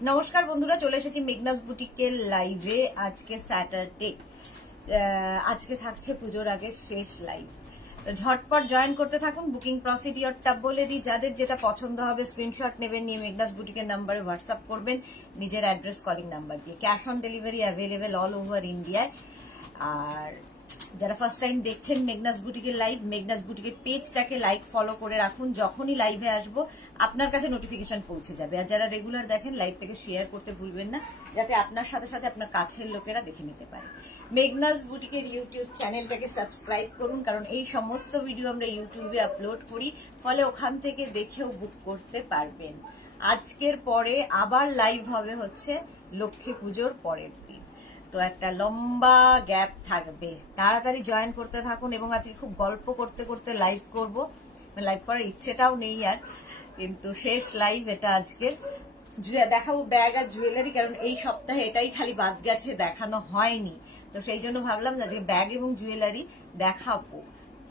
নমস্কার বন্ধুরা, চলে এসেছি মেঘনাস বুটিকের লাইভে। আজকে স্যাটারডে, আজকে থাকছে পুজোর আগে শেষ লাইভ। ঝটপট জয়েন করতে থাকুন। বুকিং প্রসিডিওরটা বলে দিই, যাদের যেটা পছন্দ হবে স্ক্রিনশট নেবেন, নিয়ে মেঘনাস বুটিকের নাম্বারে হোয়াটসঅ্যাপ করবেন নিজের অ্যাড্রেস কলিং নাম্বার দিয়ে। Cash on delivery available all over ইন্ডিয়ায়। আর যারা ফার্স্ট টাইম দেখছেন মেঘনাস বুটিকের লাইভ, মেঘনাস বুটিকের পেজটাকে লাইক ফলো করে রাখুন। যখনই লাইভে আসবো আপনার কাছে নোটিফিকেশন পৌঁছে যাবে। আর যারা রেগুলার দেখেন, লাইভটাকে শেয়ার করতে ভুলবেন না, যাতে আপনার সাথে সাথে আপনার কাছের লোকেরা দেখে নিতে পারে। মেঘনাস বুটিকের ইউটিউব চ্যানেলটাকে সাবস্ক্রাইব করুন, কারণ এই সমস্ত ভিডিও আমরা ইউটিউবে আপলোড করি, ফলে ওখান থেকে দেখেও বুক করতে পারবেন। আজকের পরে আবার লাইভ হবে হচ্ছে লক্ষ্মী পুজোর পরের দিন, তো একটা লম্বা গ্যাপ থাকবে। তাড়াতাড়ি জয়েন করতে থাকুন। এবং আজকে খুব গল্প করতে করতে লাইভ করব, লাইভ করার ইচ্ছেটাও নেই আর, কিন্তু শেষ লাইভ এটা আজকে। দেখাবো ব্যাগ আর জুয়েলারি, কারণ এই সপ্তাহে এটাই খালি বাদ গেছে, দেখানো হয়নি। তো সেই জন্য ভাবলাম না যে ব্যাগ এবং জুয়েলারি দেখাবো।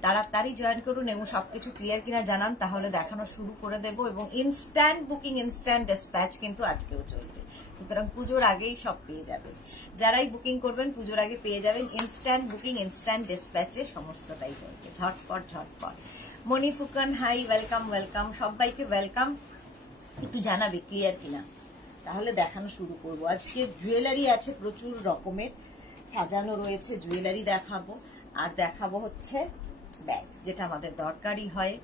তাড়াতাড়ি জয়েন করুন এবং সবকিছু ক্লিয়ার কিনা জানান, তাহলে দেখানো শুরু করে দেবো। এবং ইনস্ট্যান্ট বুকিং, ইনস্ট্যান্ট ডিসপ্যাচ কিন্তু আজকেও চলবে, সুতরাং পুজোর আগেই সব পেয়ে যাবে। যারাই বুকিং করবেন পুজোর আগে পেয়ে যাবেন ইনস্ট্যান্ট বুকিং, ইনস্ট্যান্ট ডিসপ্যাচে সমস্তটাই চলবে। ঝটপট ঝটপট। মনি ফুকন, হাই, ওয়েলকাম ওয়েলকাম, সবাইকে ওয়েলকাম। একটু জানাবে ক্লিয়ার কিনা, তাহলে দেখানো শুরু করব। আজকে জুয়েলারি আছে প্রচুর রকমের, সাজানো রয়েছে, জুয়েলারি দেখাবো। আর দেখাবো হচ্ছে ব্যাগ, যেটা আমাদের দরকারই হয়।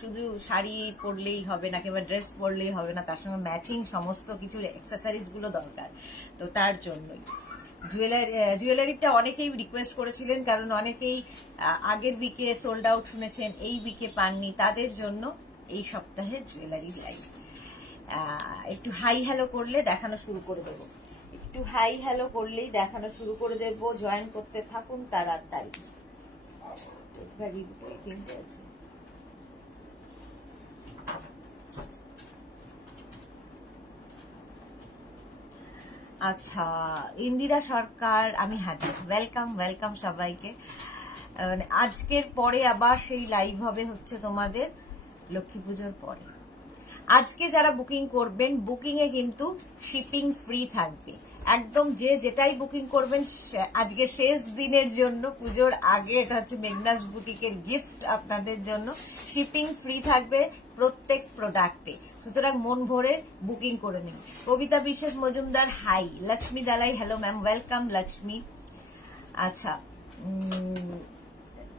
শুধু শাড়ি পরলেই হবে না, কিংবা ড্রেস পরলেই হবে না, তার সঙ্গে ম্যাচিং সমস্ত কিছু অ্যাক্সেসরিজ গুলো দরকার। তো তার জন্যই জুয়েলারিটা অনেকেই রিকোয়েস্ট করেছিলেন, কারণ অনেকেই আগের উইকে সোল্ড আউট শুনেছেন, এই উইকে পাননি। তাদের জন্য এই সপ্তাহের জুয়েলারি লাইভ। একটু হাই হ্যালো করলে দেখানো শুরু করে দেবো, একটু হাই হ্যালো করলেই দেখানো শুরু করে দেবো। জয়েন করতে থাকুন তাড়াতাড়ি। আচ্ছা, ইন্দিরা সরকার, আমি হাজির। ওয়েলকাম ওয়েলকাম সবাইকে। আজকের পরে আবার সেই লাইভ হবে হচ্ছে তোমাদের লক্ষ্মী পুজোর পরে। আজকে যারা বুকিং করবেন, বুকিং এ কিন্তু শিপিং ফ্রি থাকবে একদম। যে যেটাই বুকিং করবেন আজকে শেষ দিনের জন্য, পুজোর আগে, এটা হচ্ছে মেঘনাস বুটিকের গিফট আপনাদের জন্য। শিপিং ফ্রি থাকবে প্রত্যেক প্রোডাক্টে, সুতরাং মন ভরে বুকিং করে নিন। Kabita Biswas Majumdar, hi. Lakshmi Dalai, hello ma'am, welcome Lakshmi. আচ্ছা,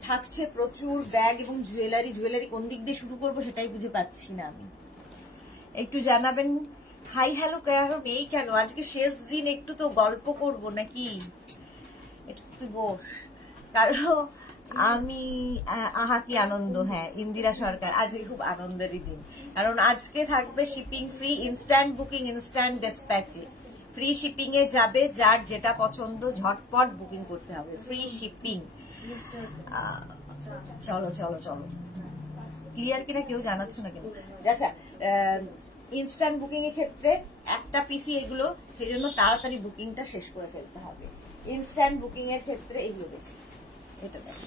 থাকছে প্রচুর ব্যাগ এবং জুয়েলারি। জুয়েলারি কোন দিক দিয়ে শুরু করবো সেটাই বুঝে পাচ্ছি না আমি, একটু জানাবেন। হাই হ্যালো এই কেন, আজকে শেষ দিন, একটু তো গল্প করব নাকি? একটু বস, কারণ আমি আহা কি আনন্দ। হ্যাঁ, ইন্দিরা সরকার, আজকে খুব আনন্দেরই দিন, কারণ আজকে থাকবে shipping free, instant booking, instant ডিসপ্যাচে। ফ্রি শিপিং এ যাবে, যার যেটা পছন্দ ঝটপট বুকিং করতে হবে। Free shipping. চলো চলো চলো, ক্লিয়ার কিনা কেউ জানাচ্ছ না কেন? আচ্ছা, ইনস্ট্যান্ট বুকিং এর ক্ষেত্রে একটা পিসি এগুলো, সেই জন্য তাড়াতাড়ি বুকিংটা শেষ করে ফেলতে হবে ইনস্ট্যান্ট বুকিং এর ক্ষেত্রে। এইগুলো দেখি, এটা দেখো।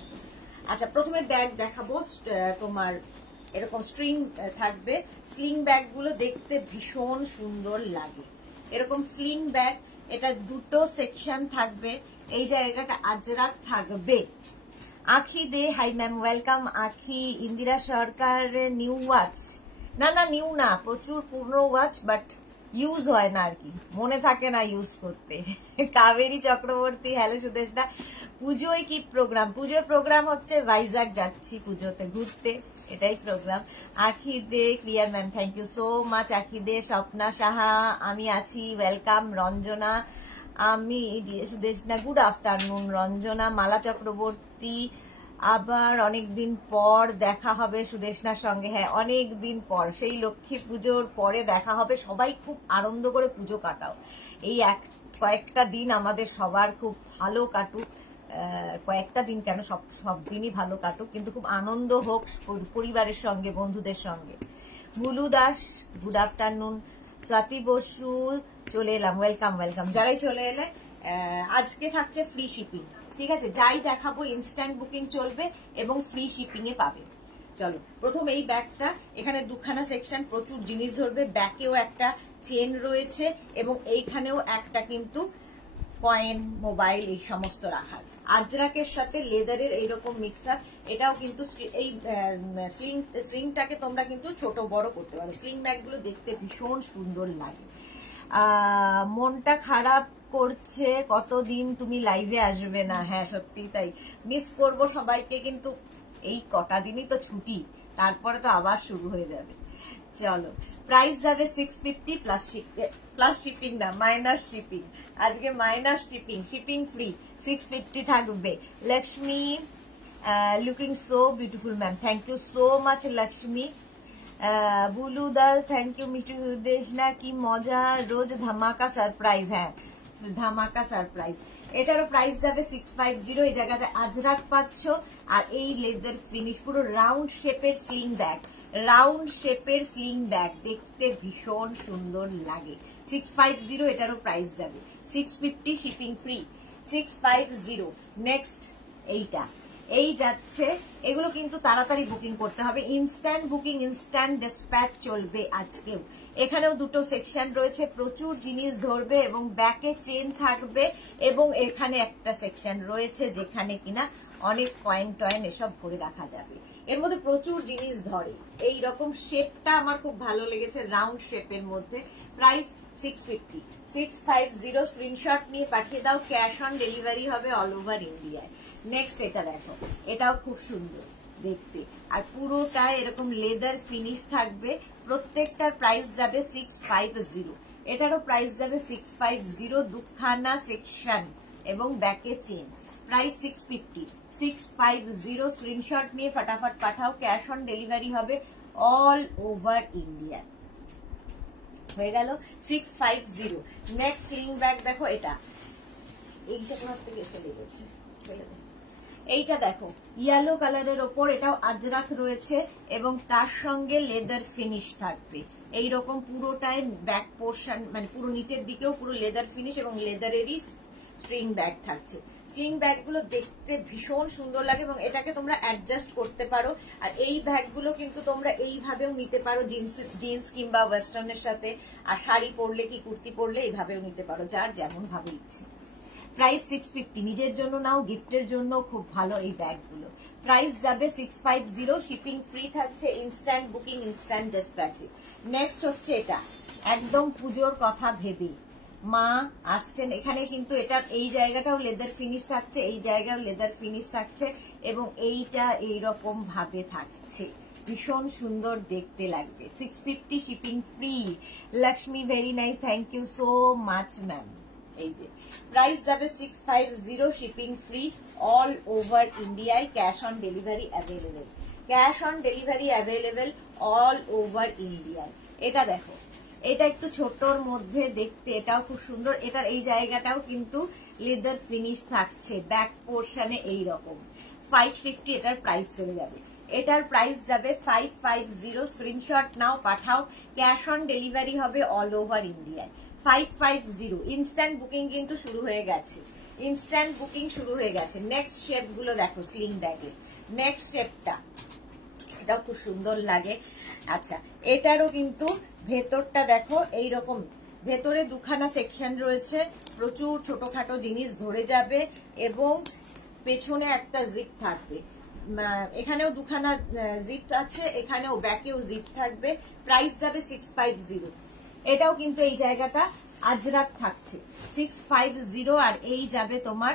আচ্ছা, প্রথমে ব্যাগ দেখাবো। তোমার এরকম স্ট্রিং থাকবে। স্লিং ব্যাগ গুলো দেখতে ভীষণ সুন্দর লাগে, এরকম স্লিং ব্যাগ। এটা দুটো সেকশন থাকবে, এই জায়গাটা আজরাক থাকবে। আখি দে, হাই ম্যাম, ওয়েলকাম আখি। ইন্দিরা সরকারের নিউ ওয়াচ, না না নিউ না, প্রচুর পুরনো ওয়াচ, বাট ইউজ হয় না আর কি, মনে থাকে না ইউজ করতে। কাবেরী চক্রবর্তী, হ্যালো সুদেশটা। পুজোয় কি প্রোগ্রাম? পুজোর প্রোগ্রাম হচ্ছে ভাইজাগ যাচ্ছি পুজোতে ঘুরতে, এটাই programme. Akhi De, clear ma'am, thank you so much Akhi De. Swapna Saha, আমি আছি, ওয়েলকাম। রঞ্জনা, আমি সুদেশনা, গুড আফটারনুন রঞ্জনা। মালা চক্রবর্তী, আবার অনেকদিন পর দেখা হবে সুদেশনার সঙ্গে। হ্যাঁ, অনেকদিন পর, সেই লক্ষ্মী পুজোর পরে দেখা হবে। সবাই খুব আনন্দ করে পুজো কাটাও। এই কয়েকটা দিন আমাদের সবার খুব ভালো কাটুক। কয়েকটা দিন কেন, সব দিনই ভালো কাটুক, কিন্তু খুব আনন্দ হোক পরিবারের সঙ্গে, বন্ধুদের সঙ্গে। মুলু দাস, গুড আফটারনুন। স্বাতি বসু, চলে এলাম, ওয়েলকাম ওয়েলকাম। যারাই চলে এলে, আজকে থাকছে ফ্রি শিপিং, ঠিক আছে? যাই দেখাবো ইনস্ট্যান্ট বুকিং চলবে এবং ফ্রি শিপিং এ পাবে। চলো, প্রথম এই ব্যাগটা, এখানে দুখানা সেকশন, প্রচুর জিনিস ধরবে। ব্যাকেও একটা চেন রয়েছে এবং এইখানেও একটা কিন্তু কয়েন, মোবাইল এই সমস্ত রাখার। আজরাকের সাথে লেদারের এইরকম মিক্সার, এটাও কিন্তু এই স্লিংটাকে তোমরা কিন্তু ছোট বড় করতে পারো। স্লিং ব্যাগ গুলো দেখতে ভীষণ সুন্দর লাগে। মনটা খারাপ করছে, কতদিন তুমি লাইভে আসবে না। হ্যাঁ সত্যি তাই, মিস করব সবাইকে, কিন্তু এই কটা দিনই তো ছুটি, তারপরে তো আবার শুরু হয়ে যাবে। চলো, প্রাইস যাবে 650 প্লাস শিপিং না, মাইনাস শিপিং। আজকে মাইনাস শিপিং, শিপিং ফ্রি 650 থাকবে। Lakshmi looking so beautiful ma'am, thank you so much Lakshmi. Bulu Dal thank you. Mithu Deshna কি মজা, রোজ ধামাকা সারপ্রাইজ। হ্যাঁ ধামাকা সারপ্রাইজ। এটারও প্রাইস যাবে 650। এই জায়গাটা আজরাক পাচ্ছ আর এই লেদার ফিনিশ, পুরো রাউন্ড শেপের স্লিং ব্যাগ, রাউন্ড শেপের স্লিং ব্যাগ দেখতে ভীষণ সুন্দর লাগে। 650 এটারও প্রাইস যাবে। 650 শিপিং ফ্রি, 650। নেক্সট এইটা, এই যাচ্ছে। এগুলো কিন্তু তাড়াতাড়ি বুকিং করতে হবে, ইনস্ট্যান্ট বুকিং, ইনস্ট্যান্ট ডিসপ্যাচ চলবে আজকেও। এখানেও দুটো সেকশন রয়েছে, প্রচুর জিনিস ধরবে এবং ব্যাকে চেন থাকবে এবং এখানে একটা সেকশন রয়েছে যেখানে কিনা অনেক কয়েন টয়েন এসব ভরে রাখা যাবে। এর মধ্যে প্রচুর জিনিস ধরে। এই রকম শেপটা আমার খুব ভালো লেগেছে, রাউন্ড শেপের মধ্যে। প্রাইস 650, 650। স্ক্রিনশট নিয়ে পাঠিয়ে দাও, ক্যাশ অন ডেলিভারি হবে অল ওভার ইন্ডিয়ায়। নেক্সট এটা দেখো, এটাও খুব সুন্দর দেখতে আর পুরোটা এরকম লেদার ফিনিশ থাকবে। প্রত্যেকটার প্রাইস যাবে 650। এটারও প্রাইস যাবে 650, দুখানা সেকশন এবং ব্যাকে চেন। প্রাইস 650, 650। স্ক্রিনশট নিয়ে ফটাফট পাঠাও, ক্যাশ অন ডেলিভারি হবে অল ওভার ইন্ডিয়া। হয়ে গেল 650। নেক্সট স্লিং ব্যাগ দেখো, এটা এইটা তোমার থেকে চলে গেছে, এইটা দেখো ইয়েলো কালারের ওপর, এটাও আজরাক রয়েছে এবং তার সঙ্গে লেদার ফিনিশ থাকবে। এইরকম পুরোটাই ব্যাক পোর্শন, মানে পুরো নিচের দিকেও পুরো লেদার ফিনিশ এবং লেদারেরই স্ট্রিং ব্যাগ থাকছে। স্লিং ব্যাগ গুলো দেখতে ভীষণ সুন্দর লাগে এবং এটাকে তোমরা অ্যাডজাস্ট করতে পারো। আর এই ব্যাগ গুলো কিন্তু তোমরা এইভাবেও নিতে পারো, জিন্স কিংবা ওয়েস্টার্নের সাথে, আর শাড়ি পরলে কি কুর্তি পরলে এইভাবেও নিতে পারো, যার যেমন ভাবে ইচ্ছে। প্রাইস 650, নিজের জন্য নাও, গিফটের জন্য খুব ভালো এই ব্যাগগুলো। প্রাইস যাবে 650, শিপিং ফ্রি থাকছে, ইনস্ট্যান্ট বুকিং, ইনস্ট্যান্ট ডিসপ্যাচে। নেক্সট হচ্ছে এটা, একদম পুজোর কথা ভেবে মা আসছেন। এখানে কিন্তু এটার এই জায়গাটাও লেদার ফিনিশ থাকছে, এই জায়গাও লেদার ফিনিশ থাকছে এবং এইটা এইরকম ভাবে থাকছে, ভীষণ সুন্দর দেখতে লাগবে। 650 shipping free. Lakshmi very nice, thank you so much ma'am. এই যে প্রাইস যাবে 650, শিপিং ফ্রি অল ওভার ইন্ডিয়ায়, cash on delivery available, cash on delivery available all over ইন্ডিয়ায়। এটা দেখো, এটা একটু ছোটর মধ্যে দেখতে, এটাও খুব সুন্দর। এটার এই জায়গাটাও কিন্তু লেদার ফিনিশ থাকছে, ব্যাক পোর্শনে এইরকম। 550 এটার প্রাইস চলে যাবে। এটার প্রাইস যাবে 550। স্ক্রিনশট নাও, পাঠাও, ক্যাশ অন ডেলিভারি হবে অল ওভার ইন্ডিয়ায়। 550। ইনস্ট্যান্ট বুকিং কিন্তু শুরু হয়ে গেছে, ইনস্ট্যান্ট বুকিং শুরু হয়ে গেছে। নেক্সট শেপ গুলো দেখো, স্লিং ব্যাগের নেক্সট শেপটা, এটাও খুব সুন্দর লাগে। আচ্ছা, এটারও কিন্তু ভেতরটা দেখো এইরকম, ভেতরে দুখানা সেকশন রয়েছে, প্রচুর ছোটখাটো জিনিস ধরে যাবে এবং পেছনে একটা জিপ থাকবে। এখানেও দুখানা জিপ আছে, এখানেও ব্যাকেও জিপ থাকবে। প্রাইস যাবে 650। এটাও কিন্তু এই জায়গাটা আজরাক থাকছে, 650। আর এই যাবে তোমার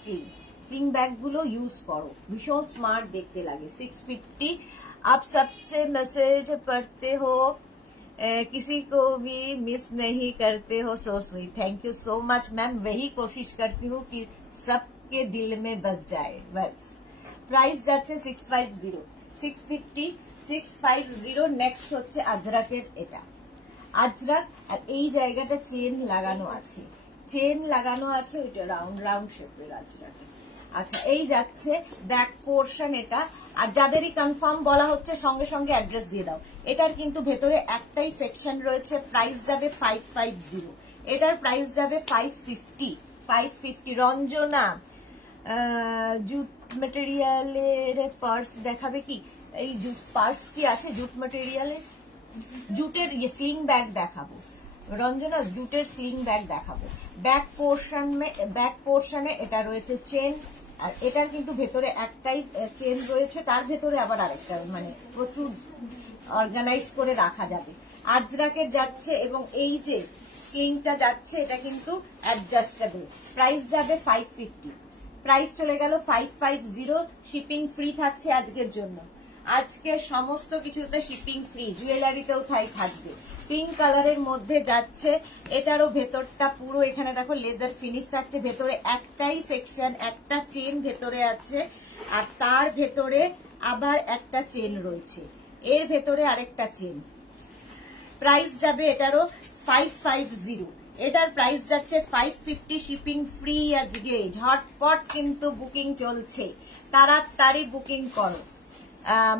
স্লিং ব্যাগ গুলো ইউজ করো, ভীষণ স্মার্ট দেখতে লাগে। 650। आप सबसे मैसेज पढ़ते हो, किसी को भी मिस नहीं करते हो, so sweet, thank you so much ma'am. वही कोशिश करती हूँ कि सबके दिल में बस जाए, बस। प्राइस যাচ্ছে 650, 650, 650। নেক্সট হচ্ছে আজরাকের, এটা আজরাক আর এই জায়গাটা চেন লাগানো আছে, চেন লাগানো আছে, ওইটা রাউন্ড রাউন্ড শেপের আজরাক। আচ্ছা, এই যাচ্ছে ব্যাক পোর্শন এটা। আর যাদেরই কনফার্ম বলা হচ্ছে সঙ্গে সঙ্গে অ্যাড্রেস দিয়ে দাও। এটার কিন্তু ভেতরে একটাই সেকশন রয়েছে। প্রাইস যাবে 550, এটার প্রাইস যাবে 550, 550। রঞ্জনা জুট মেটেরিয়ালের পার্স দেখাবে কি? এই জুট পার্স কি আছে জুট মেটেরিয়ালের? জুটের স্লিং ব্যাগ দেখাবো। রঞ্জনা জুটের স্লিং ব্যাগ দেখাবো। ব্যাক পোর্শনে এটা রয়েছে চেন, আর এটার কিন্তু ভেতরে একটাই চেন রয়েছে, তার ভেতরে আবার আরেকটা, মানে প্রচুর অর্গানাইজ করে রাখা যাবে। আজরাকের যাচ্ছে এবং এই যে স্লিংটা যাচ্ছে এটা কিন্তু অ্যাডজাস্টেবল। প্রাইস যাবে 550, প্রাইস চলে গেল 550। শিপিং ফ্রি থাকছে আজকের জন্য। আজকে সমস্ত কিছুতে শিপিং ফ্রি, জুয়েলারিতেও তাই থাকবে। পিঙ্ক কালারের মধ্যে যাচ্ছে, এটারও ভেতরটা পুরো এখানে দেখো লেদার ফিনিশ থাকছে। ভেতরে একটাই সেকশন, একটা চেন ভেতরে আছে, আর তার ভেতরে আবার একটা চেন রয়েছে, এর ভেতরে আরেকটা চেন। প্রাইস যাবে এটারও 550, এটার প্রাইস যাচ্ছে 550, শিপিং ফ্রি আজকে। ঝটপট কিন্তু বুকিং চলছে, তাড়াতাড়ি বুকিং করো।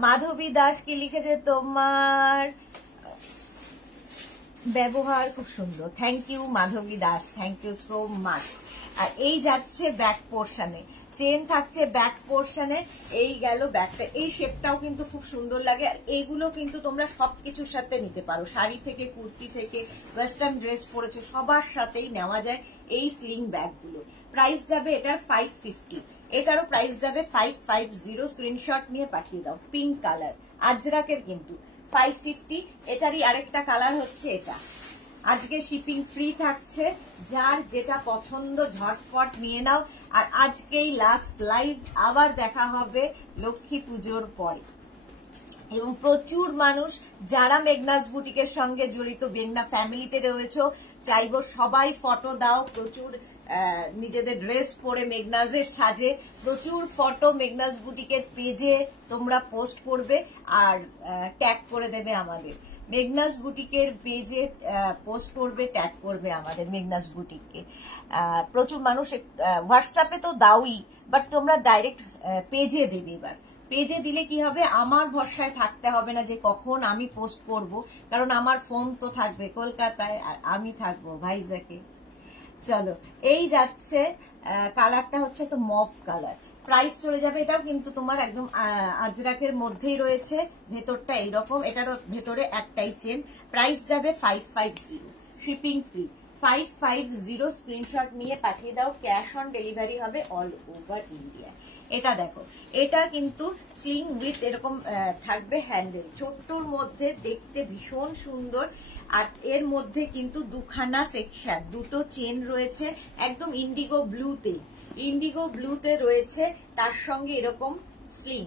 মাধবী দাস কি লিখেছে, তোমার ব্যবহার খুব সুন্দর, thank you Madhabi Das, thank you so much. আর এই যাচ্ছে ব্যাক পোর্শনে, চেন থাকছে ব্যাক পোর্শনে। এই গেল ব্যাকটা, এই শেপটাও কিন্তু খুব সুন্দর লাগে। আর এইগুলো কিন্তু তোমরা সবকিছুর সাথে নিতে পারো, শাড়ি থেকে, কুর্তি থেকে, ওয়েস্টার্ন ড্রেস পরেছো সবার সাথেই নেওয়া যায় এই স্লিং ব্যাগগুলো। প্রাইস যাবে এটার 550, এটারও প্রাইস যাবে 550। স্ক্রিনশট নিয়ে পাঠিয়ে দাও। পিঙ্ক কালার আজরাকের কিন্তু 550। এটারই আরেকটা কালার হচ্ছে এটা। আজকে শিপিং ফ্রি থাকছে, যার যেটা পছন্দ ঝটপট নিয়ে নাও। আর আজকেই লাস্ট লাইভ, আবার দেখা হবে লক্ষ্মী পুজোর পরে। এবং প্রচুর মানুষ যারা মেঘনাস বুটিকের সঙ্গে জড়িত, মেঘনা ফ্যামিলিতে রয়েছে, চাইবো সবাই ফটো দাও। প্রচুর নিজেদের ড্রেস পরে মেঘনাসের সাজে প্রচুর ফটো মেঘনাস বুটিকের পেজে তোমরা পোস্ট করবে আর ট্যাগ করে দেবে আমাদের। মেঘনাস বুটিকের পেজে পোস্ট করবে, ট্যাগ করবে আমাদের মেঘনাস বুটিককে। প্রচুর মানুষ হোয়াটসঅ্যাপে তো দাওই, বাট তোমরা ডাইরেক্ট পেজে দেবে। এবার পেজে দিলে কি হবে, আমার ভরসায় থাকতে হবে না যে কখন আমি পোস্ট করব, কারণ আমার ফোন তো থাকবে কলকাতায় আর আমি থাকবো ভাইজাকে। চলো, এই যাচ্ছে কালারটা হচ্ছে একটা মফ কালার। প্রাইস চলে যাবে, এটাও কিন্তু তোমার একদম আজরাকের মধ্যেই রয়েছে, ভেতরটা এইরকম, এটারও ভেতরে একটাই চেন। প্রাইস যাবে 550, শিপিং ফ্রি 550। স্ক্রিনশট নিয়ে পাঠিয়ে দাও, ক্যাশ অন ডেলিভারি হবে অল ওভার ইন্ডিয়া। এটা দেখো, এটা কিন্তু স্লিং উইথ এরকম থাকবে হ্যান্ডেল, ছোট্টর মধ্যে দেখতে ভীষণ সুন্দর। আর এর মধ্যে কিন্তু দুখানা সেকশন, দুটো চেন রয়েছে, একদম ইন্ডিগো ব্লুতে রয়েছে, তার সঙ্গে এরকম স্লিং।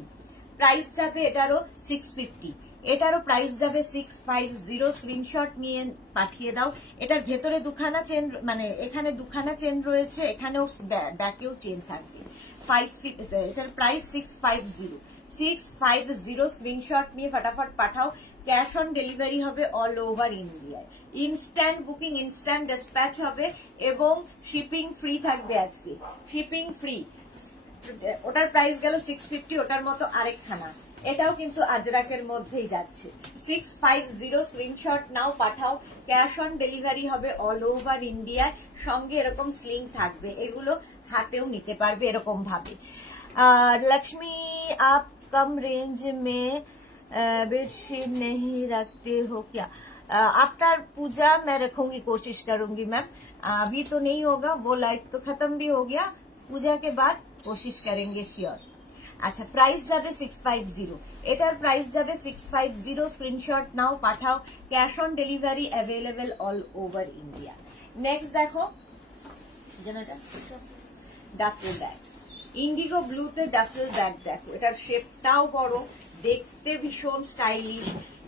প্রাইস যাবে এটারও 650, এটারও প্রাইস যাবে 650। স্ক্রিনশট নিয়ে পাঠিয়ে দাও। এটার ভেতরে দুখানা চেন, মানে এখানে দুখানা চেন রয়েছে, এখানেও ব্যাকেও চেন থাকবে। এটার প্রাইস 650। স্ক্রিনশট নিয়ে ফটাফট পাঠাও, ক্যাশ অন ডেলিভারি হবে অল ওভার ইন্ডিয়ায়। ইনস্ট্যান্ট বুকিং, ইনস্ট্যান্ট ডিসপ্যাচ হবে এবং শিপিং ফ্রি থাকবে আজকে, শিপিং ফ্রি। ওটার প্রাইস গেল 650, ওটার মতো আরেকখানা, এটাও কিন্তু আজরাকের মধ্যেই যাচ্ছে 650। স্ক্রিনশট নাও, পাঠাও, ক্যাশ অন ডেলিভারি হবে অল ওভার ইন্ডিয়ায়। সঙ্গে এরকম স্লিং থাকবে, এগুলো হাতেও নিতে পারবে এরকম ভাবে। लक्ष्मी आप कम रेंज में बेडशीट नहीं रखते हो क्या? आफ्टर पूजा मैं रखूंगी, कोशिश करूंगी मैम। अभी तो नहीं होगा, वो लाइफ तो खत्म भी हो गया, पूजा के बाद कोशिश करेंगे श्योर। अच्छा, प्राइस যাবে 650, এটার প্রাইস যাবে 650। স্ক্রিনশট নাও, পাঠাও, cash on delivery available all over India. Next দেখো, ডাফেল ব্যাগ, ইন্ডিগো ব্লুতে ডাফেল ব্যাগ দেখো, এটার শেপটাও বড়, দেখতে ভীষণ স্টাইলিশ।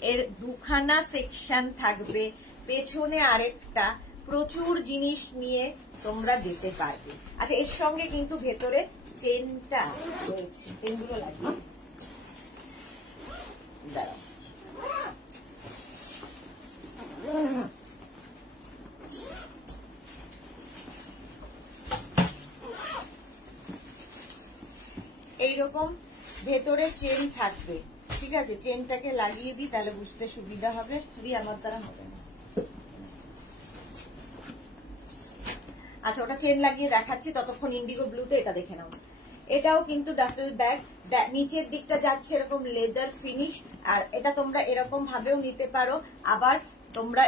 এর দুখানা সেকশন থাকবে, পেছনে আরেকটা, প্রচুর জিনিস নিয়ে তোমরা যেতে পারবে। আচ্ছা, এর সঙ্গে কিন্তু ভেতরে চেনটা রয়েছে, চেনগুলো লাগিয়ে দাঁড়াও। এইরকম ভেতরে চেন থাকবে, ঠিক আছে? চেনটাকে লাগিয়ে দিই, তাহলে বুঝতে সুবিধা হবে। আমার দ্বারা হবে না। আচ্ছা, ওটা চেন লাগিয়ে দেখাচ্ছি, ততক্ষণ ইন্ডিগো ব্লুতে এটা দেখে নাও। এটাও কিন্তু ডাফেল ব্যাগ, নিচের দিকটা যাচ্ছে এরকম লেদার ফিনিশ, আর এটা তোমরা এরকম ভাবেও নিতে পারো, আবার তোমরা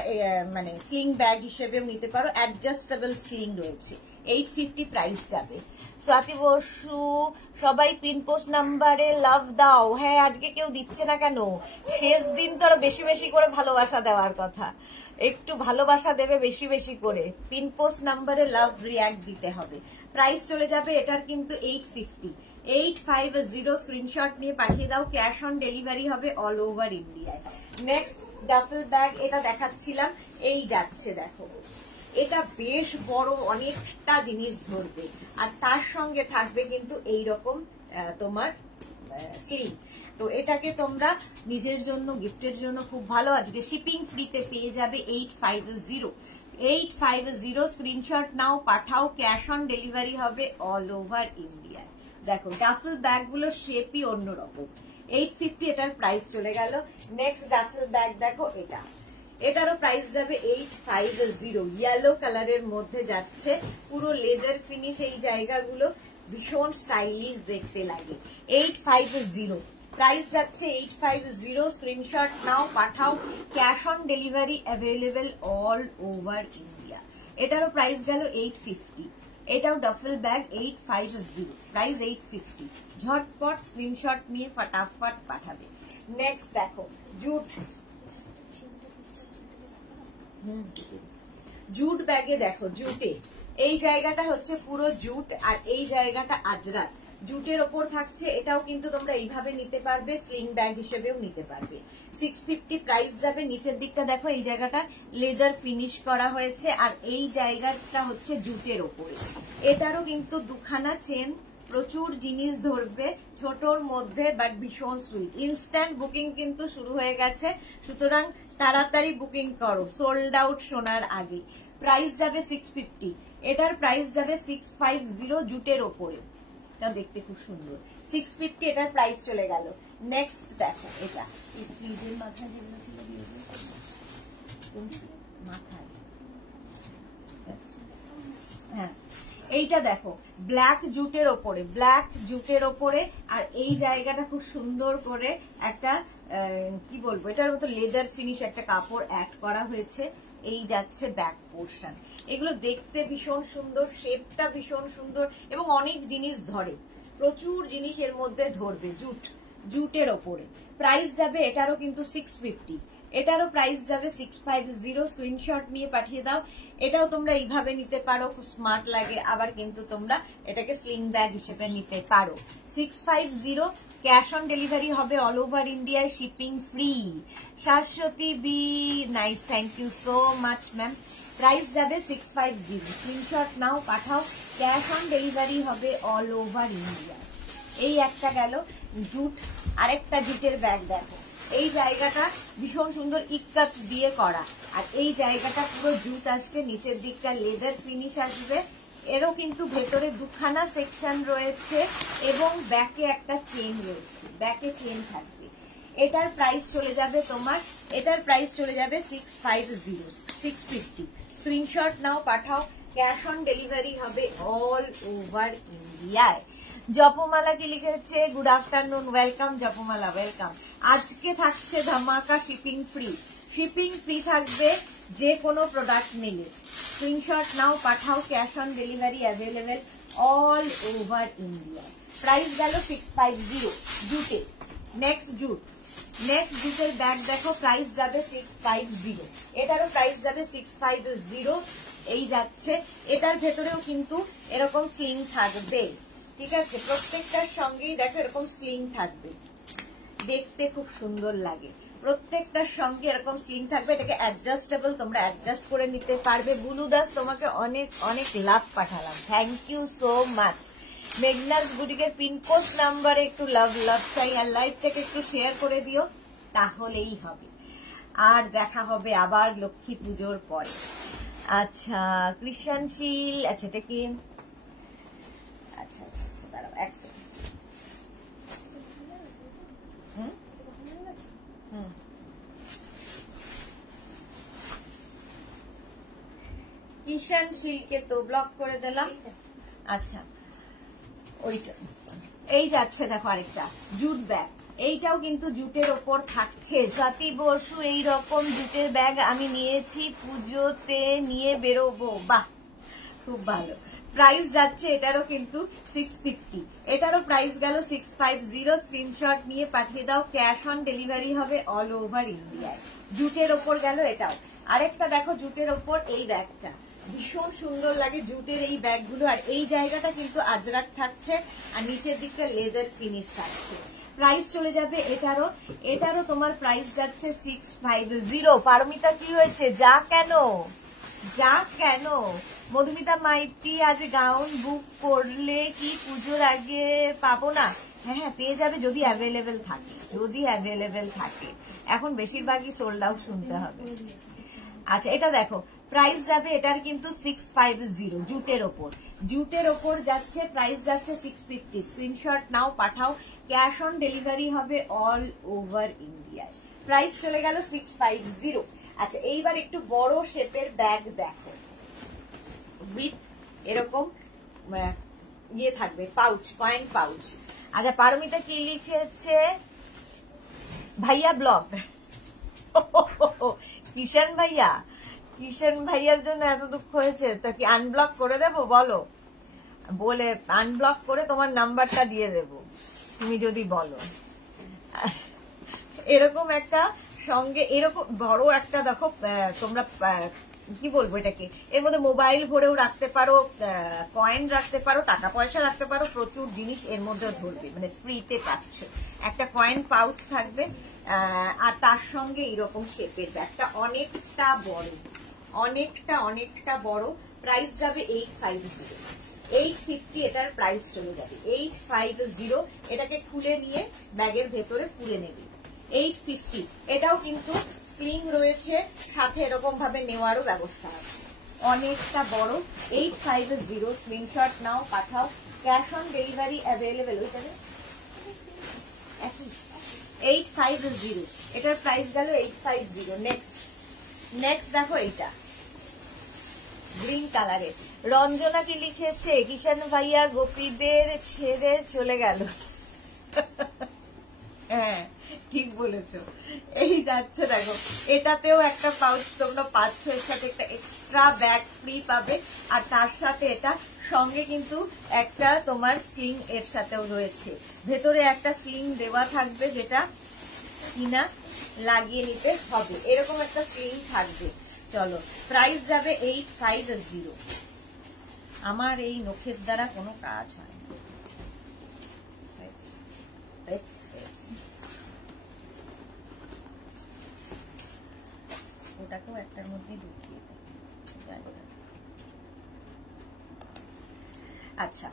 মানে স্লিং ব্যাগ হিসেবেও নিতে পারো, অ্যাডজাস্টেবল স্লিং রয়েছে। 850 প্রাইস যাবে। স্বাতি বসু, সবাই পিন পোস্ট নাম্বারে লাভ দাও। হ্যাঁ, আজকে কেউ দিচ্ছে না কেন? শেষ দিন তো আরো বেশি বেশি করে ভালোবাসা দেওয়ার কথা, একটু ভালোবাসা দেবে বেশি বেশি করে। পিন পোস্ট নাম্বারে লাভ রিয়াক্ট দিতে হবে। প্রাইস চলে যাবে এটার কিন্তু 850। 850 স্ক্রিনশট নিয়ে পাঠিয়ে দাও, ক্যাশ অন ডেলিভারি হবে অল ওভার ইন্ডিয়ায়। নেক্সট ডাফেল ব্যাগ, এটা দেখাচ্ছিলাম, এই যাচ্ছে দেখো, এটা বেশ বড়, অনেকটা জিনিস ধরবে, আর তার সঙ্গে থাকবে কিন্তু এইরকম তোমার স্লিং। তো এটাকে তোমরা নিজের জন্য, গিফটের জন্য খুব ভালো। আজকে শিপিং ফ্রিতে পেয়ে যাবে 850। 850 স্ক্রিনশট নাও, পাঠাও, ক্যাশ অন ডেলিভারি হবে অল ওভার ইন্ডিয়া। দেখো ডাফেল ব্যাগ গুলোর শেপই অন্যরকম। 850 এটার প্রাইস চলে গেল। নেক্সট ডাফেল ব্যাগ দেখো, এটারও প্রাইস যাবে 850। ইয়েলো কালারের মধ্যে যাচ্ছে, পুরো লেদার ফিনিশ, এই জায়গাগুলো ভীষণ স্টাইলিশ দেখতে লাগে। 850 প্রাইস যাচ্ছে। 850 স্ক্রিনশট নাও, পাঠাও, cash on delivery available all over India. এটারও প্রাইস গেল 850। এটাও ডাফেল ব্যাগ 850, প্রাইস 850। ঝটপট স্ক্রিনশট নিয়ে ফটাফট পাঠাবে। নেক্সট দেখো জুট ব্যাগে দেখো, জুটে এই জায়গাটা হচ্ছে পুরো জুট, আর এই জায়গাটা আজরাক। জুটের ওপর থাকছে, এটাও কিন্তু তোমরা এইভাবে নিতে পারবে, স্লিং ব্যাগ হিসেবেও নিতে পারবে। 650 প্রাইস যাবে। নিচের দিকটা দেখো, এই জায়গাটা লেদার ফিনিশ করা হয়েছে, আর এই জায়গাটা হচ্ছে জুটের ওপরে। এটারও কিন্তু দুখানা চেন, প্রচুর জিনিস ধরবে ছোটর মধ্যে, বাট ভীষণ সুইট। ইনস্ট্যান্ট বুকিং কিন্তু শুরু হয়ে গেছে, সুতরাং তাড়াতাড়ি বুকিং করো, সোল্ড আউট শোনার আগে। প্রাইস যাবে 650। এটার প্রাইস যাবে 650 জুটের ওপরে। এটা দেখতে খুব সুন্দর। 650 এটার প্রাইস চলে গেল। নেক্সট দেখো, এটা ফ্রিজের মাথায় যেগুলো ছিল মাথায়, হ্যাঁ এইটা দেখো, ব্ল্যাক জুটের ওপরে, ব্ল্যাক জুটের ওপরে, আর এই জায়গাটা খুব সুন্দর করে একটা কি বলবো, এটার মতো লেদার ফিনিশ একটা কাপড় অ্যাড করা হয়েছে। এই যাচ্ছে ব্যাক পোর্শন। এগুলো দেখতে ভীষণ সুন্দর, শেপটা ভীষণ সুন্দর, এবং অনেক জিনিস ধরে, প্রচুর জিনিস এর মধ্যে ধরবে। জুটের ওপরে প্রাইস যাবে এটারও কিন্তু 650। এটারও প্রাইস যাবে 650। স্ক্রিনশট নিয়ে পাঠিয়ে দাও। এটাও তোমরা এইভাবে নিতে পারো, খুব স্মার্ট লাগে। আবার কিন্তু তোমরা এটাকে স্লিং ব্যাগ হিসেবে নিতে পারো। 650 ক্যাশ অন ডেলিভারি হবে অল ওভার ইন্ডিয়ায়, shipping free. Shashwati B, nice, thank you so much ma'am. Price যাবে 650। স্ক্রিনশট নাও, পাঠাও, ক্যাশ অন ডেলিভারি হবে অল ওভার ইন্ডিয়া। এই একটা গেল জুট। আরেকটা জুটের ব্যাগ দেখো, এই জায়গাটা ভীষণ সুন্দর ইক্কাত দিয়ে করা, আর এই জায়গাটা পুরো জুট আসছে, নিচের দিকটা লেদার ফিনিশ আসবে। এরও কিন্তু ভেতরে দুখানা সেকশন রয়েছে, এবং ব্যাকে একটা চেন রয়েছে, ব্যাকে চেন থাকবে। এটার প্রাইস চলে যাবে তোমার, এটার প্রাইস চলে যাবে 650। স্ক্রিনশট নাও, পাঠাও, ক্যাশ অন ডেলিভারি হবে অল ওভার ইন্ডিয়ায়। জপমালা কি লিখেছে, গুড আফটারনুন, ওয়েলকাম জপমালা, ওয়েলকাম। আজকে থাকছে ধামাকা শিপিং ফ্রি। শিপিং ফ্রি থাকবে যে কোনো প্রোডাক্ট নিলে। স্ক্রিনশট নাও, পাঠাও, cash on delivery available all over India. Price গেল 650 জুটে। নেক্সট জুটের ব্যাগ দেখো, প্রাইস যাবে 650। এটারও প্রাইস যাবে 650। এই যাচ্ছে, এটার ভেতরেও কিন্তু এরকম স্লিং থাকবে, ঠিক আছে? প্রত্যেকটার সঙ্গেই দেখো এরকম স্লিং থাকবে, দেখতে খুব সুন্দর লাগে। প্রত্যেকটার সঙ্গে এরকম স্লিং থাকবে। এটাকে অ্যাডজাস্টেবল, তোমরা অ্যাডজাস্ট করে নিতে পারবে। বুলু দাস, তোমাকে অনেক অনেক লাভ পাঠালাম, thank you so much. Meghna's বুটিকের পিনকোড নাম্বারে একটু লাভ চাই, আর লাইভটাকে একটু শেয়ার করে দিও, তাহলেই হবে। আর দেখা হবে আবার লক্ষ্মী পুজোর পরে। আচ্ছা, কৃষাণশীল, আচ্ছা এটা কি, আচ্ছা দাঁড়াও এক সেকেন্ড। কৃষাণশীলকে তো ব্লক করে দিলাম। আচ্ছা, ওইটা এই যাচ্ছে দেখো, আরেকটা জুট ব্যাগ। এইটাও কিন্তু জুটের ওপর থাকছে। স্বাতি বসু এইরকম জুটের ব্যাগ আমি নিয়েছি, পুজোতে নিয়ে বেরোবো। বাহ, খুব ভালো। প্রাইস যাচ্ছে এটারও কিন্তু 650, এটারও প্রাইস গেল 650। স্ক্রিনশট নিয়ে পাঠিয়ে দাও, ক্যাশ অন ডেলিভারি হবে অল ওভার ইন্ডিয়ায়। জুটের ওপর গেল এটাও। আরেকটা দেখো জুটের ওপর এই ব্যাগটা, ভীষণ সুন্দর লাগে জুটের এই ব্যাগগুলো। আর এই জায়গাটা কিন্তু আজরাক থাকছে আর নিচের দিকটা লেদার ফিনিশ থাকছে। প্রাইস চলে যাবে এটারও তোমার প্রাইস যাচ্ছে 650। পারমিতা কি হয়েছে, যা কেন? মধুমিতা মাইতি, আজ গাউন বুক করলে কি পুজোর আগে পাবো না? হ্যাঁ পেয়ে যাবে যদি অ্যাভেলেবেল থাকে। এখন বেশিরভাগই সোল্ড আউট শুনতে হবে। আচ্ছা এটা দেখো প্রাইস যাবে এটার কিন্তু 650 জুটের ওপর যাচ্ছে, প্রাইস যাচ্ছে 650। স্ক্রিনশট নাও, পাঠাও, ক্যাশ অন ডেলিভারি হবে অল ওভার ইন্ডিয়ায়। প্রাইস চলে গেল 650। আচ্ছা এইবার একটু বড় শেপের ব্যাগ দেখো, উইথ এরকম ইয়ে থাকবে, পাউচ, কয়েন পাউচ। আচ্ছা পারমিতা কি লিখেছে, ভাইয়া ব্লগ কিষান ভাইয়ার জন্য এত দুঃখ হয়েছে, তা কি আনব্লক করে দেবো বলো? বলে আনব্লক করে তোমার নাম্বারটা দিয়ে দেব তুমি যদি বলো। এরকম একটা সঙ্গে এরকম বড় একটা দেখো, তোমরা কি বলবো এটাকে, এর মধ্যে মোবাইল ভরেও রাখতে পারো, কয়েন রাখতে পারো, টাকা পয়সা রাখতে পারো, প্রচুর জিনিস এর মধ্যে ধরবে, মানে ফ্রিতে পাচ্ছ। একটা কয়েন পাউচ থাকবে আর তার সঙ্গে এরকম শেপের ব্যাগটা অনেকটা বড়। প্রাইস যাবে 850 এটার প্রাইস চলে যাবে 850। এটাকে খুলে নিয়ে ব্যাগের ভেতরে পুরে নেবে 850। এটাও কিন্তু স্লিং রয়েছে, সাথে এরকম ভাবে নেওয়ারও ব্যবস্থা আছে, অনেকটা বড়। 850 স্ক্রিনশট নাও, পাঠাও, ক্যাশ অন ডেলিভারি অ্যাভেলেবেল। ওইটাকে 850, এটার প্রাইস গেল 850। নেক্সট দেখো এইটা গ্রিন কালারের। রঞ্জনা কি লিখেছে, কিষান ভাইয়ার গোপীদের ছেড়ে চলে গেল। হ্যাঁ ঠিক বলেছো, এই যাচ্ছে দেখো। এটাতেও একটা পাউচ তোমরা পাচ্ছ, এর সাথে একটা এক্সট্রা ব্যাগ ফ্রি পাবে। আর তার সাথে এটা সঙ্গে কিন্তু একটা তোমার স্লিং এর সাথেও রয়েছে, ভেতরে একটা স্লিং দেওয়া থাকবে যেটা কিনা লাগিয়ে নিতে হবে, এরকম একটা স্লিং থাকবে। চলো প্রাইস যাবে 850। আমার এই নখের দ্বারা কোনো কাজ হয় না। ওটাকেও একটার মধ্যে ঢুকিয়ে আচ্ছা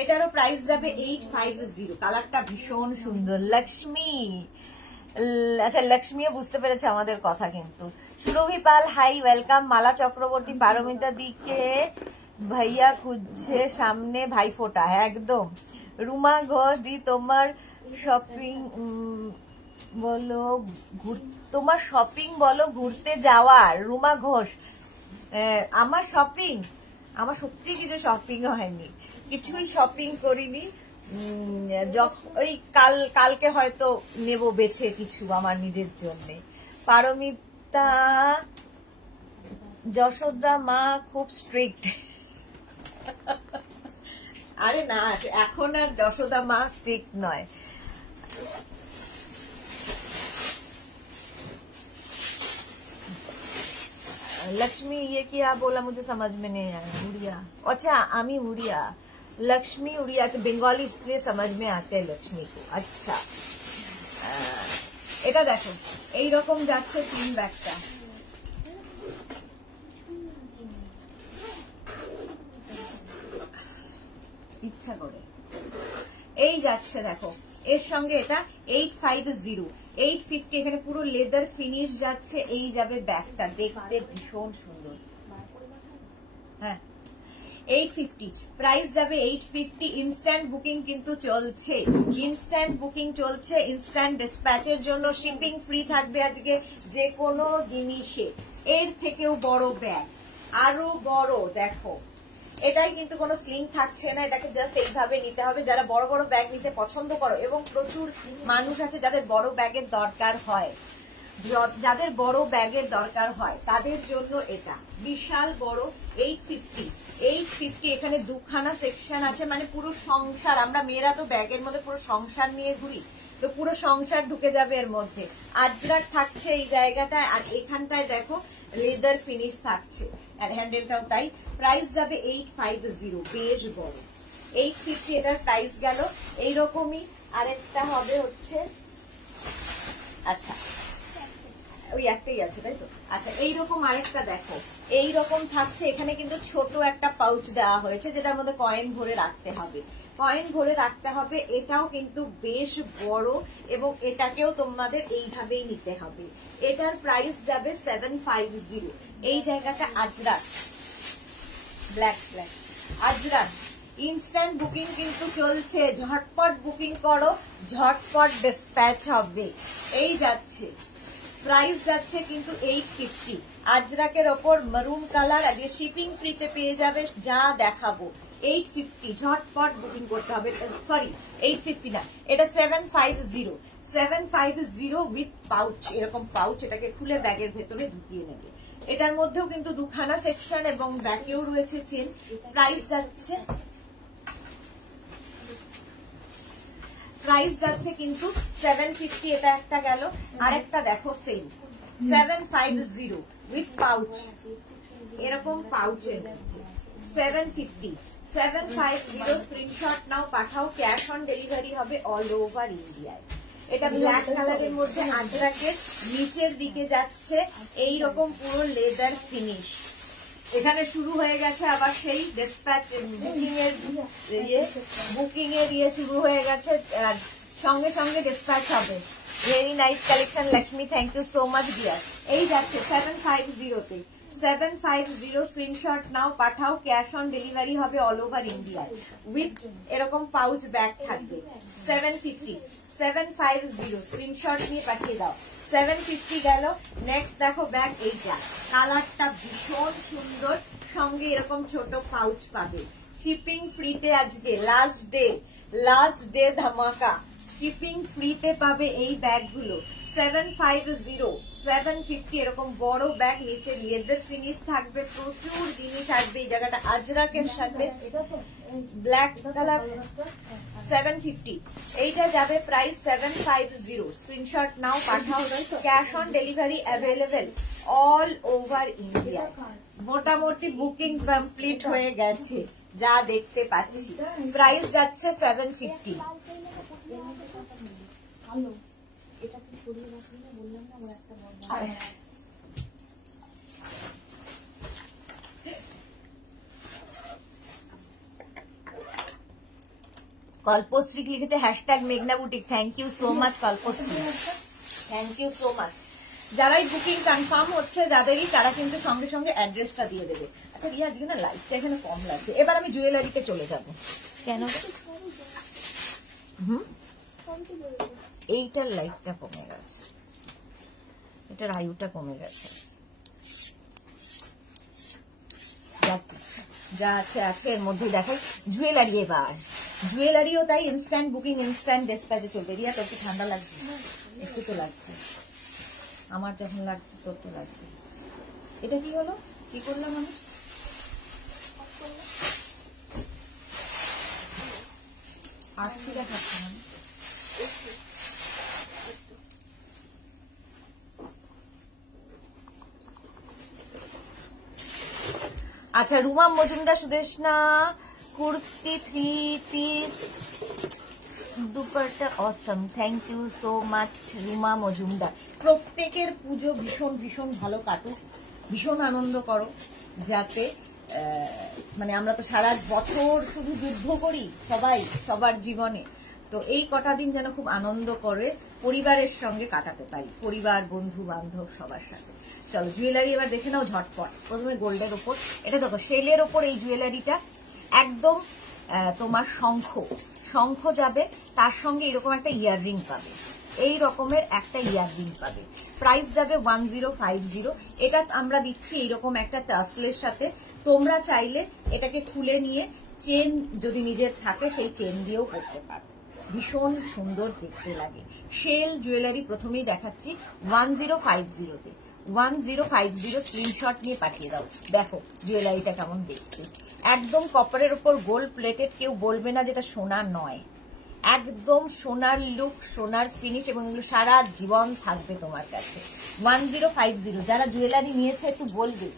এটারও প্রাইস যাবে 850। কালারটা ভীষণ সুন্দর। লক্ষ্মী, আচ্ছা লক্ষ্মীও বুঝতে পেরেছে আমাদের কথা কিন্তু। সুরভি পাল হাই ওয়েলকাম। মালা চক্রবর্তী, পারমিতা দিকে ভাইয়া খুঁজছে, সামনে ভাইফোঁটা একদম। রুমা ঘোষ দি, তোমার শপিং বলো ঘুরতে যাওয়ার। রুমা ঘোষ, আমার সত্যি কিছু শপিং হয়নি, কিছুই শপিং করিনি। ওই কালকে হয়তো নেব বেছে কিছু আমার নিজের জন্য। পারমিতা, যশোদা মা খুব স্ট্রিক্ট। আরে না, এখন আর যশোদা মা স্ট্রিক্ট নয়। लक्ष्मी ये क्या बोला मुझे समझ में नहीं आया। उड़िया, अच्छा आमी उड़िया, लक्ष्मी उड़िया, अच्छा बेंगली इसलिए समझ में आते हैं लक्ष्मी को। अच्छा এটা দেখো এইরকম যাচ্ছে স্লিং ব্যাগটা, ইচ্ছা করে এই যাচ্ছে দেখো। এর সঙ্গে এটা 850, 850। এখানে পুরো লেদার ফিনিশ যাচ্ছে। এই যাবে ব্যাগটা, দেখতে ভীষণ সুন্দর। হ্যাঁ 850 প্রাইস যাবে 850। ইনস্ট্যান্ট বুকিং কিন্তু চলছে, ইনস্ট্যান্ট ডিসপ্যাচের জন্য শিপিং ফ্রি থাকবে আজকে যে কোনো জিনিসে। এর থেকেও বড় ব্যাগ, আরো বড় দেখো, এটাই কিন্তু কোনো স্লিং থাকছে না, এটাকে জাস্ট এইভাবে নিতে হবে। যারা বড় বড় ব্যাগ নিতে পছন্দ করো, এবং প্রচুর মানুষ আছে যাদের বড় ব্যাগের দরকার হয়, যাদের বড় ব্যাগের দরকার হয় তাদের জন্য এটা বিশাল বড় 850। এখানে দুখানা সেকশন আছে, মানে পুরো সংসার, আমরা মেয়েরা তো ব্যাগের মধ্যে পুরো সংসার নিয়ে ঘুরি, তো পুরো সংসার ঢুকে যাবে এর মধ্যে। আজরাক থাকছে এই জায়গাটায়, আর এখানটায় দেখো লেদার ফিনিশ থাকছে, আর হ্যান্ডেলটাও তাই। প্রাইস যাবে 850, বেশ বড় 850 এটার প্রাইস গেল। এইরকমই আরেকটা হবে হচ্ছে, আচ্ছা ওই একটাই আছে তাই তো। আচ্ছা এইরকম আরেকটা দেখো, এইরকম থাকছে, এখানে কিন্তু ছোট একটা পাউচ দেওয়া হয়েছে যেটার মধ্যে কয়েন ভরে রাখতে হবে, কয়েন ভরে রাখতে হবে। এটাও কিন্তু বেশ বড়, এবং এটাকেও তোমাদের এইভাবেই নিতে হবে। এটার প্রাইস যাবে 750। এই জায়গাটা Ajrak, black black Ajrak. Instant booking কিন্তু চলছে, ঝটপট বুকিং করো, ঝটপট ডিসপ্যাচ হবে। এই যাচ্ছে, প্রাইস যাচ্ছে কিন্তু 850। আজরাকের ওপর মারুন কালার, আর শিপিং ফ্রিতে পেয়ে যাবে। যা দেখাবো 850, ঝটপট বুকিং করতে হবে। সরি 850 না, এটা 750 উইথ পাউচ, এরকম পাউচ, এটাকে খুলে ব্যাগের ভেতরে ঢুকিয়ে নেবে। এটার মধ্যেও কিন্তু দুখানা সেকশন এবং ব্যাকেও রয়েছে চেন। প্রাইস যাচ্ছে কিন্তু 750। এটা একটা গেল, আরেকটা দেখো সেম 750 উইথ পাউচ, এরকম পাউচের মধ্যে 750 স্ক্রিনশট নাও, পাঠাও। ক্যাশ অন ডেলিভারি হবে অল ওভার ইন্ডিয়ায়। এটা ব্ল্যাক কালারের মধ্যে আজরাকের, নিচের দিকে যাচ্ছে এইরকম পুরো লেদার ফিনিশ। এখানে শুরু হয়ে গেছে আবার সেই ডিসপ্যাচ বুকিং এর ইয়ে শুরু হয়ে গেছে, সঙ্গে সঙ্গে ডিসপ্যাচ হবে। Very nice collection Lakshmi, thank you so much dear. এই যাচ্ছে 750 750 স্ক্রিনশট নাও, পাঠাও। ক্যাশ অন ডেলিভারি হবে অল ওভার ইন্ডিয়া উইথ এরকম পাউচ ব্যাগ থাকবে। 750 স্ক্রিনশট নিয়ে পাঠিয়ে দাও। 750 গেল। নেক্সট দেখো ব্যাগ, এইটা কালারটা ভীষণ সুন্দর, সঙ্গে এরকম ছোট পাউচ পাবে। শিপিং ফ্রিতে আজকে লাস্ট ডে ধামাকা, শিপিং ফ্রিতে পাবে এই ব্যাগগুলো। 750 এরকম বড় ব্যাগ, নিচে লেদার ফিনিশ থাকবে, প্রচুর জিনিস আসবে। এই জায়গাটা আজরাকের সাথে ব্ল্যাক কালার 750, এইটা যাবে প্রাইস 750। স্ক্রিনশট নাও, পাঠাও। Cash on delivery available all over India. মোটামুটি বুকিং কমপ্লিট হয়ে গেছে যা দেখতে পাচ্ছি। প্রাইস যাচ্ছে 750। কল্পশ্রী লিখেছে হ্যাশট্যাগ মেঘনা boutique, thank you so much Kalpashree, thank you so much. যারাই বুকিং কনফার্ম হচ্ছে যাদেরই, তারা কিন্তু সঙ্গে সঙ্গে অ্যাড্রেসটা দিয়ে দেবে। আচ্ছা রিয়া, আজকে না লাইটটা এখানে কম লাগছে, এবার আমি জুয়েলারিতে চলে যাব। কেন? এইটার লাইটটা কমে গেছে, এটার আয়ুটা কমে গেছে। যা আছে আছে এর মধ্যে দেখাই। জুয়েলারি, এবার জুয়েলারিও তাই ইনস্ট্যান্ট বুকিং, ইনস্ট্যান্ট ডিসপ্যাচে চলবে। রিয়া তোর কি ঠান্ডা লাগছে? একটু তো লাগছে, আমার যখন লাগছে তোর তো লাগছে। এটা কি হলো, কি করলাম আমি? আরসিটা খাচ্ছি না। আচ্ছা, Ruma Majumdar, Sudeshna kurti 3 piece dupatta awesome, thank you so much Ruma Majumdar. প্রত্যেকের পুজো ভীষণ ভীষণ ভালো কাটুক, ভীষণ আনন্দ করো, যাতে মানে আমরা তো সারা বছর শুধু যুদ্ধ করি সবাই সবার জীবনে, তো এই কটা দিন যেন খুব আনন্দ করে পরিবারের সঙ্গে কাটাতে পারি, পরিবার বন্ধু বান্ধব সবার সাথে। চলো জুয়েলারি এবার দেখে নাও ঝটপট। প্রথমে গোল্ডের ওপর, এটা দেখো শেলের ওপর এই জুয়েলারিটা, একদম তোমার শঙ্খ যাবে, তার সঙ্গে এরকম একটা ইয়াররিং পাবে, এই রকমের একটা ইয়াররিং পাবে। প্রাইস যাবে 1050। এটা আমরা দিচ্ছি এইরকম একটা টাসলের সাথে। তোমরা চাইলে এটাকে খুলে নিয়ে চেন যদি নিজের থাকে সেই চেন দিয়েও করতে পারো, ভীষণ সুন্দর দেখতে লাগে। শেল জুয়েলারি প্রথমেই দেখাচ্ছি 1050-তে। 1050 স্ক্রিনশট নিয়ে পাঠিয়ে দাও। দেখো জুয়েলারিটা কেমন দেখতে, একদম কপারের উপর গোল্ড প্লেটেড, কেউ বলবে না যেটা সোনা নয়, একদম সোনার লুক, সোনার ফিনিশ, এবং এগুলো সারা জীবন থাকবে তোমার কাছে। 1050। যারা জুয়েলারি নিয়েছে একটু বলবে।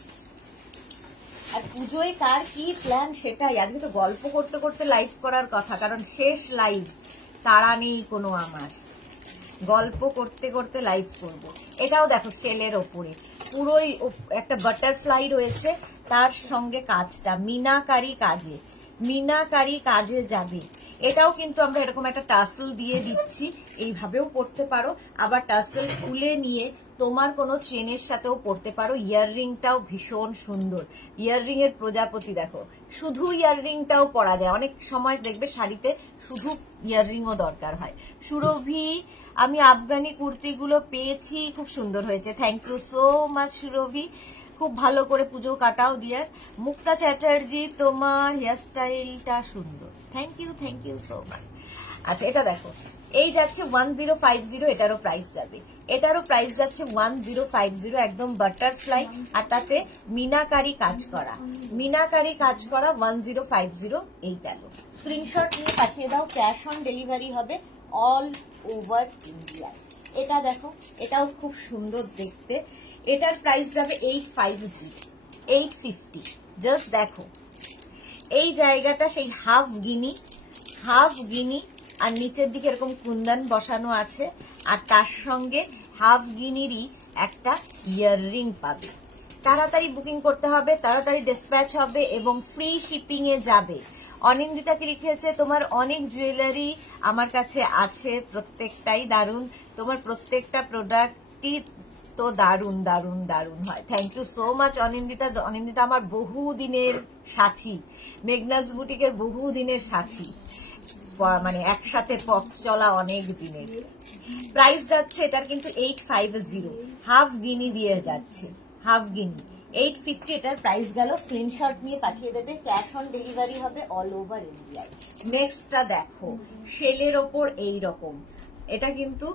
আর পুজোয় কার কি প্ল্যান সেটাই, আজকে তো গল্প করতে করতে লাইভ করার কথা, কারণ শেষ লাইভ, তাড়া নেই কোনো আমার, গল্প করতে করতে লাইভ করব। এটাও দেখো সেলের ওপরে পুরোই একটা বাটারফ্লাই রয়েছে, তার সঙ্গে কাজটা মিনাকারি কাজে যাবে। এটাও কিন্তু আমরা এরকম একটা টাসেল দিয়ে দিচ্ছি, এইভাবেও পড়তে পারো, আবার টাসেল খুলে নিয়ে তোমার কোনো চেনের সাথেও পড়তে পারো। ইয়াররিংটাও ভীষণ সুন্দর, ইয়াররিং এর প্রজাপতি দেখো, শুধু ইয়াররিংটাও পরা যায়, অনেক সময় দেখবে শাড়িতে শুধু ইয়াররিংও দরকার হয়। সুরভি, আমি আফগানি কুর্তিগুলো পেয়েছি, খুব সুন্দর হয়েছে, থ্যাংক ইউ সো মাচ সুরভি, খুব ভালো করে পুজো কাটাও ডিয়ার। মুক্তা চ্যাটার্জি, তোমার হেয়ারস্টাইলটা সুন্দর, থ্যাংক ইউ সো মাচ। আচ্ছা এটা দেখো, এই যাচ্ছে 1050, এটারও প্রাইস যাবে, এটারও প্রাইস যাচ্ছে 1050, একদম বাটারফ্লাই, আর তাতে মিনাকারি কাজ করা 1050। এই গেল, স্ক্রিনশট নিয়ে পাঠিয়ে দাও, ক্যাশ অন ডেলিভারি হবে অল ওভার ইন্ডিয়া। এটা দেখো, এটাও খুব সুন্দর দেখতে, এটার প্রাইস যাবে 850। জাস্ট দেখো এই জায়গাটা সেই হাফ গিনি, আর নিচের দিকে এরকম কুন্দন বসানো আছে, আর তার সঙ্গে হাফ গিনিরই একটা ইয়াররিং পাবে। তাড়াতাড়ি বুকিং করতে হবে, তাড়াতাড়ি ডিসপ্যাচ হবে এবং ফ্রি শিপিং এ যাবে। অনিন্দিতাকে লিখেছে, তোমার অনেক জুয়েলারি আমার কাছে আছে, প্রত্যেকটাই দারুণ, তোমার প্রত্যেকটা প্রোডাক্টই তো দারুণ দারুণ দারুণ হয়। Thank you so much Anindita. Anindita আমার বহুদিনের সাথী, মেঘনাস বুটিকের বহুদিনের সাথী, মানে একসাথে পথ চলা অনেক দিনের। প্রাইস যাচ্ছে এটার কিন্তু 850, হাফ গিনি দিয়ে যাচ্ছে, হাফ গিনি 850, এটার প্রাইস গেল। স্ক্রিনশট নিয়ে পাঠিয়ে দেবে, ক্যাশ অন ডেলিভারি হবে অল ওভার ইন্ডিয়ায়। নেক্সটটা দেখো, শেলের ওপর এই রকম, এটা কিন্তু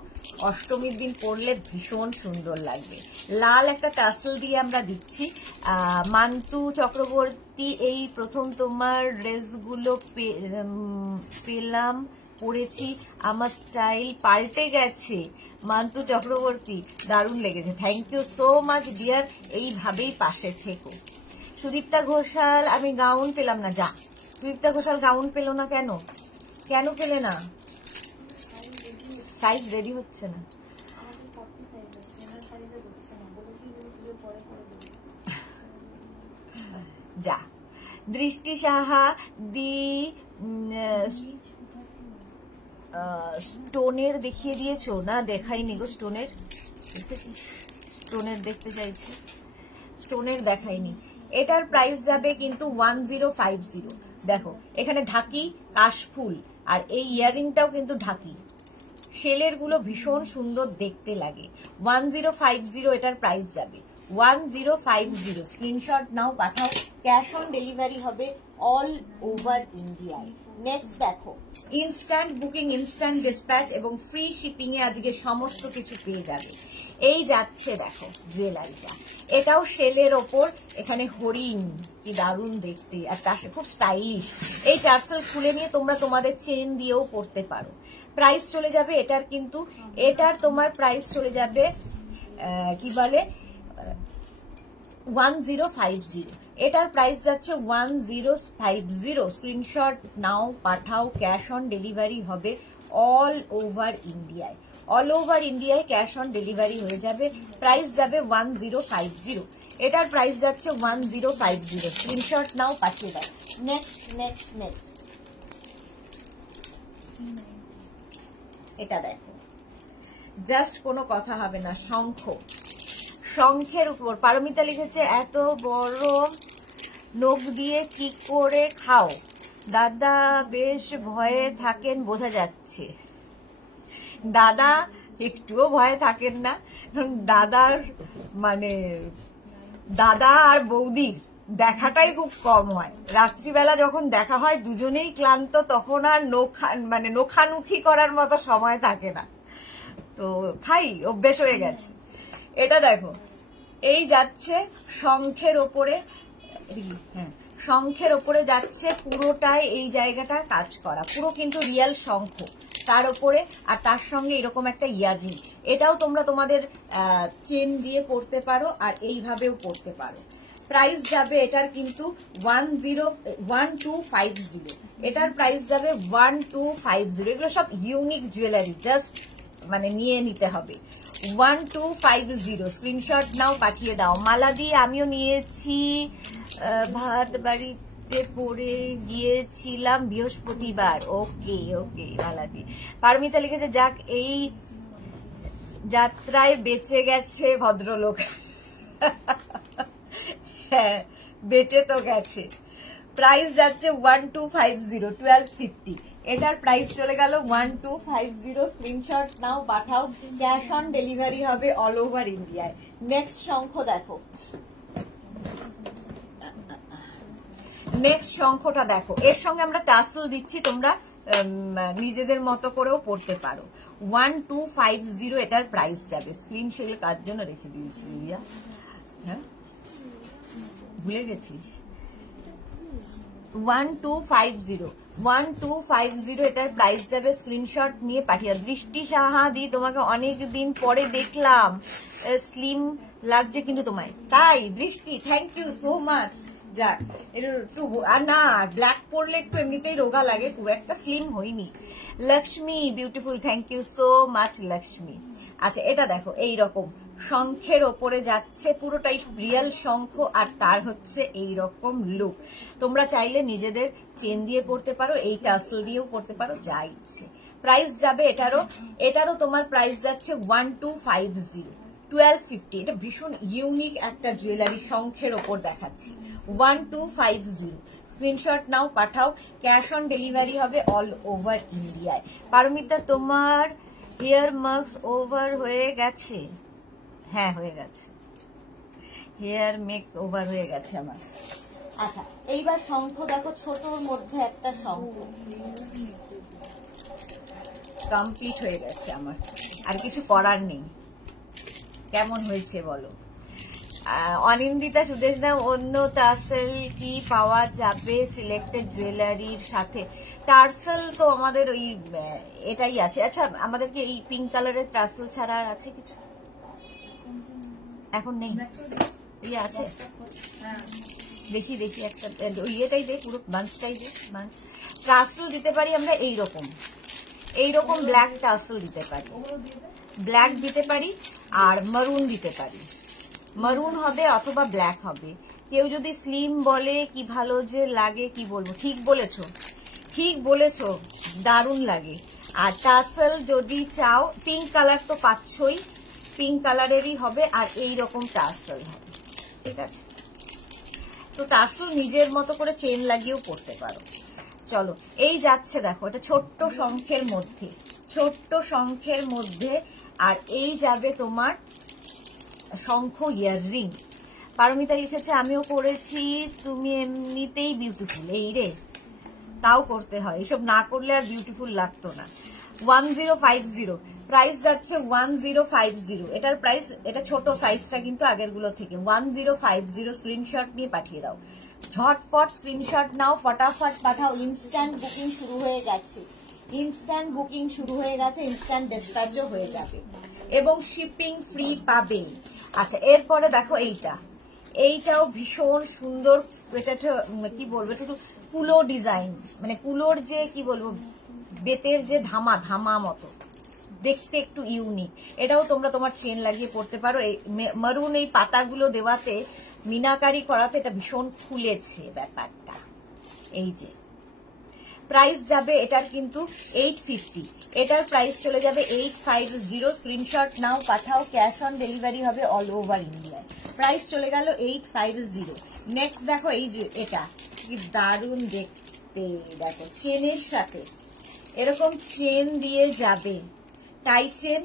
অষ্টমীর দিন পরলে ভীষণ সুন্দর লাগবে। লাল একটা টাসেল দিয়ে আমরা দিচ্ছি। মান্তু চক্রবর্তী, এই প্রথম তোমার ড্রেসগুলো পেলাম, পরেছি, আমার স্টাইল পাল্টে গেছে। মান্তু চক্রবর্তী, দারুণ লেগেছে, thank you so much dear, এইভাবেই পাশে থেকো। সুদীপ্তা ঘোষাল, আমি গাউন পেলাম না। যা, সুদীপ্তা ঘোষাল গাউন পেল না কেন? কেন পেলে না? সাইজ রেডি হচ্ছে না। যা, দৃষ্টি সাহা, দি স্টোনের দেখিয়ে দিয়েছো না? দেখাইনি গো, স্টোনের দেখতে চাইছি, স্টোনের দেখাইনি। এটার প্রাইস যাবে কিন্তু 1050। দেখো এখানে ঢাকি, কাশফুল, আর এই ইয়াররিংটাও কিন্তু ঢাকি। শেলের গুলো ভীষণ সুন্দর দেখতে লাগে। 1050 এটার প্রাইস যাবে, 1050। স্ক্রিনশট নাও, পাঠাও, ক্যাশ অন ডেলিভারি হবে অল ওভার ইন্ডিয়ায়। নেক্সট দেখো, ইনস্ট্যান্ট বুকিং, ইনস্ট্যান্ট ডিসপ্যাচ এবং ফ্রি শিপিং এ আজকে সমস্ত কিছু পেয়ে যাবে। এই যাচ্ছে দেখো জুয়েলারিটা, এটাও শেলের ওপর, এখানে হরিণ, কি দারুণ দেখতে, আর তার খুব স্টাইলিশ। এই টার্সেল খুলে নিয়ে তোমরা তোমাদের চেন দিয়েও পরতে পারো। প্রাইস চলে যাবে এটার, কিন্তু এটার তোমার প্রাইস চলে যাবে কি বলে 1050। এটার প্রাইস যাচ্ছে 1050। স্ক্রিনশট নাও, পাঠাও, ক্যাশ অন ডেলিভারি হবে অল ওভার ইন্ডিয়ায়। অল ওভার ইন্ডিয়ায় ক্যাশ অন ডেলিভারি হয়ে যাবে। প্রাইস যাবে 1050। এটার প্রাইস যাচ্ছে 1050। স্ক্রিনশট নাও, পাঠিয়ে দাও। নেক্সট নেক্সট নেক্সট, এটা দেখো, জাস্ট কোনো কথা হবে না, শঙ্খের উপর। পারমিতা লিখেছে, এত বড় নখ দিয়ে কি করে খাও দাদা? বেশ ভয়ে থাকেন বোঝা যাচ্ছে। দাদা একটুও ভয় থাকেন না, দাদার মানে দাদা আর বৌদির দেখাটাই খুব কম হয়। রাত্রিবেলা যখন দেখা হয় দুজনেই ক্লান্ত, তখন আর মানে নোখানুখি করার মতো সময় থাকে না, তো খাই অভ্যেস হয়ে গেছে। এটা দেখো, এই যাচ্ছে শঙ্খের ওপরে, হ্যাঁ শঙ্খের ওপরে যাচ্ছে পুরোটাই, এই জায়গাটা কাজ করা পুরো কিন্তু রিয়েল শঙ্খ তার উপরে, আর তার সঙ্গে এরকম একটা ইয়াররিং। এটাও তোমরা তোমাদের চেন দিয়ে পরতে পারো আর এইভাবেও পরতে পারো। প্রাইস যাবে এটার কিন্তু 1250, এটার প্রাইস যাবে 1250। এগুলো সব ইউনিক জুয়েলারি, জাস্ট মানে নিয়ে নিতে হবে। 1250 স্ক্রিনশট নাও, পাঠিয়ে দাও। মালা দিয়ে আমিও নিয়েছি, ভাত বাড়িতে পড়ে গিয়েছিলাম বৃহস্পতিবার। ওকে ওকে মালা দি। পারমিতা লিখেছে যাক এই যাত্রায় বেঁচে গেছে ভদ্রলোক। হ্যাঁ বেঁচে তো গেছে। প্রাইস যাচ্ছে 1250, 1250। এটার প্রাইস চলে গেল 1250। স্ক্রিনশট নাও, পাঠাও। ক্যাশ অন ডেলিভারি হবে অল ওভার ইন্ডিয়ায়। নেক্সট শঙ্খ দেখো, নেক্সট শঙ্খটা দেখো, এর সঙ্গে আমরা টাসেল দিচ্ছি, তোমরা নিজেদের মতো করেও পড়তে পারো। 1250 এটার প্রাইস যাবে। স্ক্রিনশট কার জন্য রেখে দিয়েছি রিয়া? হ্যাঁ ভুলে গেছিস? 1250 এটার প্রাইস যাবে। স্ক্রিনশট নিয়ে পাঠিয়ে। দৃষ্টি সাহা দি, তোমাকে অনেকদিন পরে দেখলাম, স্লিম লাগছে কিন্তু তোমায়। তাই দৃষ্টি, থ্যাংক ইউ সো মাচ। যাক একটু, আর না ব্ল্যাক পরলে একটু এমনিতেই রোগা লাগে, খুব একটা স্লিম হইনি। Lakshmi beautiful, thank you so much Lakshmi. আচ্ছা এটা দেখো, এইরকম শঙ্খের ওপরে যাচ্ছে, পুরোটাই রিয়েল শঙ্খ, আর তার হচ্ছে এই রকম লুক। তোমরা চাইলে নিজেদের চেন দিয়ে পড়তে পারো, এই টাসেল দিয়েও পড়তে পারো, যা ইচ্ছে। প্রাইস যাবে এটারও তোমার প্রাইস যাচ্ছে 1250, 1250। এটা ভীষণ ইউনিক একটা জুয়েলারি, শঙ্খের ওপর দেখাচ্ছি। 1250 স্ক্রিনশট নাও, পাঠাও। ক্যাশ অন ডেলিভারি হবে অল ওভার ইন্ডিয়ায়। পারমিতা তোমার হেয়ার মাস্ক ওভার হয়ে গেছে? হ্যাঁ হয়ে গেছে, হেয়ার মেক ওভার হয়ে গেছে আমার। আচ্ছা এইবার শঙ্খ দেখো, ছোটর মধ্যে একটা শঙ্খ কমপ্লিট হয়ে গেছে আমার, আর কিছু করার নেই। কেমন হয়েছে বলো? অনিন্দিতা সুদেশ নাম, অন্য টার্সেল কি পাওয়া যাবে সিলেক্টেড জুয়েলারির সাথে? টার্সেল তো আমাদের ওই এটাই আছে। আচ্ছা আমাদেরকে এই পিঙ্ক কালারের টার্সেল ছাড়া আর আছে কিছু? এখন নেই, ইয়ে আছে দেখি দেখি একটা ইয়েটাই দে, পুরো বাঞ্চটাই দে। বাঞ্চ টার্সেল দিতে পারি আমরা এইরকম ব্ল্যাক টার্সেল দিতে পারি, ব্ল্যাক দিতে পারি, আর মারুন দিতে পারি। মারুন হবে অথবা ব্ল্যাক হবে। কেউ যদি স্লিম বলে কি ভালো যে লাগে, কি বলবো, ঠিক বলেছো, ঠিক বলেছো, দারুণ লাগে। আর টার্সেল যদি চাও, পিঙ্ক কালার তো পাচ্ছই, পিঙ্ক কালারেরই হবে, আর এইরকম টার্সেল হবে, ঠিক আছে? তো টার্সেল নিজের মতো করে চেন লাগিয়েও পড়তে পারো। চলো এই যাচ্ছে দেখো, এটা ছোট্ট শঙ্খের মধ্যে, ছোট্ট শঙ্খের মধ্যে, আর এই যাবে তোমার শঙ্খ ইয়াররিং। পারমিতা লিখেছে আমিও করেছি, তুমি এমনিতেই বিউটিফুল। এই রে, তাও করতে হয়, এসব না করলে আর বিউটিফুল লাগতো না। 1050 প্রাইস যাচ্ছে 1050। এটার প্রাইস, এটা ছোট সাইজটা কিন্তু আগের গুলো থেকে। 1050 স্ক্রিনশট নিয়ে পাঠিয়ে দাও, ঝটপট স্ক্রিনশট নাও, ফটাফট পাঠাও। ইনস্ট্যান্ট বুকিং শুরু হয়ে গেছে, ইনস্ট্যান্ট বুকিং শুরু হয়ে গেছে, ইনস্ট্যান্ট ডিসপ্যাচও হয়ে যাবে এবং শিপিং ফ্রি পাবে। আচ্ছা এরপরে দেখো এইটাও ভীষণ সুন্দর। এটা কি বলবো, একটু কুলো ডিজাইন, মানে কুলোর যে কি বলবো, বেতের যে ধামা ধামা মতো দেখতে, একটু ইউনিক। এটাও তোমরা তোমার চেন লাগিয়ে পড়তে পারো। এই মারুন এই পাতাগুলো দেওয়াতে, মিনাকারি করাতে এটা ভীষণ খুলেছে ব্যাপারটা। এই যে প্রাইস যাবে এটার কিন্তু 850, এটার প্রাইস চলে যাবে 850। স্ক্রিনশট নাও, পাঠাও। ক্যাশ অন ডেলিভারি হবে অল ওভার ইন্ডিয়ায়। প্রাইস চলে গেল 850। নেক্সট দেখো এই যে, এটা কি দারুণ দেখতে, দেখো চেনের সাথে এরকম চেন দিয়ে যাবে, টাই চেন,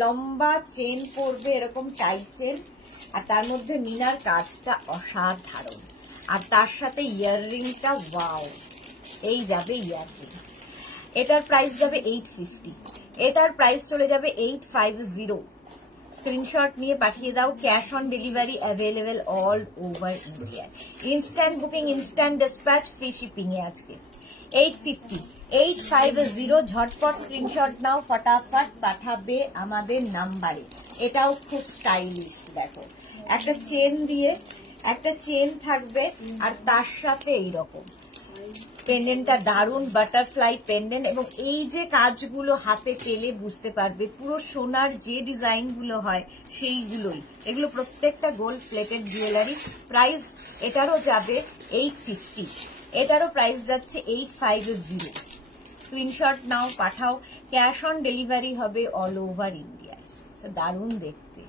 লম্বা চেন পড়বে, এরকম টাইট চেন, আর তার মধ্যে মিনার কাজটা অসাধারণ, আর তার সাথে ইয়াররিংটা ওয়াও। এই যাবে ইয়াররিং, এটার প্রাইস যাবে 850, এটার প্রাইস চলে যাবে 850। স্ক্রিনশট নিয়ে পাঠিয়ে দাও। Cash on delivery available all over India. Instant booking, instant dispatch, free shipping এ আজকে 850, 850। ঝটপট স্ক্রিনশট নাও, ফটাফট পাঠাবে আমাদের নাম্বারে। এটাও খুব স্টাইলিশ, দেখো একটা চেন দিয়ে, একটা চেন থাকবে, আর তার সাথে এইরকম পেন্ডেন্টটা দারুণ বাটারফ্লাই পেন্ডেন্ট, এবং এই যে কাজগুলো হাতে পেলে বুঝতে পারবে পুরো সোনার যে ডিজাইন গুলো হয় সেইগুলোই। এগুলো প্রত্যেকটা গোল্ড প্লেটেড জুয়েলারি। প্রাইস এটারও যাবে 850, এটারও প্রাইস যাচ্ছে 850। স্ক্রিনশট নাও, পাঠাও। ক্যাশ অন ডেলিভারি হবে অল ওভার ইন্ডিয়া। দারুণ দেখতে,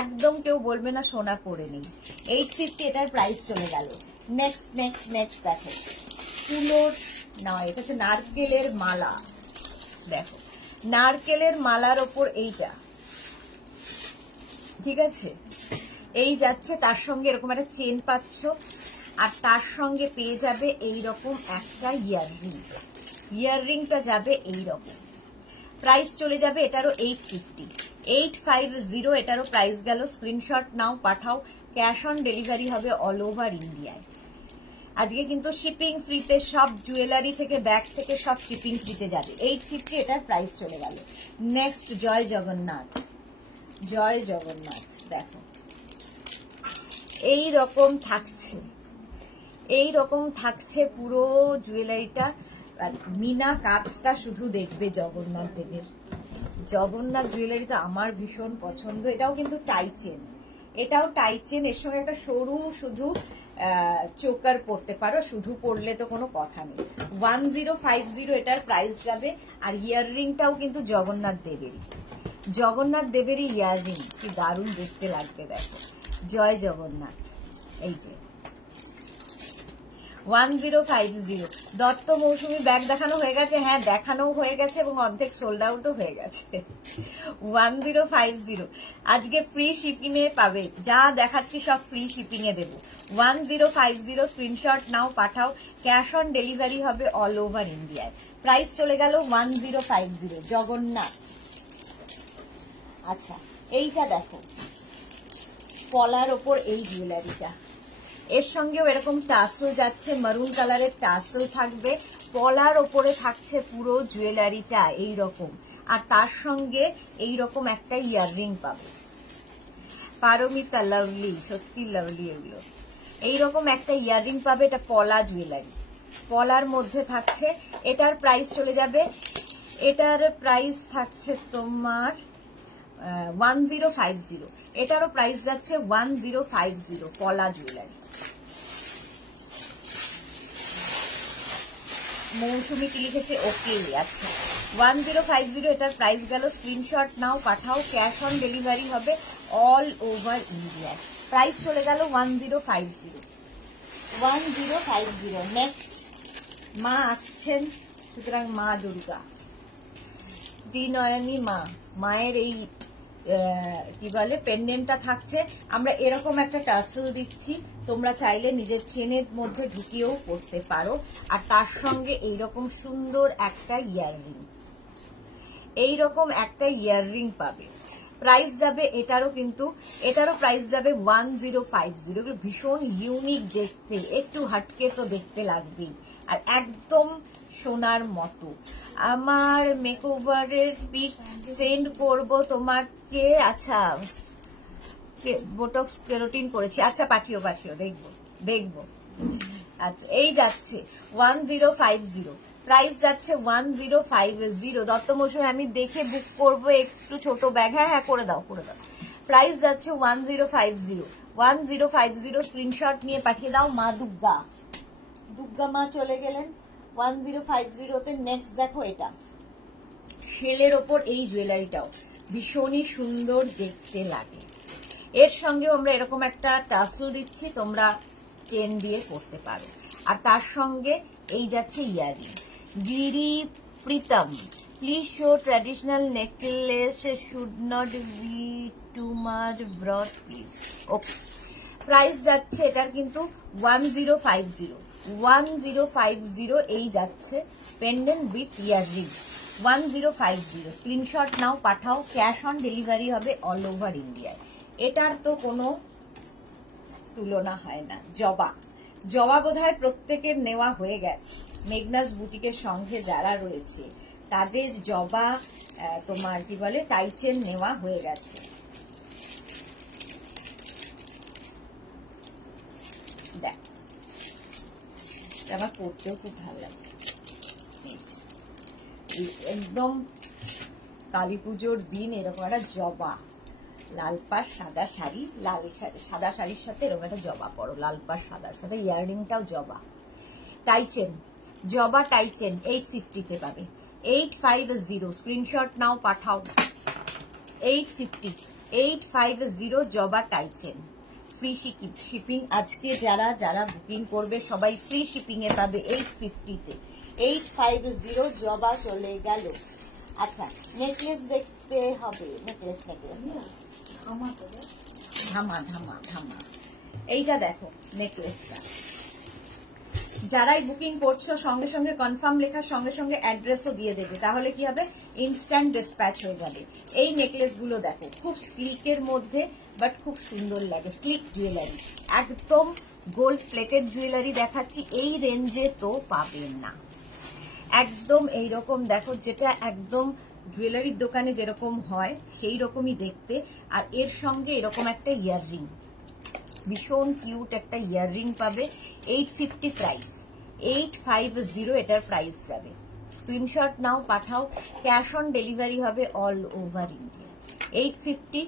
একদম কেউ বলবে না সোনা পরে নেই। 850 এটার প্রাইস চলে গেল। নেক্সট নেক্সট নেক্সট দেখো, ফুলোর না, এটা হচ্ছে নারকেলের মালা। দেখো নারকেলের মালার ওপর এইটা, ঠিক আছে, এই যাচ্ছে, তার সঙ্গে এরকম একটা চেন পাচ্ছ, আর তার সঙ্গে পেয়ে যাবে এইরকম একটা ইয়াররিং। ইয়াররিংটা যাবে এইরকম। প্রাইস চলে যাবে এটারও 850, 850 এটারও প্রাইস গেল। স্ক্রিনশট নাও, পাঠাও। ক্যাশ অন ডেলিভারি হবে অল ওভার ইন্ডিয়ায়। আজকে কিন্তু শিপিং ফ্রিতে, সব জুয়েলারি থেকে ব্যাগ থেকে সব শিপিং ফ্রিতে যাবে। 850 এটার প্রাইস চলে গেল। নেক্সট জয় জগন্নাথ, জয় জগন্নাথ। দেখো এই রকম থাকছে, এই রকম থাকছে পুরো জুয়েলারিটা, আর মিনা কাজটা শুধু দেখবে জগন্নাথ দেবের। জগন্নাথ জুয়েলারিটা আমার ভীষণ পছন্দ। এটাও কিন্তু টাই চেন, এটাও টাই চেন, এর সঙ্গে একটা সরু শুধু চোকার পড়তে পারো, শুধু পড়লে তো কোনো কথা নেই। 1050 এটার প্রাইস যাবে। আর ইয়াররিংটাও কিন্তু জগন্নাথ দেবেরই, জগন্নাথ দেবেরই ইয়াররিং। কি দারুণ দেখতে লাগবে, দেখো জয় জগন্নাথ। এই যে 1050। দত্ত মৌসুমী ব্যাগ দেখানো হয়ে গেছে, হ্যাঁ দেখানো হয়ে গেছে, এবং অর্ধেক সোল্ড আউটও হয়ে গেছে। 1050 আজকে ফ্রি শিপিং এ পাবে, যা দেখাচ্ছি সব ফ্রি শিপিং এ দেবো। 1050 স্ক্রিনশট নাও, পাঠাও। ক্যাশ অন ডেলিভারি হবে অল ওভার ইন্ডিয়ায়। প্রাইস চলে গেল 1050। জগন্নাথ। আচ্ছা এইটা দেখো, পলার ওপর এই জুয়েলারিটা, এর সঙ্গেও এরকম টাসেল যাচ্ছে, মারুন কালারের টাসেল থাকবে, পলার ওপরে থাকছে পুরো জুয়েলারিটা এইরকম, আর তার সঙ্গে এইরকম একটা ইয়াররিং পাবে। পারমিতা লাভলি, সত্যি লাভলি এগুলো। এইরকম একটা ইয়াররিং পাবে, এটা পলা জুয়েলারি, পলার মধ্যে থাকছে। এটার প্রাইস চলে যাবে, এটার প্রাইস থাকছে তোমার 1050, এটারও প্রাইস যাচ্ছে 1050। পলা জুয়েলারি। মৌসুমি কি লিখেছে, ওকে আচ্ছা 1050 এটার প্রাইস গেল। স্ক্রিনশট নাও, পাঠাও। ক্যাশ অন ডেলিভারি হবে অল ওভার ইন্ডিয়া। প্রাইস চলে গেল 1050, 1050। নেক্সট মা আসছেন, সুতরাং মা দুর্গা, নয়নী মা, মায়ের এই কি বলে পেন্ডেন্টটা থাকছে। আমরা এরকম একটা টাসেল দিচ্ছি, তোমরা চাইলে নিজের চেনের মধ্যে ঢুকিয়েও পড়তে পারো, আর তার সঙ্গে এইরকম সুন্দর একটা ইয়াররিং, এইরকম একটা ইয়াররিং পাবে। প্রাইস যাবে এটারও, কিন্তু এটারও প্রাইস যাবে 1050। এগুলো ভীষণ ইউনিক দেখতে, একটু হাটকে তো দেখতে লাগবেই, আর একদম সোনার মতো। আমার মেকওভারের পিক সেন্ড করব তোমাকে। আচ্ছা বোটক্স কেরোটিন করেছি, আচ্ছা পাঠিও পাঠিও, দেখবো দেখবো। আচ্ছা এই যাচ্ছে 1050, প্রাইস যাচ্ছে 1050। দত্ত মৌসুমী আমি দেখে বুক করব একটু ছোট ব্যাগ, হ্যাঁ হ্যাঁ করে দাও করে দাও। প্রাইস যাচ্ছে 1050, 1050 স্ক্রিনশট নিয়ে পাঠিয়ে দাও। মা দুর্গা, দুর্গা মা চলে গেলেন 1050-তে। নেক্সট দেখো, এটা শেলের ওপর এই জুয়েলারিটাও ভীষণই সুন্দর দেখতে লাগে। এর সঙ্গে আমরা এরকম একটা টাসেল দিচ্ছি, তোমরা চেন দিয়ে পড়তে পারো, আর তার সঙ্গে এই যাচ্ছে earring. Giri Pritam, Please show traditional necklace should not be too much broad please. Okay. Price যাচ্ছে এটার কিন্তু 1050 এই যাচ্ছে পেন্ডেন্ট উইথ ইয়াররিং 1050 স্ক্রিনশট নাও পাঠাও ক্যাশ অন ডেলিভারি হবে অল ওভার ইন্ডিয়ায় এটার তো কোনো তুলনা হয় না জবা বোধহয় প্রত্যেকের নেওয়া হয়ে গেছে মেগনাস বুটিকের সঙ্গে যারা রয়েছে তাদের জবা তোমার কি বলে টাইচেন নেওয়া হয়ে গেছে দেখ আমার পড়তেও খুব ভালো লাগে একদম কালী পুজোর দিন এরকম একটা জবা লাল পাড় সাদা শাড়ি সাদা শাড়ির সাথে এরকম একটা জবা পরো লাল পাড় সাদার সাথে ইয়াররিংটাও জবা টাইচেন জবা টাইচেন 850 পাবে 850 স্ক্রিনশট নাও পাঠাও 850 জবা টাইচেন ফ্রি শিপিং আজকে যারা বুকিং করবে সবাই ফ্রি শিপিং এ পাবে 850 850 জবা চলে গেল আচ্ছা নেকলেস দেখতে হবে নেকলেস ধামা এইটা দেখো নেকলেসটা যারাই বুকিং করছো সঙ্গে সঙ্গে কনফার্ম লেখার সঙ্গে সঙ্গে অ্যাড্রেসও দিয়ে দেবে তাহলে কি হবে ইনস্ট্যান্ট ডিসপ্যাচ হয়ে যাবে এই নেকলেস গুলো দেখো খুব স্লিকের মধ্যে বাট খুব সুন্দর লাগে স্লিক জুয়েলারি একদম গোল্ড প্লেটেড জুয়েলারি দেখাচ্ছি এই রেঞ্জে তো পাবেন না একদম এইরকম দেখো যেটা একদম জুয়েলারির দোকানে যেরকম হয় সেই রকমই দেখতে আর এর সঙ্গে এরকম একটা ইয়াররিং ভীষণ কিউট একটা ইয়াররিং পাবে 850 প্রাইস 850 এটার প্রাইস যাবে স্ক্রিনশট নাও পাঠাও ক্যাশ অন ডেলিভারি হবে অল ওভার ইন্ডিয়া 850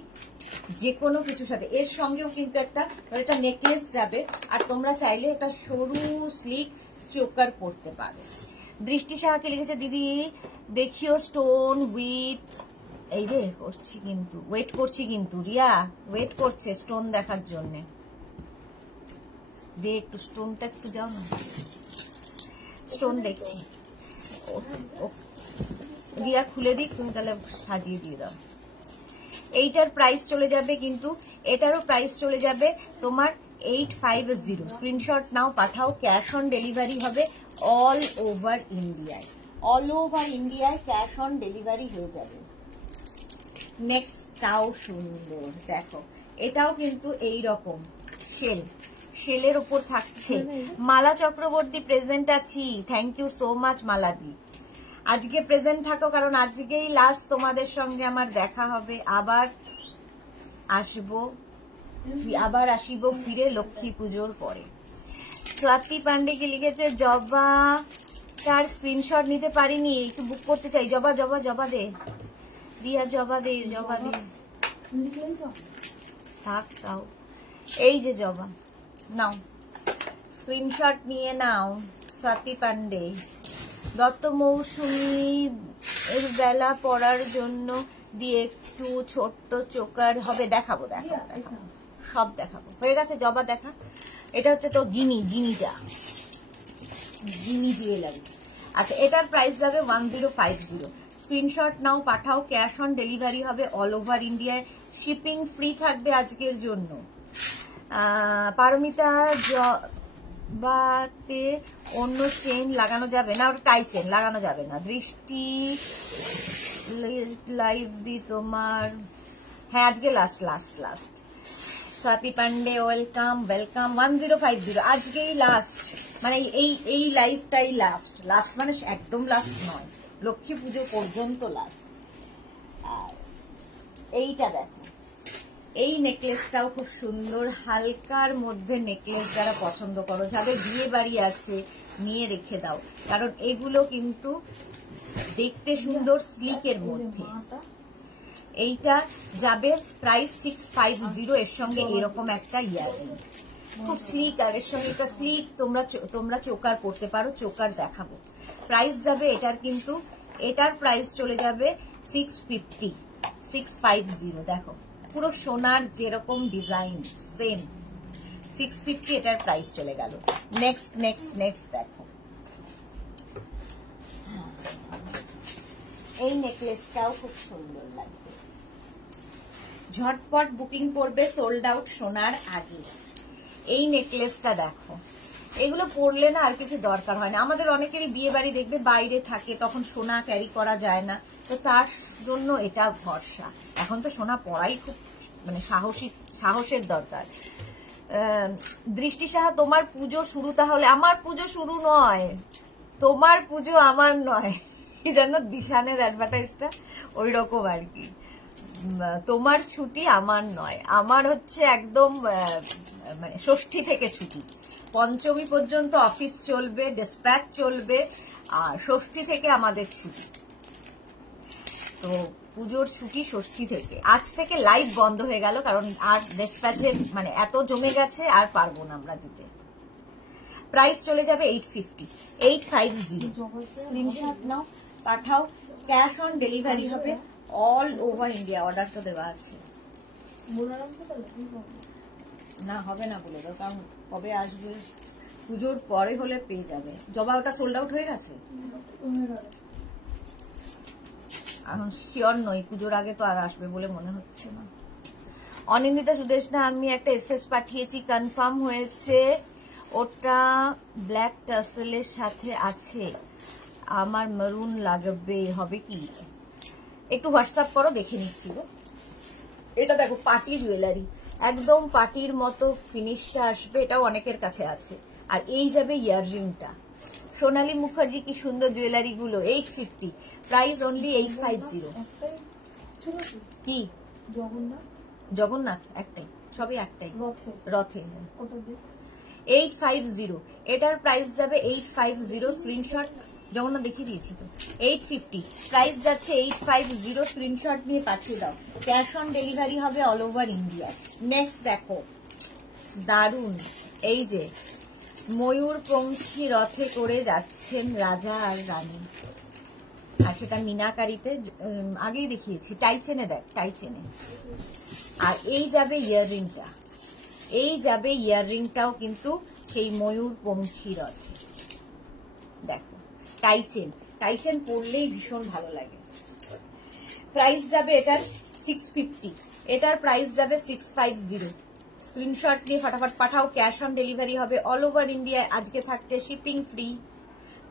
যে কোনো কিছুর সাথে এর সঙ্গেও কিন্তু একটা নেকলেস যাবে আর তোমরা চাইলে একটা সরু স্লিক চোকার পরতে পারো দৃষ্টি সাহাকে লিখেছে দিদি দেখিও স্টোন উইথ এই রে করছি কিন্তু ওয়েট করছি কিন্তু রিয়া ওয়েট করছে স্টোন দেখার জন্য দে একটু স্টোনটা একটু দাও না স্টোন দেখছি রিয়া খুলে দিক তুমি তাহলে সাজিয়ে দিয়ে দাও এইটার প্রাইস চলে যাবে কিন্তু এটারও প্রাইস চলে যাবে তোমার 850 স্ক্রিনশট নাও পাঠাও ক্যাশ অন ডেলিভারি হবে অল ওভার ইন্ডিয়ায় ক্যাশ অন ডেলিভারি হয়ে যাবে নেক্সটটাও সুন্দর দেখো এটাও কিন্তু এই রকম শেলের উপর থাকছে মালা চক্রবর্তী প্রেজেন্ট আছি থ্যাংক ইউ সো মাচ মালাদি আজকে প্রেজেন্ট থাকো কারণ আজকেই লাস্ট তোমাদের সঙ্গে আমার দেখা হবে আবার আসিব ফিরে লক্ষ্মী পুজোর পরে স্বাতি পান্ডে কি লিখেছে জবা তার স্ক্রিনশট নিতে পারিনি একটু বুক করতে চাই জবা দে রিয়া জবা দে থাক তাও এই যে জবা নাও স্ক্রিনশট নিয়ে নাও স্বাতি পান্ডে দত্ত মৌসুমী এর বেলা পড়ার জন্য দিয়ে একটু ছোট্ট চোকার হবে দেখাবো সব দেখাবো হয়ে গেছে জবা দেখা এটা হচ্ছে তো গিনি জুয়েলারি আচ্ছা এটার প্রাইস যাবে 1050 স্ক্রিনশট নাও পাঠাও ক্যাশ অন ডেলিভারি হবে অল ওভার ইন্ডিয়ায় শিপিং ফ্রি থাকবে আজকের জন্য পারমিতা জবাতে অন্য চেন লাগানো যাবে না ওটা টাই চেন লাগানো যাবে না দৃষ্টি লাইভ দি তোমার হ্যাঁ আজকে লাস্ট স্বাতি পান্ডে ওয়েলকাম 1050 আজকেই লাস্ট মানে এই লাইফটাই লাস্ট মানে একদম লাস্ট নয় লক্ষ্মী পুজো পর্যন্ত লাস্ট আর এইটা দেখো এই নেকলেসটাও খুব সুন্দর হালকার মধ্যে নেকলেস যারা পছন্দ করো যাদের বিয়ে বাড়ি আছে নিয়ে রেখে দাও কারণ এগুলো কিন্তু দেখতে সুন্দর স্লিকের মধ্যে এইটা যাবে প্রাইস 650 এর সঙ্গে এরকম একটা ইয়াররিং খুব স্লিক আর এর সঙ্গে একটা স্লিক তোমরা চোকার পড়তে পারো চোকার দেখাবো প্রাইস যাবে এটার প্রাইস চলে যাবে 650 দেখো পুরো সোনার যেরকম ডিজাইন সেম 650 এটার প্রাইস চলে গেল নেক্সট দেখো এই নেকলেসটাও খুব সুন্দর লাগবে। ঝটপট বুকিং করবে সোল্ড আউট সোনার আগে। এই নেকলেসটা দেখো, এগুলো পরলে না আর কিছু দরকার হয় না। আমাদের অনেকেরই বিয়ে বাড়ি দেখবে বাইরে থাকে, তখন সোনা ক্যারি করা যায় না, তো তার জন্য এটা ভরসা। এখন তো সোনা পরাই খুব মানে সাহসের দরকার। দৃষ্টি সাহা, তোমার পুজো শুরু তাহলে? আমার পুজো শুরু নয়, তোমার পুজো আমার নয়, এই জন্য দিশানের অ্যাডভার্টাইজটা ওই রকম আর কি। তোমার ছুটি আমার নয়, আমার হচ্ছে একদম মানে ষষ্ঠী থেকে ছুটি, পঞ্চমী পর্যন্ত অফিস চলবে, ডিসপ্যাচ চলবে, আর ষষ্ঠী থেকে আমাদের ছুটি। তো পুজোর ছুটি ষষ্ঠী থেকে। আজ থেকে লাইভ বন্ধ হয়ে গেল, কারণ আর ডিসপ্যাচের মানে এত জমে গেছে, আর পারবো না আমরা দিতে। প্রাইস চলে যাবে 850, 850। স্ক্রিনশট নাও, পাঠাও, ক্যাশ অন ডেলিভারি হবে অল ওভার ইন্ডিয়া। অর্ডার তো দেওয়া আছে না, হবে না বলে দাও, কারণ কবে আসবে, পুজোর পরে হলে পেয়ে যাবে। জবা ওটা সোল্ড আউট হয়ে গেছে, এখন শিওর নই, পুজোর আগে তো আর আসবে বলে মনে হচ্ছে না। অনিন্দিতা সুদেশনা, আমি একটা এসএস পাঠিয়েছি, কনফার্ম হয়েছে, ওটা ব্ল্যাক টাসেলের সাথে আছে, আমার মেরুন লাগবে, হবে কি? একটু হোয়াটসঅ্যাপ করো, দেখে নিচ্ছি গো। এটা দেখো পার্টি জুয়েলারি, একদম পার্টির মতো ফিনিশটা আসবে, এটাও অনেকের কাছে আছে। আর এই যাবে ইয়াররিংটা। সোনালী মুখার্জি, কি সুন্দর জুয়েলারি গুলো। 850, প্রাইস অনলি 850। কি জগন্নাথ? একটাই, সবই একটাই, রথে। 850, এটার প্রাইস যাবে 850। স্ক্রিনশট, জগন্নাথ দেখিয়ে দিয়েছি তো। 850, প্রাইস যাচ্ছে 850। স্ক্রিনশট নিয়ে পাঠিয়ে দাও, ক্যাশ অন ডেলিভারি হবে অল ওভার ইন্ডিয়া। নেক্সট দেখো, দারুন, এই যে ময়ূরপঙ্খী রথে করে যাচ্ছেন রাজা আর রানী, আর সেটা মিনাকারিতে, আগেই দেখিয়েছি, টাইচেনে, দেখ টাইচেনে। আর এই যাবে ইয়াররিংটা, এই যাবে ইয়াররিংটাও কিন্তু সেই ময়ূরপঙ্খী রথে। দেখো টাইচেন, টাইচেন পরলেই ভীষণ ভালো লাগে। প্রাইস যাবে এটার 650, এটার প্রাইস যাবে 650। স্ক্রিনশট নিয়ে ফটাফট পাঠাও, ক্যাশ অন ডেলিভারি হবে অল ওভার ইন্ডিয়া। আজকে থাকছে শিপিং ফ্রি।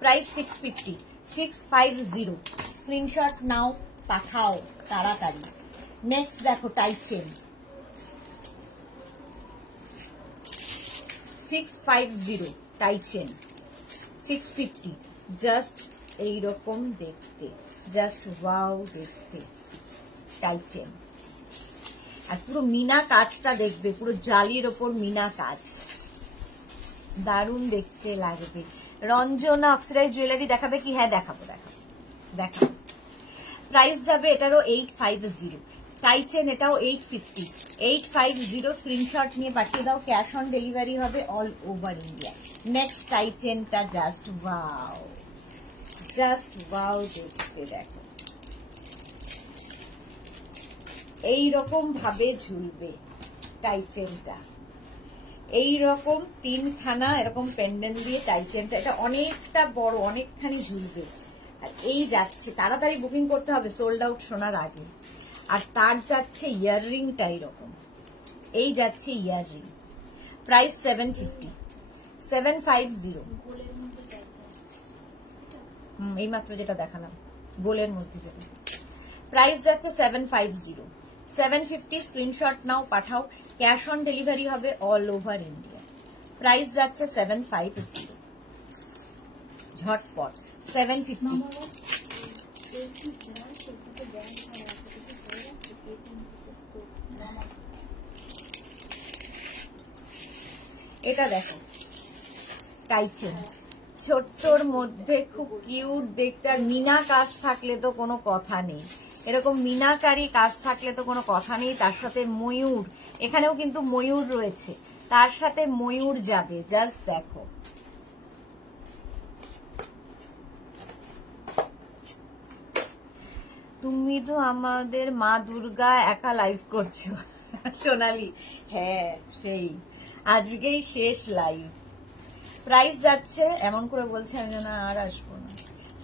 প্রাইস 650, 650। স্ক্রিনশট নাও, পাঠাও তাড়াতাড়ি। নেক্সট দেখো টাইচেন, 650, টাইচেন 650। জাস্ট এইরকম দেখতে, জাস্ট ওয়াও দেখতে টাইচেন। আর পুরো মিনা কাজটা দেখবে, পুরো জালির ওপর মিনা কাজ, দারুণ দেখতে লাগবে। রঞ্জনা অক্সিডাইজ জুয়েলারি দেখাবে কি? হ্যাঁ দেখাবো, দেখাবো, দেখাবো। প্রাইস যাবে এটারও 850, টাইচেন এটাও 850, 850। স্ক্রিনশট নিয়ে পাঠিয়ে দাও, ক্যাশ অন ডেলিভারি হবে অল ওভার ইন্ডিয়া। নেক্সট টাইচেনটা জাস্ট ওয়াও, জাস্ট ওয়াও দেখতে, দেখো এইরকম ভাবে ঝুলবে টাইচেনটা, এইরকম তিনখানা এরকম পেন্ডেন্ট দিয়ে টাইচেনটা, এটা অনেকটা বড়, অনেকখানি ঝুলবে। আর এই যাচ্ছে, তাড়াতাড়ি বুকিং করতে হবে সোল্ড আউট শোনার আগে। আর তার যাচ্ছে ইয়াররিংটা এইরকম, এই যাচ্ছে ইয়াররিং। প্রাইস 750, 750। এইমাত্র যেটা দেখালাম গোলের মধ্যে যেটা, প্রাইস যাচ্ছে 750, 750। স্ক্রিনশট নাও, পাঠাও, ক্যাশ অন ডেলিভারি হবে অল ওভার ইন্ডিয়া। প্রাইস যাচ্ছে 750, ঝটপট 750। এটা দেখো টাইচেন, ছোট্টর মধ্যে খুব কিউট দেখতে। আর মিনা কাজ থাকলে তো কোনো কথা নেই, এরকম মিনাকারি কাজ থাকলে তো কোনো কথা নেই। তার সাথে ময়ূর, এখানেও কিন্তু ময়ূর রয়েছে, তার সাথে ময়ূর যাবে, জাস্ট দেখো। তুমি তো আমাদের মা দুর্গা একা লাইভ করছো সোনালি। হ্যাঁ সেই আজকেই শেষ লাইভ। প্রাইস যাচ্ছে, এমন করে বলছে আমি যেন আর আসবো না,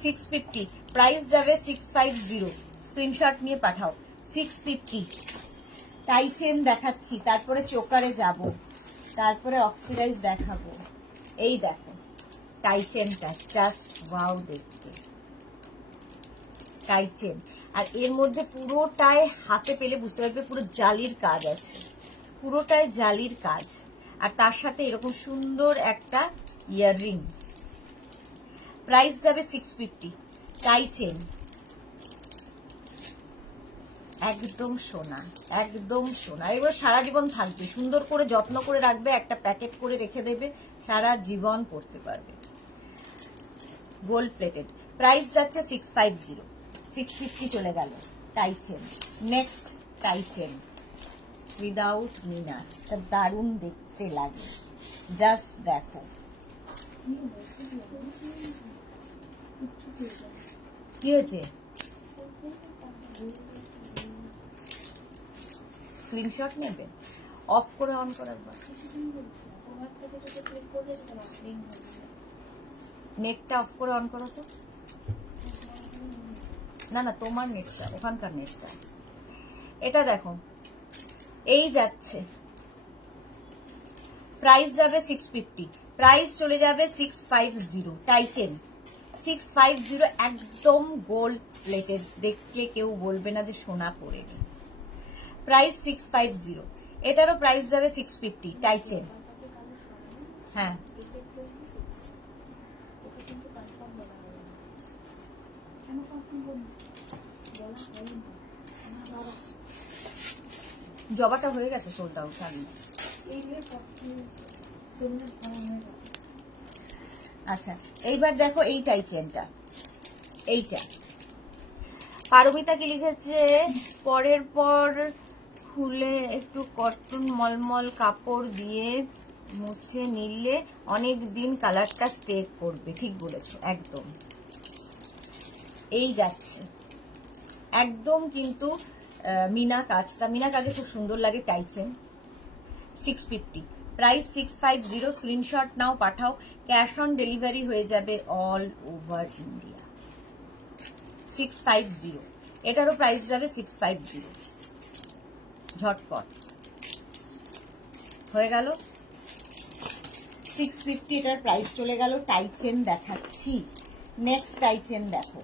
650, প্রাইস যাবে 650, স্ক্রিনশট নিয়ে পাঠাও। 650 টাই চেন দেখাচ্ছি, তারপরে চোকারে যাব, তারপরে অক্সিডাইজ দেখাবো। এই দেখো টাই চেনটা, জাস্ট ওয়াও দেখতে টাই চেন। আর এর মধ্যে পুরোটাই হাতে পেলে বুঝতে পারবে পুরো জালির কাজ আছে, পুরোটাই জালির কাজ। আর তার সাথে এরকম সুন্দর একটা ইয়াররিং। প্রাইস যাবে 650, টাই চেন, একদম সোনা, একদম সোনা। এবার সারা জীবন থাকবে, সুন্দর করে যত্ন করে রাখবে, একটা প্যাকেট করে রেখে দেবে, সারা জীবন পড়তে পারবে। গোল্ড প্লেটেড, প্রাইস যাচ্ছে 650, 650 চলে গেল tie chain. Next tie chain without meena, এটা দারুণ দেখতে লাগে, জাস্ট দেখো। কি হয়েছে? স্ক্রিনশট নেবে, অফ করে অন করে একবার। নেটটা অফ করে অন করো তো। না না, তোমার নেটটা, ওখানকার নেটটা। এটা দেখো, এই যাচ্ছে, প্রাইস যাবে 650, প্রাইস চলে যাবে 650, টাই চেন 650, একদম গোল্ড প্লেটেড, দেখতে কেউ বলবে না যে সোনা করে। প্রাইস 650, এটারও প্রাইস যাবে 650, টাই চেন। হ্যাঁ জবাটা হয়ে গেছে সোল্ড আউট। আচ্ছা এইবার দেখো এই টাই চেনটা, এইটা পারমিতা কি লিখেছে, পরের পর খুলে একটু কটন মলমল কাপড় দিয়ে মুছে নিলে অনেক দিন কালারটা স্টে করবে। ঠিক বলেছো, একদম। এই যাচ্ছে একদম, কিন্তু মিনা কাজটা, মিনা কাজে খুব সুন্দর লাগে। টাই চেন 650, প্রাইস 650, স্ক্রিনশট নাও পাঠাও, ক্যাশ অন ডেলিভারি হয়ে যাবে অল ওভার ইন্ডিয়া। 650, এটারও প্রাইস যাবে 650, ঝটপট হয়ে গেল 650, এটার প্রাইস চলে গেল। টাই চেন দেখাচ্ছি, নেক্সট টাই চেন দেখো,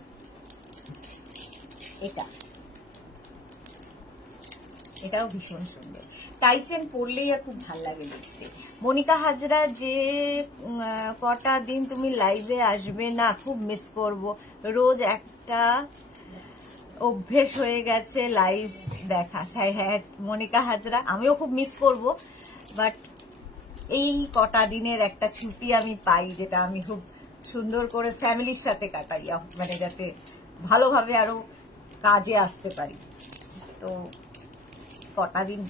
এটাও ভীষণ সুন্দর। টাই চেন পরলেই আর খুব ভাল লাগে দেখতে। মনিকা হাজরা, যে কটা দিন তুমি লাইভে আসবে না, খুব মিস করব। রোজ একটা অভ্যেস হয়ে গেছে লাইভ দেখা। হ্যাঁ হ্যাঁ মনিকা হাজরা, আমিও খুব মিস করব, বাট এই কটা দিনের একটা ছুটি আমি পাই, যেটা আমি খুব সুন্দর করে ফ্যামিলির সাথে কাটাই, মানে যাতে ভালোভাবে আরো কাজে আসতে পারি। তো কটা দিন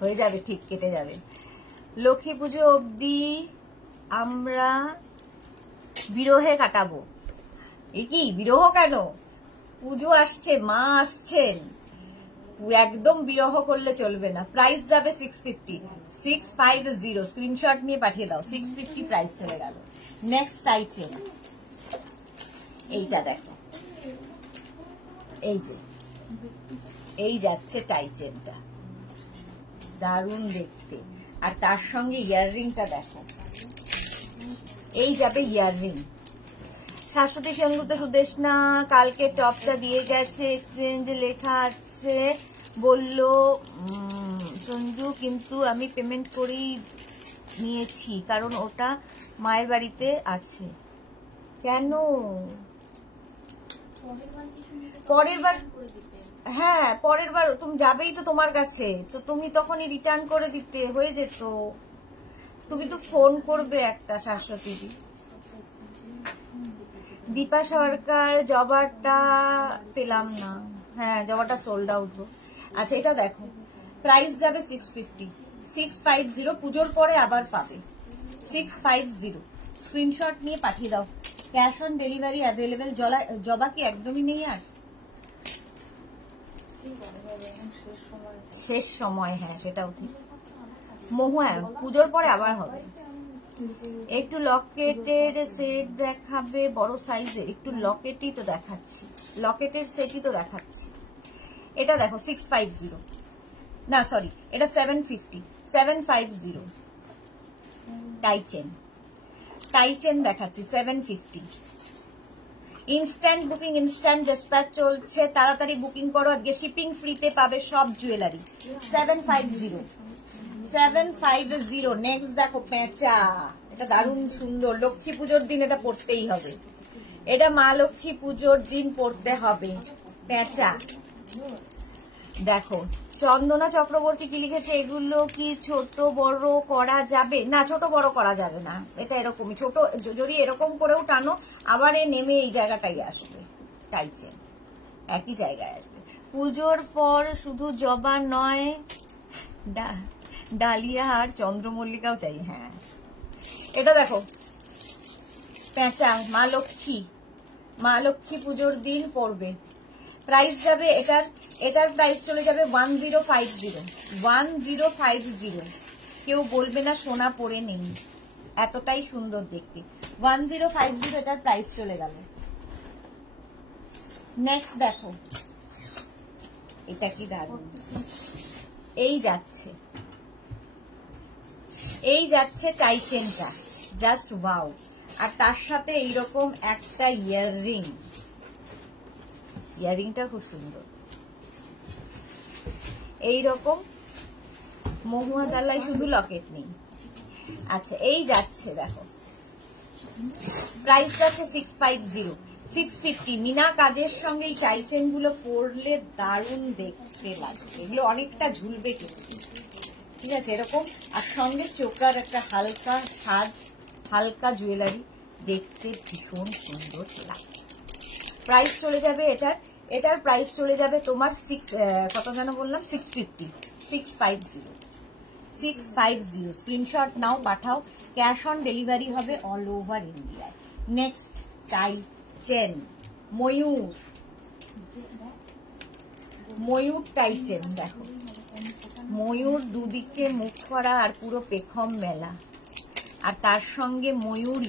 হয়ে যাবে, ঠিক কেটে যাবে। লক্ষ্মী পুজো অবধি আমরা বিরহে কাটাবো। এই কি বিরহ কেন? পুজো আসছে, মা আসছেন, একদম বিরহ করলে চলবে না। প্রাইস যাবে 650, 650, স্ক্রিনশট নিয়ে পাঠিয়ে দাও। 650 প্রাইস চলে গেল। নেক্সট টাই চেন, এইটা দেখো, এই যে এই যাচ্ছে টাই চেনটা, দারুণ দেখতে। আর তার সঙ্গে ইয়াররিংটা দেখো, এই যাবে ইয়াররিং। শাশ্বতী সেনগুপ্ত সুদেশনা কালকে টপটা দিয়ে গেছে, এক্সচেঞ্জ লেখা আছে, বললো সঞ্জু, কিন্তু আমি পেমেন্ট করেই নিয়েছি, কারণ ওটা মায়ের বাড়িতে আছে। কেন? পরের বার, হ্যাঁ পরের বার তুমি যাবেই তো তোমার কাছে, তো তুমি তখনই রিটার্ন করে দিতে হয়ে যেত। তুমি তো ফোন করবে একটা। শাশ্বতীদি, দীপা সরকার, জবাটা পেলাম না। হ্যাঁ জবাটা সোল্ড আউট। আচ্ছা এটা দেখো, প্রাইস যাবে 650, 650, পুজোর পরে আবার পাবে। 650, স্ক্রিনশট নিয়ে পাঠিয়ে দাও। Cash on delivery available. জবা কি একদমই নেই আর? শেষ সময়, হ্যাঁ সেটাও ঠিক। মহুয়া পুজোর পরে আবার হবে। একটু লকেটের সেট দেখাবে বড় সাইজের, একটু লকেটই তো দেখাচ্ছি, লকেটের সেটই তো দেখাচ্ছি। এটা দেখো 650, না সরি এটা 750, 750 টাইচেন, টাইচেন দেখাচ্ছি 750। ইনস্ট্যান্ট বুকিং, ইনস্ট্যান্ট ডিসপ্যাচ চলছে, তাড়াতাড়ি বুকিং করো, আজকে শিপিং ফ্রিতে পাবে সব জুয়েলারি। 750, 750। নেক্সট দেখো পেঁচা, এটা দারুণ সুন্দর, লক্ষ্মী পুজোর দিন এটা পড়তেই হবে, এটা মা লক্ষ্মী পুজোর দিন পড়তে হবে। পেঁচা দেখো, চন্দনা চক্রবর্তী কি লিখেছে, এগুলো কি ছোট বড় করা যাবে? না, ছোট বড় করা যাবে না, এটা এরকমই ছোট, যদি এরকম করেও টানো আবার নেমে এই জায়গাটাই আসবে, টাইচে একই জায়গায় আসবে। পুজোর পর শুধু জবা নয়, ডালিয়া আর চন্দ্রমল্লিকাও চাই। হ্যাঁ, এটা দেখো পেঁচা, মা লক্ষ্মী পুজোর দিন পড়বে। প্রাইস যাবে এটার প্রাইস চলে যাবে 1050, 1050। কেউ বলবে না সোনা পরে নেই, এতটাই সুন্দর দেখতে। 1050 এটার প্রাইস চলে গেল। নেক্সট দেখো, এটা কি দারুণ, এই যাচ্ছে টাইচেনটা, জাস্ট ওয়াও। আর তার সাথে এইরকম একটা ইয়াররিংটা খুব সুন্দর, এইরকম মহুয়া দালাই, শুধু লকেট নেই। আচ্ছা, এই যাচ্ছে দেখো, প্রাইস যাচ্ছে 650, 650। মিনা কাজের সঙ্গে এই টাইচেন গুলো পরলে দারুণ দেখতে লাগবে, এগুলো অনেকটা ঝুলবে কিন্তু, ঠিক আছে এরকম। আর সঙ্গে চোকার একটা হালকা সাজ, হালকা জুয়েলারি, দেখতে ভীষণ সুন্দর লাগে। প্রাইস চলে যাবে এটার প্রাইস চলে যাবে তোমার কত যেন বললাম, 650, 650। স্ক্রিনশট নাও, পাঠাও, ক্যাশ অন ডেলিভারি হবে অল ওভার ইন্ডিয়ায়। নেক্সট টাইচেন, ময়ূর টাইচেন দেখো, ময়ূর দুদিকে মুখ করা আর পুরো পেখম মেলা, আর তার সঙ্গে ময়ূর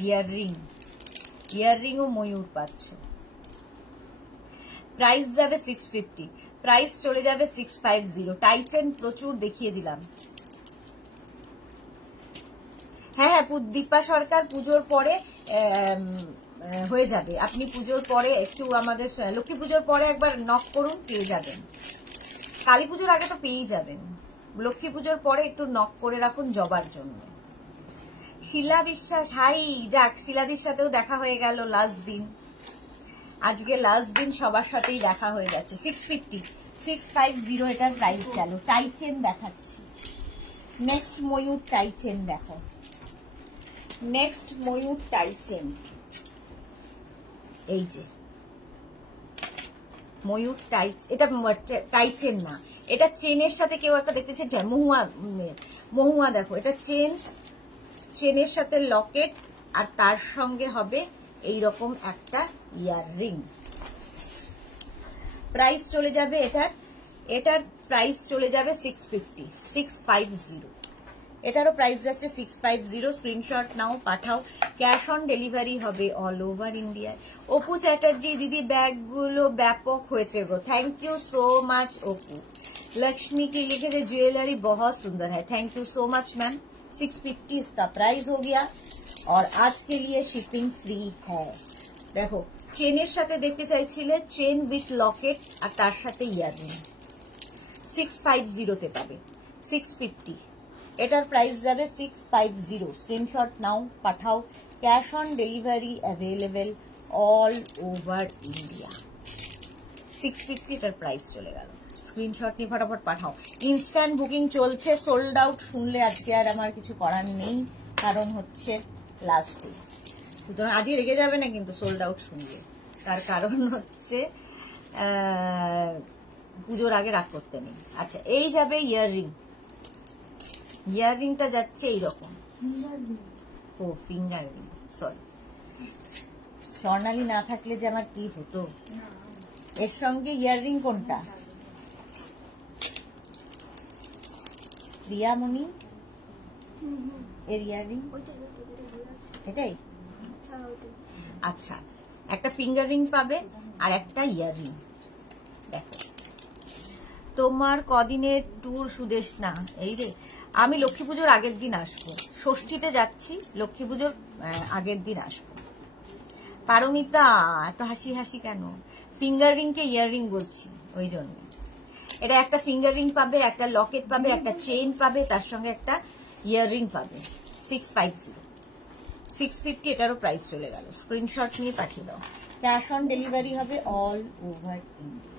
ইয়াররিংও ময়ূর পাচ্ছ। প্রাইস যাবে 650, প্রাইস চলে যাবে 650। টাইচেন প্রচুর দেখিয়ে দিলাম। হ্যাঁ, দীপা সরকার পুজোর পরে হয়ে যাবে, আপনি পুজোর পরে একটু আমাদের লক্ষ্মী পুজোর পরে একবার নক করুন, পেয়ে যাবেন। কালী পুজোর আগে তো পেয়েই যাবেন, লক্ষ্মী পুজোর পরে একটু নক করে রাখুন জবার জন্য। শিলা বিশ্বাস, হাই, যাক শিলাদির সাথেও দেখা হয়ে গেল লাস্ট দিন, আজকে লাস্ট দিন সবার সাথেই দেখা হয়ে যাচ্ছে। 650 এটার প্রাইস গেল। টাইচেন দেখাচ্ছি, নেক্সট ময়ূর টাইচেন দেখো, নেক্সট ময়ূর টাইচেন, এই যে ময়ূর এটা টাইচেন না, এটা চেনের সাথে কেউ একটা দেখতে চাই, মহুয়া দেখো, এটা চেনের সাথে লকেট, আর তার সঙ্গে হবে এইরকম একটা ইয়াররিং। প্রাইস চলে যাবে এটার প্রাইস চলে যাবে 650। এটারও প্রাইস যাচ্ছে 650। স্ক্রিনশট নাও, পাঠাও, ক্যাশ অন ডেলিভারি হবে অল ওভার ইন্ডিয়ায়। অপু চ্যাটার্জি, দিদি ব্যাগগুলো ব্যাপক হয়েছে গো, thank you so much Apu. Lakshmi की लिखे थे ज्वेलरी बहुत सुंदर है, thank you so much ma'am. 650 इसका प्राइस हो गया और आज के लिए शिपिंग फ्री है। देखो চেনের সাথে দেখতে চাইছিলে, চেন উইথ লকেট আর তার সাথে ইয়াররিং, 650 তে পাবে। 650 এটার প্রাইস যাবে 650। স্ক্রিনশট নাও, পাঠাও, cash on delivery available all over India. 650 এটার প্রাইস চলে গেল। স্ক্রিনশট নিয়ে ফটাফট পাঠাও। ইনস্ট্যান্ট বুকিং চলছে, সোল্ড আউট শুনলে আজকে আর আমার কিছু করার নেই, কারণ হচ্ছে লাস্ট ডে, সুতরাং আজই রেগে যাবে না কিন্তু সোল্ড আউট শুনলে, তার কারণ হচ্ছে পুজোর আগে রাগ করতে নেই। আচ্ছা, এই যাবে ইয়াররিংটা যাচ্ছে এইরকম, ও ফিঙ্গার রিং, সরি স্বর্ণালী না থাকলে যে আমার কি হতো। এর সঙ্গে ইয়াররিং কোনটা? প্রিয়ামণি এর ইয়াররিং এটাই। আচ্ছা, একটা ফিঙ্গার রিং পাবে আর একটা ইয়াররিং। দেখো তোমার কদিনের ট্যুর সুদেশ না? এই রে, আমি লক্ষ্মী পুজোর আগের দিন আসবো, ষষ্ঠীতে যাচ্ছি, লক্ষ্মী পুজোর আগের দিন আসবো। পারমিতা এত হাসি হাসি কেন? ফিঙ্গার রিং কে ইয়াররিং বলছি ওই জন্য। এটা একটা ফিঙ্গার রিং পাবে, একটা লকেট পাবে, একটা চেইন পাবে, তার সঙ্গে একটা ইয়াররিং পাবে। 650 650 এটারও প্রাইস চলে গেল। স্ক্রিনশট নিয়ে পাঠিয়ে দাও। ক্যাশ অন ডেলিভারি হবে অল ওভার ইন্ডিয়া।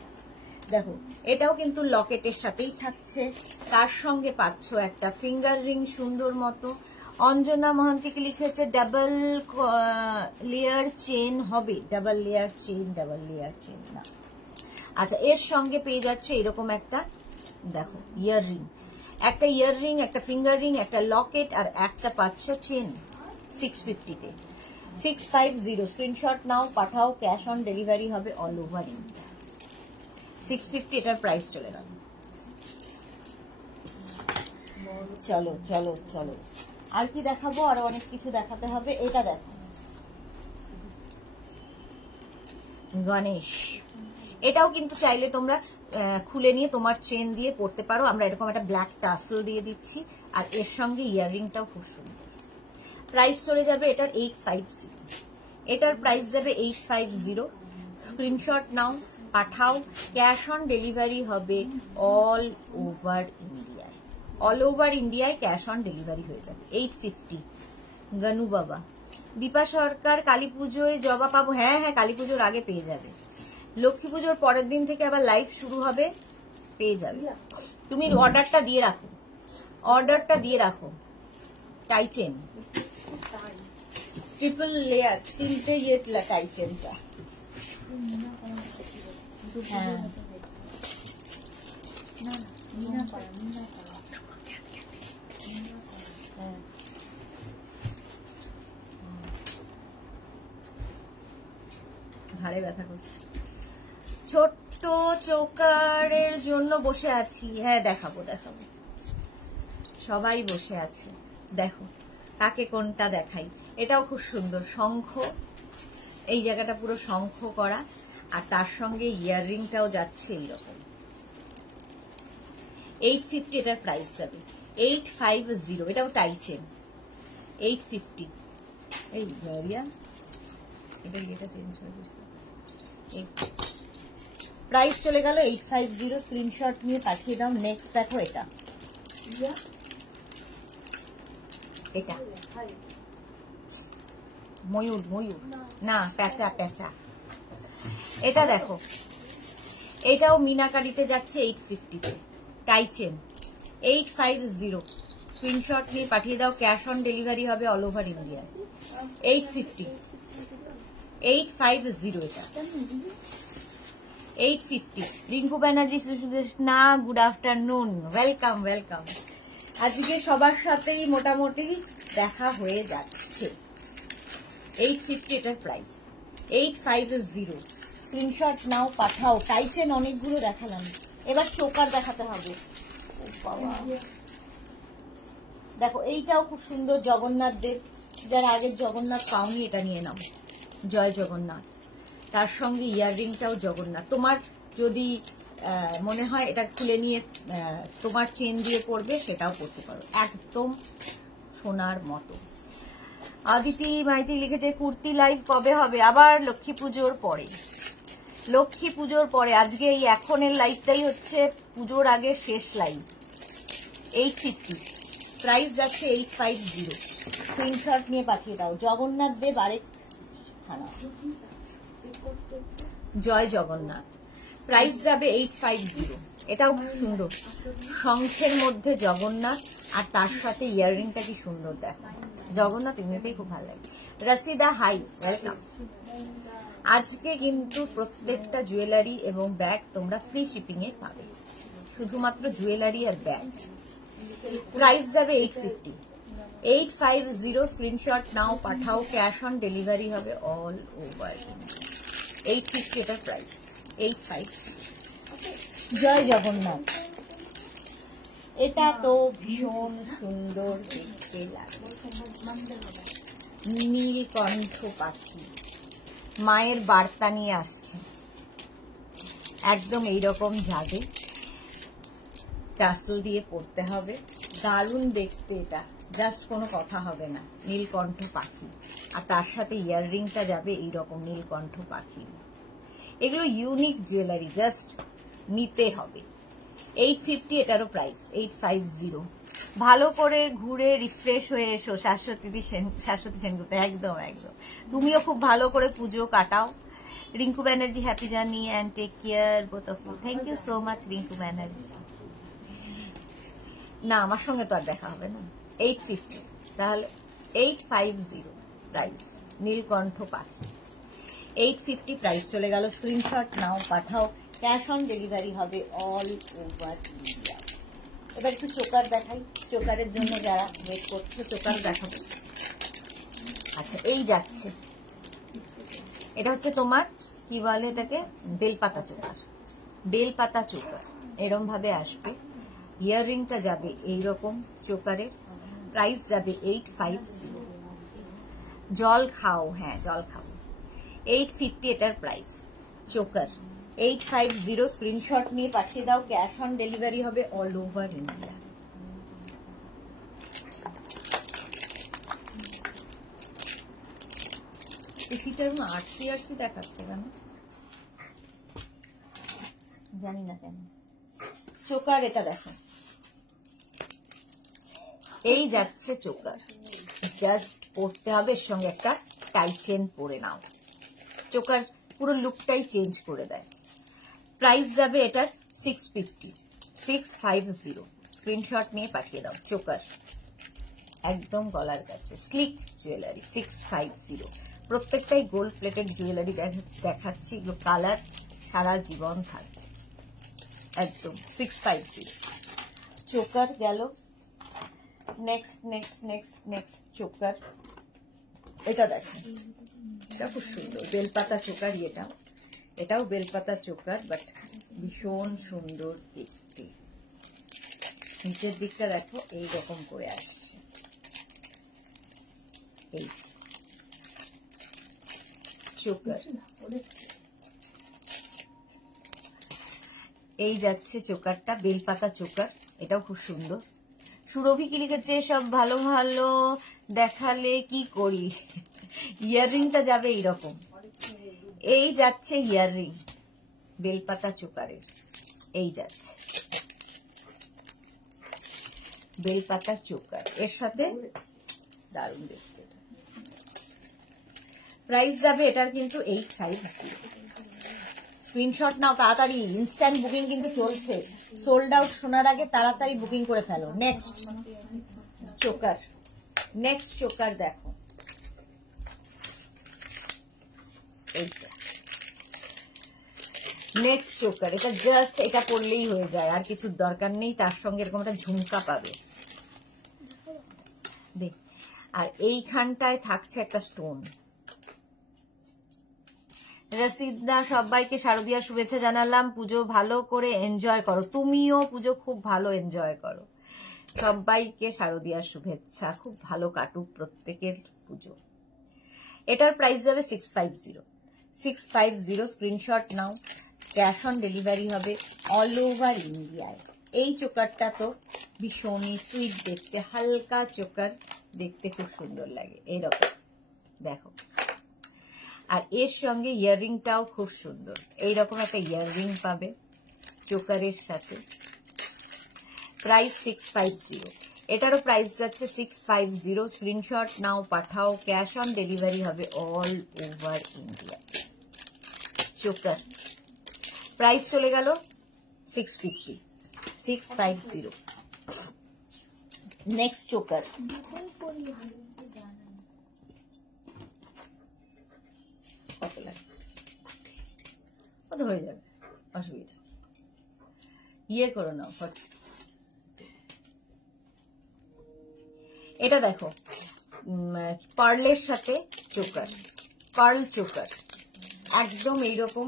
দেখো এটাও কিন্তু লকেটের সাথেই থাকছে, তার সঙ্গে পাচ্ছ একটা ফিঙ্গার রিং সুন্দর মতো। অঞ্জনা মহান্তিকে লিখেছে ডাবল লেয়ার চেন হবে, ডাবল লেয়ার চেন না। আচ্ছা, এর সঙ্গে পেয়ে যাচ্ছে এরকম একটা, দেখো ইয়াররিং, একটা ইয়াররিং, একটা ফিঙ্গার রিং, একটা লকেট আর একটা পাচ্ছ চেন 650-তে। 650 স্ক্রিনশট নাও, পাঠাও। ক্যাশ অন ডেলিভারি হবে অল ওভার ইন্ডিয়া। 650 এটার প্রাইস চলে গেল। চলো চলো চলো, আর কি দেখাবো? আরো অনেক কিছু দেখাতে হবে। এটা দেখো গণেশ, এটাও কিন্তু চাইলে তোমরা খুলে নিয়ে তোমার চেন দিয়ে পরতে পারো। আমরা এরকম একটা ব্ল্যাক টাসেল দিয়ে দিচ্ছি, আর এর সঙ্গে ইয়াররিংটাও খুব সুন্দর। প্রাইস চলে যাবে এটার 850, এটার প্রাইস যাবে 850। স্ক্রিনশট নাও, পাঠাও। ক্যাশ অন ডেলিভারি হবে অল ওভার ইন্ডিয়ায়। অল ওভার ইন্ডিয়ায় ক্যাশ অন ডেলিভারি হয়ে যাবে। 850। গানু বাবা, দীপা সরকার কালী পুজোয় জবা পাবো? হ্যাঁ হ্যাঁ, কালী পুজোর আগে পেয়ে যাবে। লক্ষ্মী পুজোর পরের দিন থেকে আবার লাইভ শুরু হবে, পেয়ে যাবে। তুমি অর্ডারটা দিয়ে রাখো, অর্ডারটা দিয়ে রাখো। টাইচেন ট্রিপল লেয়ার, 3টে ইয়ে টাইচেনটা। হ্যাঁ ঘাড়ে ব্যথা করছে। ছোট্ট চৌকারের জন্য বসে আছি। হ্যাঁ দেখাবো দেখাবো, সবাই বসে আছে। দেখো কাকে কোনটা দেখাই। এটাও খুব সুন্দর, শঙ্খ, এই জায়গাটা পুরো শঙ্খ করা, আর তার সঙ্গে ইয়াররিংটাও যাচ্ছে এইরকম। 850 এটার প্রাইস যাবে। 850, এটাও টাইচেন। 850। এই রিয়া, এটা চেঞ্জ হয়ে গেছে। প্রাইস চলে গেল 850। স্ক্রিনশট নিয়ে পাঠিয়ে দাও। নেক্সট দেখো এটা, এটা ময়ূর, ময়ূর না, প্যাঁচা প্যাঁচা। এটা দেখো, এটাও মিনাকারিতে যাচ্ছে 850-তে। টাইচেন 850। স্ক্রিনশট নিয়ে পাঠিয়ে দাও। ক্যাশ অন ডেলিভারি হবে অল ওভার ইন্ডিয়া। 850, 850 এটা। 850। রিঙ্কু ব্যানার্জি না, গুড আফটারনুন, ওয়েলকাম ওয়েলকাম। আজকে সবার সাথেই মোটামুটি দেখা হয়ে যাচ্ছে। 850 এটার প্রাইস। 850। স্ক্রিনশট নাও, পাঠাও। টাইচেন অনেকগুলো দেখালাম, এবার চোকার দেখাতে হবে। দেখো এইটাও খুব সুন্দর, জগন্নাথ দেব। যারা আগের জগন্নাথ পাওনি, এটা নিয়ে নাও। জয় জগন্নাথ, তার সঙ্গে ইয়াররিংটাও জগন্নাথ। তোমার যদি মনে হয় এটা খুলে নিয়ে তোমার চেন দিয়ে পরবে, সেটাও করতে পারো, একদম সোনার মতো। আদিতি মাইতি লিখেছে কুর্তি লাইভ কবে হবে? আবার লক্ষ্মী পুজোর পরে, লক্ষ্মী পুজোর পরে। আজকে এই এখনের লাইভটাই হচ্ছে পুজোর আগে শেষ লাইভ। 850, প্রাইস যাচ্ছে 850। স্ক্রিনশট নিয়ে পাঠিয়ে দাও। জগন্নাথ দেব আরেক থানা, জয় জগন্নাথ। প্রাইস যাবে 850। এটাও খুব সুন্দর, শঙ্খের মধ্যে জগন্নাথ, আর তার সাথে ইয়াররিংটা কি সুন্দর। দেখো জগন্নাথ এমনিতেই খুব ভালো লাগে। Rashida hi, welcome. আজকে কিন্তু প্রত্যেকটা জুয়েলারি এবং ব্যাগ তোমরা ফ্রি শিপিং এ পাবে, শুধুমাত্র জুয়েলারি আর ব্যাগ। প্রাইস যাবে 850। 850। স্ক্রিনশট নাও, পাঠাও। ক্যাশ অন ডেলিভারি হবে অল ওভার ইন্ডিয়া। 850 এটার প্রাইস। 850। জয় জগন্নাথ। এটা তো ভীষণ সুন্দর দেখতে দেখতে লাগে। নীলকণ্ঠ পাখি মায়ের বার্তা নিয়ে আসছে, একদম এইরকম যাবে, টাসেল দিয়ে পড়তে হবে, দারুণ দেখতে, এটা জাস্ট কোনো কথা হবে না। নীলকণ্ঠ পাখি, আর তার সাথে ইয়াররিংটা যাবে এইরকম নীলকণ্ঠ পাখি। এগুলো ইউনিক জুয়েলারি, জাস্ট নিতে হবে। 850 এটারও প্রাইস 850। ভালো করে ঘুরে রিফ্রেশ হয়ে এসো শাশ্বতী সেনগুপ্ত। একদম একদম, তুমিও খুব ভালো করে পুজো কাটাও। Rinku Banerjee, happy journey and take care both of you. Thank you so much Rinku Banerjee. না, আমার সঙ্গে তো আর দেখা হবে না। 850, তাহলে 850 প্রাইস নীলকণ্ঠ পাখি। 850 প্রাইস চলে গেল। স্ক্রিনশট নাও, পাঠাও, ক্যাশ অন ডেলিভারি হবে অল ওভার ইন্ডিয়া। এবার একটু চোকার দেখাই, চোকারের জন্য যারা ওয়েট করছে চোকার দেখাবো। আচ্ছা, এই যাচ্ছে, এটা হচ্ছে তোমার কি বলে এটাকে, বেলপাতা চোকার। বেলপাতা চোকার এরম ভাবে আসবে, ইয়াররিংটা যাবে এইরকম চোকারে, প্রাইস যাবে 850। জল খাও, হ্যাঁ জল খাও। 850 এটার প্রাইস, চোকার 850। স্ক্রিনশট নিয়ে পাঠিয়ে দাও, ক্যাশ অন ডেলিভারি হবে অল ওভার ইন্ডিয়া। এসিটার আরসি দেখাচ্ছে কেন জানি না কেন। চোকার এটা দেখো, এই যাচ্ছে চোকার, জাস্ট পরতে হবে, এর সঙ্গে একটা টাই চেন পরে নাও, চোকার পুরো লুকটাই চেঞ্জ করে দেয়। প্রাইস যাবে এটার 650, 650। স্ক্রিনশট নিয়ে পাঠিয়ে দাও। চোকার একদম গলার কাছে, স্লিক জুয়েলারি, 650। প্রত্যেকটাই গোল্ড প্লেটেড জুয়েলারি দেখাচ্ছি, এগুলো কালার সারা জীবন থাকবে, একদম 650। চোকার গেল। Next next next next choker, এটা দেখেন, এটা খুব সুন্দর বেলপাতা চোকার। এটাও বেলপাতা চোকার, বাট ভীষণ সুন্দর দেখতে। নিচের দিকটা দেখো এইরকম করে আসছে, এই চোকার, এই যাচ্ছে চোকারটা, বেলপাতা চোকার, এটাও খুব সুন্দর। সুরভি কি লিখেছে, সব ভালো ভালো দেখালে কি করি, ইয়াররিংটা যাবে এইরকম, এই যাচ্ছে ইয়াররিং বেলপাতা চোকারের, এই যাচ্ছে বেলপাতা চোকার, এর সাথে দারুণ দেখতে। প্রাইস যাবে এটার কিন্তু 850। স্ক্রিনশট নাও তাড়াতাড়ি, ইনস্ট্যান্ট বুকিং কিন্তু চলছে, সোল্ড আউট শোনার আগে তাড়াতাড়ি বুকিং করে ফেলো। নেক্সট চোকার, নেক্সট চোকার দেখো, এইটা নেক্সট চোকার। এটা জাস্ট এটা পড়লেই হয়ে যায়, আর কিছুর দরকার নেই, তার সঙ্গে এরকম একটা ঝুমকা পাবে দেখ, আর এইখানটায় থাকছে একটা স্টোন। রসিদা, সবাইকে শারদীয়ার শুভেচ্ছা জানালাম। পুজো ভালো করে এনজয় করো, তুমিও পুজো খুব ভালো এনজয় করো। সবাইকে শারদীয়ার শুভেচ্ছা, খুব ভালো কাটুক প্রত্যেকের পুজো। এটার প্রাইস যাবে 650, 650। Screenshot now, cash on delivery হবে অল ওভার ইন্ডিয়ায়। এই চোকারটা তো ভীষণই সুইট দেখতে, হালকা চোকার, দেখতে খুব সুন্দর লাগে এইরকম দেখো। আর এর সঙ্গে ইয়াররিংটাও খুব সুন্দর, এইরকম একটা ইয়াররিং পাবে চোকারের সাথে। প্রাইস 650, এটারও প্রাইস যাচ্ছে 650। স্ক্রিনশট নাও, পাঠাও, ক্যাশ অন ডেলিভারি হবে all over India. Choker price চলে গেল 650, 650। নেক্সট চোকার, কত লাগে, কত হয়ে যাবে, অসুবিধা, ইয়ে করো না। এটা দেখো, পার্লের সাথে চোকার, পার্ল চোকার, একদম এইরকম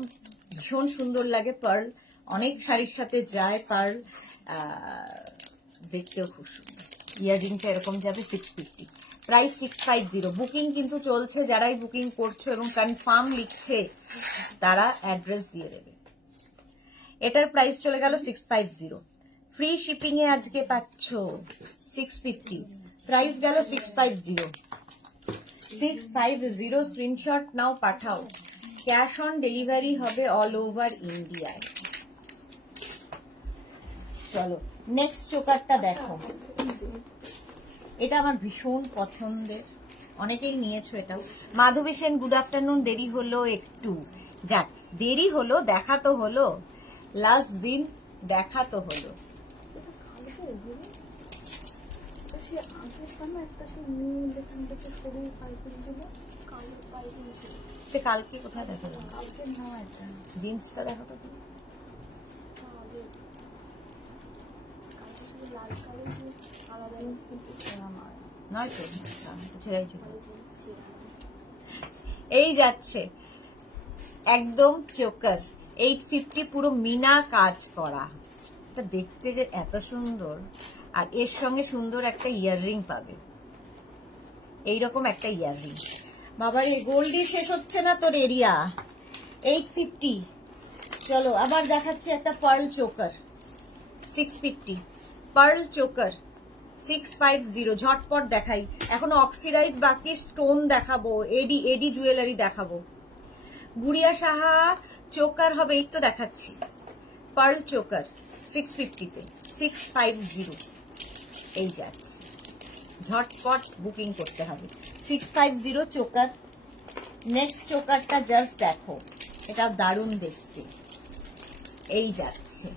ভীষণ সুন্দর লাগে। পার্ল অনেক শাড়ির সাথে যায়, পার্ল দেখতেও খুব সুন্দর, ইয়াররিংটা এরকম যাবে 650, প্রাইস 650। বুকিং কিন্তু চলছে, যারাই বুকিং করছো এবং কনফার্ম লিখছে তারা অ্যাড্রেস দিয়ে দেবে। এটার প্রাইস চলে গেল 650, ফ্রি শিপিং এ আজকে পাচ্ছ 650, প্রাইস গেল 650। 650 স্ক্রিনশট নাও পাঠাও, ক্যাশ অন ডেলিভারি হবে অল ওভার ইন্ডিয়ায়। চলো নেক্সট চোকারটা দেখো, এটা আমার ভীষণ পছন্দের, অনেকেই নিয়েছো এটা। মাধবী সেন গুড আফটারনুন, দেরি হলো একটু, যাক দেরি হলো, দেখা তো হলো, লাস্ট দিন দেখা তো হলো। কালকে কোথায় দেখা যাবে? জিন্সটা দেখো তো, নয় তো ছেড়াই ছিল। এই যাচ্ছে একদম চোকার 850, পুরো মিনা কাজ করা, এটা দেখতে যে এত সুন্দর, আর এর সঙ্গে সুন্দর একটা ইয়াররিং পাবে, এইরকম একটা ইয়াররিং। বাবার এই গোল্ডই শেষ হচ্ছে না তোর এরিয়া। 850। চলো আবার দেখাচ্ছি একটা পার্ল চোকার 650, পার্ল চোকার 650, ঝটপট দেখাই, এখনো অক্সিডাইজ বাকি, স্টোন দেখাবো, এডি জুয়েলারি দেখাবো। গুড়িয়া সাহা চোকার হবে, এই তো দেখাচ্ছি, পার্ল চোকার 650-তে 650, এই যাচ্ছে, ঝটপট বুকিং করতে হবে। 650 চোকার। নেক্সট চোকারটা জাস্ট দেখো, এটা দারুণ দেখতে, এই যাচ্ছে,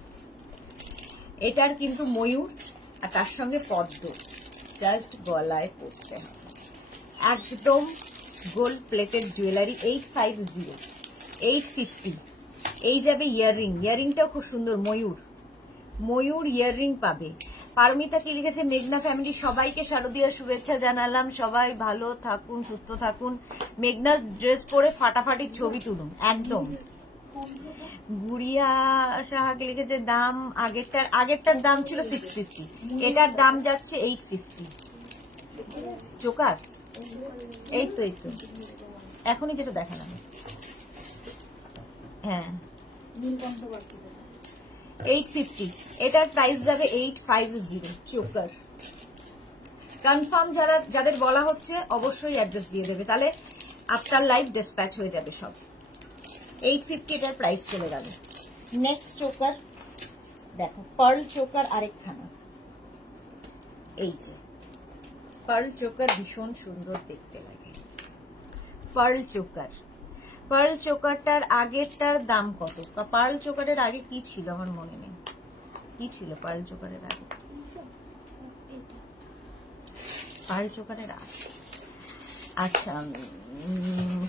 এটার কিন্তু ময়ূর আর তার সঙ্গে পদ্ম, জাস্ট গলায় পড়তে হবে, একদম গোল্ড প্লেটেড জুয়েলারি। 850, 850, এই যাবে ইয়াররিং, ইয়াররিংটাও খুব সুন্দর, ময়ূর ইয়াররিং পাবে। পারমিতা কি লিখেছে, মেঘনা ফ্যামিলি সবাইকে শারদীয়ার শুভেচ্ছা জানালাম, সবাই ভালো থাকুন, সুস্থ থাকুন, মেঘনার ড্রেস পরে ফাটাফাটি ছবি তুলুন একদম। গুড়িয়া সাহাকে লিখেছে দাম আগেরটার দাম ছিল 650, এটার দাম যাচ্ছে 850। চোকার এই তো এখনই যেটা দেখালাম, হ্যাঁ 850, এটার প্রাইস যাবে 850 চোকার। কনফার্ম যাদের বলা হচ্ছে অবশ্যই অ্যাড্রেস দিয়ে দেবে, তাহলে আফটার লাইভ ডিসপ্যাচ হয়ে যাবে সব। 850 এটার প্রাইস চলে গেল। নেক্সট চোকার দেখো, পার্ল চোকার আরেকখানা, এই যে পার্ল চোকার ভীষণ সুন্দর দেখতে লাগে, পার্ল চোকারটার আগেরটার দাম কত? পার্ল চোকারের আগে কি ছিল আমার মনে নেই, কি ছিল পার্ল চোকারের আগে? পার্ল চোকারের আগে, আচ্ছা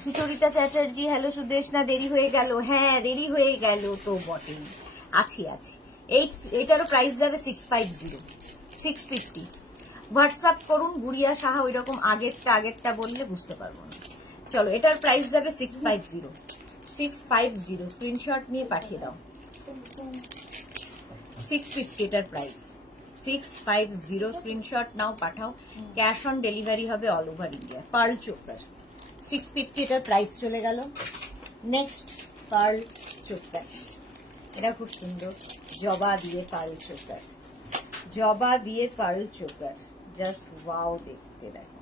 সুচরিতা চ্যাটার্জি, হ্যালো সুদেশ, না দেরি হয়ে গেল? হ্যাঁ দেরি হয়ে গেল তো বটেই, আছি। এইটারও প্রাইস যাবে 650, 650। হোয়াটসঅ্যাপ করুন গুড়িয়া সাহা, ওই রকম আগেরটা বললে বুঝতে পারবো না। চলো এটার প্রাইস যাবে 650, স্ক্রিনশট নিয়ে পাঠিয়ে দাও। 650 এটার প্রাইস, 650 স্ক্রিনশট নাও পাঠাও, ক্যাশ অন ডেলিভারি হবে all over India. Pearl choker 650 এটার প্রাইস চলে গেল। নেক্সট পার্ল চোকার, এটা খুব সুন্দর, জবা দিয়ে পার্ল চোকার, জাস্ট ওয়াও দেখতে, দেখো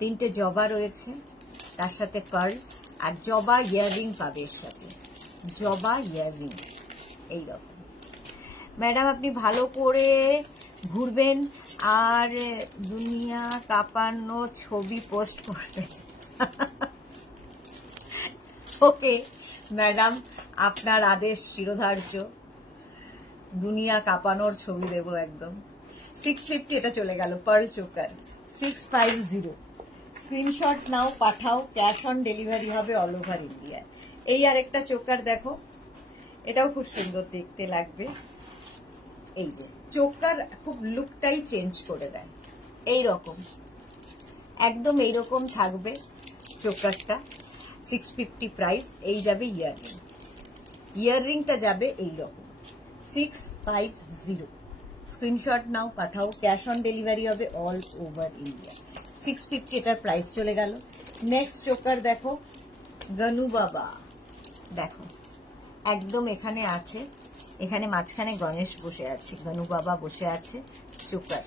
তিনটে জবা রয়েছে, তার সাথে পার্ল আর জবা ইয়াররিং পাবে এর সাথে, জবা ইয়াররিং এইরকম। ম্যাডাম আপনি ভালো করে ঘুরবেন আর দুনিয়া কাঁপানো ছবি পোস্ট করবেন। ওকে ম্যাডাম, আপনার আদেশ শিরোধার্য, দুনিয়া কাঁপানোর ছবি দেবো একদম। 650 এটা চলে গেল, পার্ল চোকার 650, স্ক্রিনশট নাও পাঠাও, ক্যাশ অন ডেলিভারি হবে অল ওভার ইন্ডিয়া। এই আর একটা চোকার দেখো, এটাও খুব সুন্দর দেখতে লাগবে। এই যে চোকার খুব লুকটাই চেঞ্জ করে দেয়, এইরকম একদম এইরকম থাকবে চোকারটা, 650 প্রাইস। এই যাবে ইয়াররিংটা যাবে এইরকম 650, স্ক্রিনশট নাও, পাঠাও, ক্যাশ অন ডেলিভারি হবে অল ওভার ইন্ডিয়া। 650 এটার প্রাইস চলে গেল। নেক্সট চোকার দেখো, গনু বাবা, দেখো একদম এখানে আছে, এখানে মাঝখানে গণেশ বসে আছে, গনু বাবা বসে আছে, চোকার।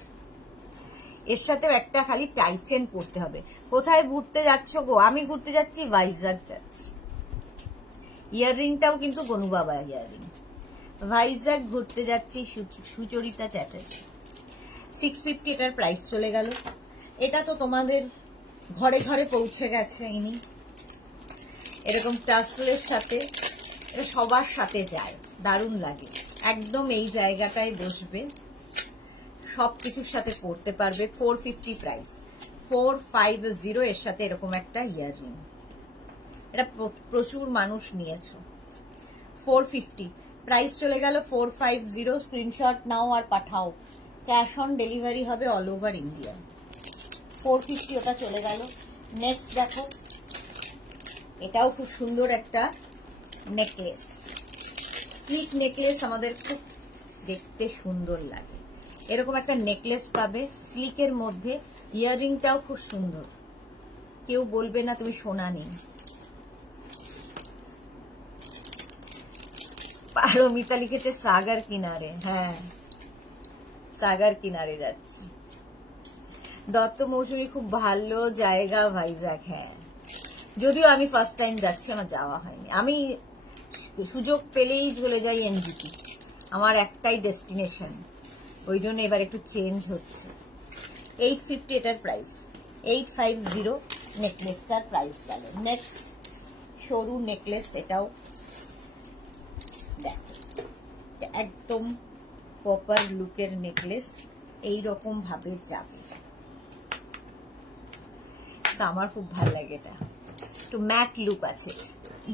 এর সাথেও একটা খালি টাই চেন পড়তে হবে। কোথায় ঘুরতে যাচ্ছ গো? আমি ঘুরতে যাচ্ছি, ভাইজাগ যাচ্ছি। ইয়াররিংটাও কিন্তু গনু বাবা ইয়াররিং। ভাইজাগ ঘুরতে যাচ্ছি, সুচরিতা চ্যাটার্জি। 650 এটার প্রাইস চলে গেল। এটা তো তোমাদের ঘরে ঘরে পৌঁছে গেছে। ইনি এরকম টাসলের সাথে, এটা সবার সাথে যায়, দারুণ লাগে। একদম এই জায়গাটায় বসবে, সবকিছুর সাথে পড়তে পারবে। 450 প্রাইস, 450 এর সাথে এরকম একটা ইয়াররিং। এটা প্রচুর মানুষ নিয়েছ। 450 প্রাইস চলে গেল, 450। স্ক্রিনশট নাও আর পাঠাও, ক্যাশ অন ডেলিভারি হবে অল ওভার ইন্ডিয়া। 450 ওটা চলে গেল। নেক্সট দেখো, এটাও খুব সুন্দর একটা নেকলেস, স্লিক নেকলেস। আমাদের খুব দেখতে সুন্দর লাগে, এরকম একটা নেকলেস পাবে স্লিকের মধ্যে। ইয়াররিংটাও খুব সুন্দর, কেউ বলবে না তুমি সোনা নেই। পারমিতা লিখেছে সাগর কিনারে, হ্যাঁ সাগর কিনারে যাচ্ছি। দত্ত মৌসুমী খুব ভালো জায়গা ভাইজাগ, হ্যাঁ যদিও আমি ফার্স্ট টাইম যাচ্ছি, আমার যাওয়া হয়নি। আমি সুযোগ পেলেই চলে যাই এনজিপি, আমার একটাই ডেস্টিনেশন, ওই জন্য এবার একটু চেঞ্জ হচ্ছে। 850 এটার প্রাইস, 850 নেকলেসটার প্রাইস গেল। নেক্সট সরু নেকলেস, এটাও দেখো একদম কপার লুকের নেকলেস, এইরকম ভাবে যাবে। আমার খুব ভালো লাগে, এটা একটু ম্যাট লুক আছে,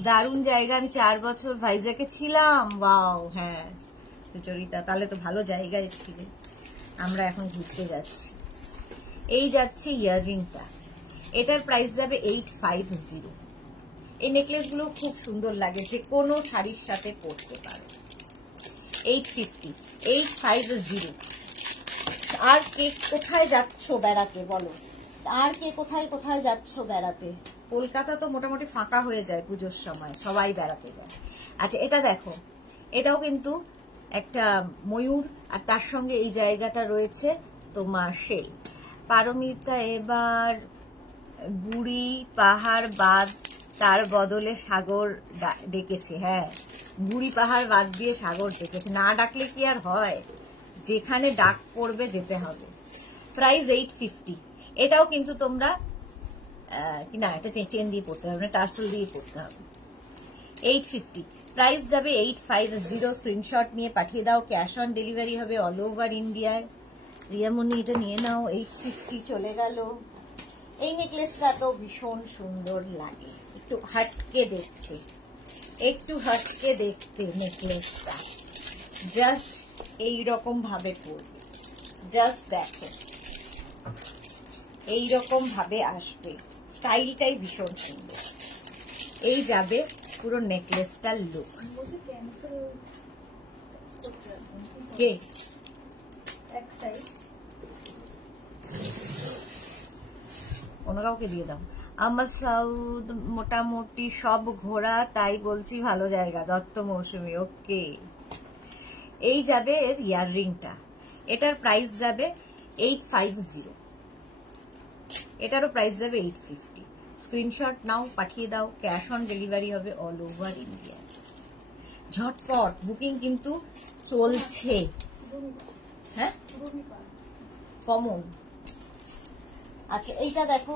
দারুণ জায়গা। আমি 4 বছর ভাইজাকে ছিলাম, ওয়াও। হ্যাঁ সুচরিতা, তাহলে তো ভালো জায়গায় ছিলে। আমরা এখন ঘুরতে যাচ্ছি। এই যাচ্ছি ইয়াররিংটা, এটার প্রাইস যাবে 850। এই নেকলেসগুলো খুব সুন্দর লাগে, যে কোনো শাড়ির সাথে পরতে পারো। 850, 850। আর কে কোথায় যাচ্ছ বেড়াতে বলো? আর কে কোথায় কোথায় যাচ্ছ বেড়াতে? কলকাতা তো মোটামুটি ফাঁকা হয়ে যায় পুজোর সময়, সবাই বেড়াতে যায়। আচ্ছা এটা দেখো, এটাও কিন্তু একটা ময়ূর, আর তার সঙ্গে এই জায়গাটা রয়েছে তোমার সেই পারমিতা। এবার গুড়ি পাহাড় বাদ, তার বদলে সাগর ডেকেছে। হ্যাঁ গুড়ি পাহাড় বাদ দিয়ে সাগর ডেকেছে, না ডাকলে কি আর হয়? যেখানে ডাক পড়বে যেতে হবে। প্রাইস 850। এটাও কিন্তু তোমরা না, এটা চেন দিয়ে পড়তে হবে না, টার্সেল দিয়ে পড়তে হবে। 850 প্রাইস যাবে, 850। স্ক্রিনশট নিয়ে পাঠিয়ে দাও, ক্যাশ অন ডেলিভারি হবে অল ওভার ইন্ডিয়ায়। রিয়ামণি এটা নিয়ে নাও, 850 চলে গেল। এই নেকলেসটা তো ভীষণ সুন্দর লাগে, একটু হটকে দেখতে, একটু হটকে দেখতে নেকলেসটা। জাস্ট এইরকম ভাবে পড়বে, জাস্ট দেখো এইরকম ভাবে আসবে, স্টাইলটাই ভীষণ সুন্দর। এই যাবে পুরো নেকলেসটার লুক। কে অন্য কাউকে দিয়ে দাও। আমার সাউথ মোটামুটি সব ঘোরা, তাই বলছি ভালো জায়গা। দত্ত মৌসুমী, ওকে। এই যাবে এর ইয়াররিংটা, এটার প্রাইস যাবে 850। এটারও প্রাইস যাবে 850। স্ক্রিনশট নাও, পাঠিয়ে দাও, ক্যাশ অন ডেলিভারি হবে অল ওভার ইন্ডিয়া। ঝটপট বুকিং কিন্তু চলছে। হ্যাঁ কমন। আচ্ছা এইটা দেখো,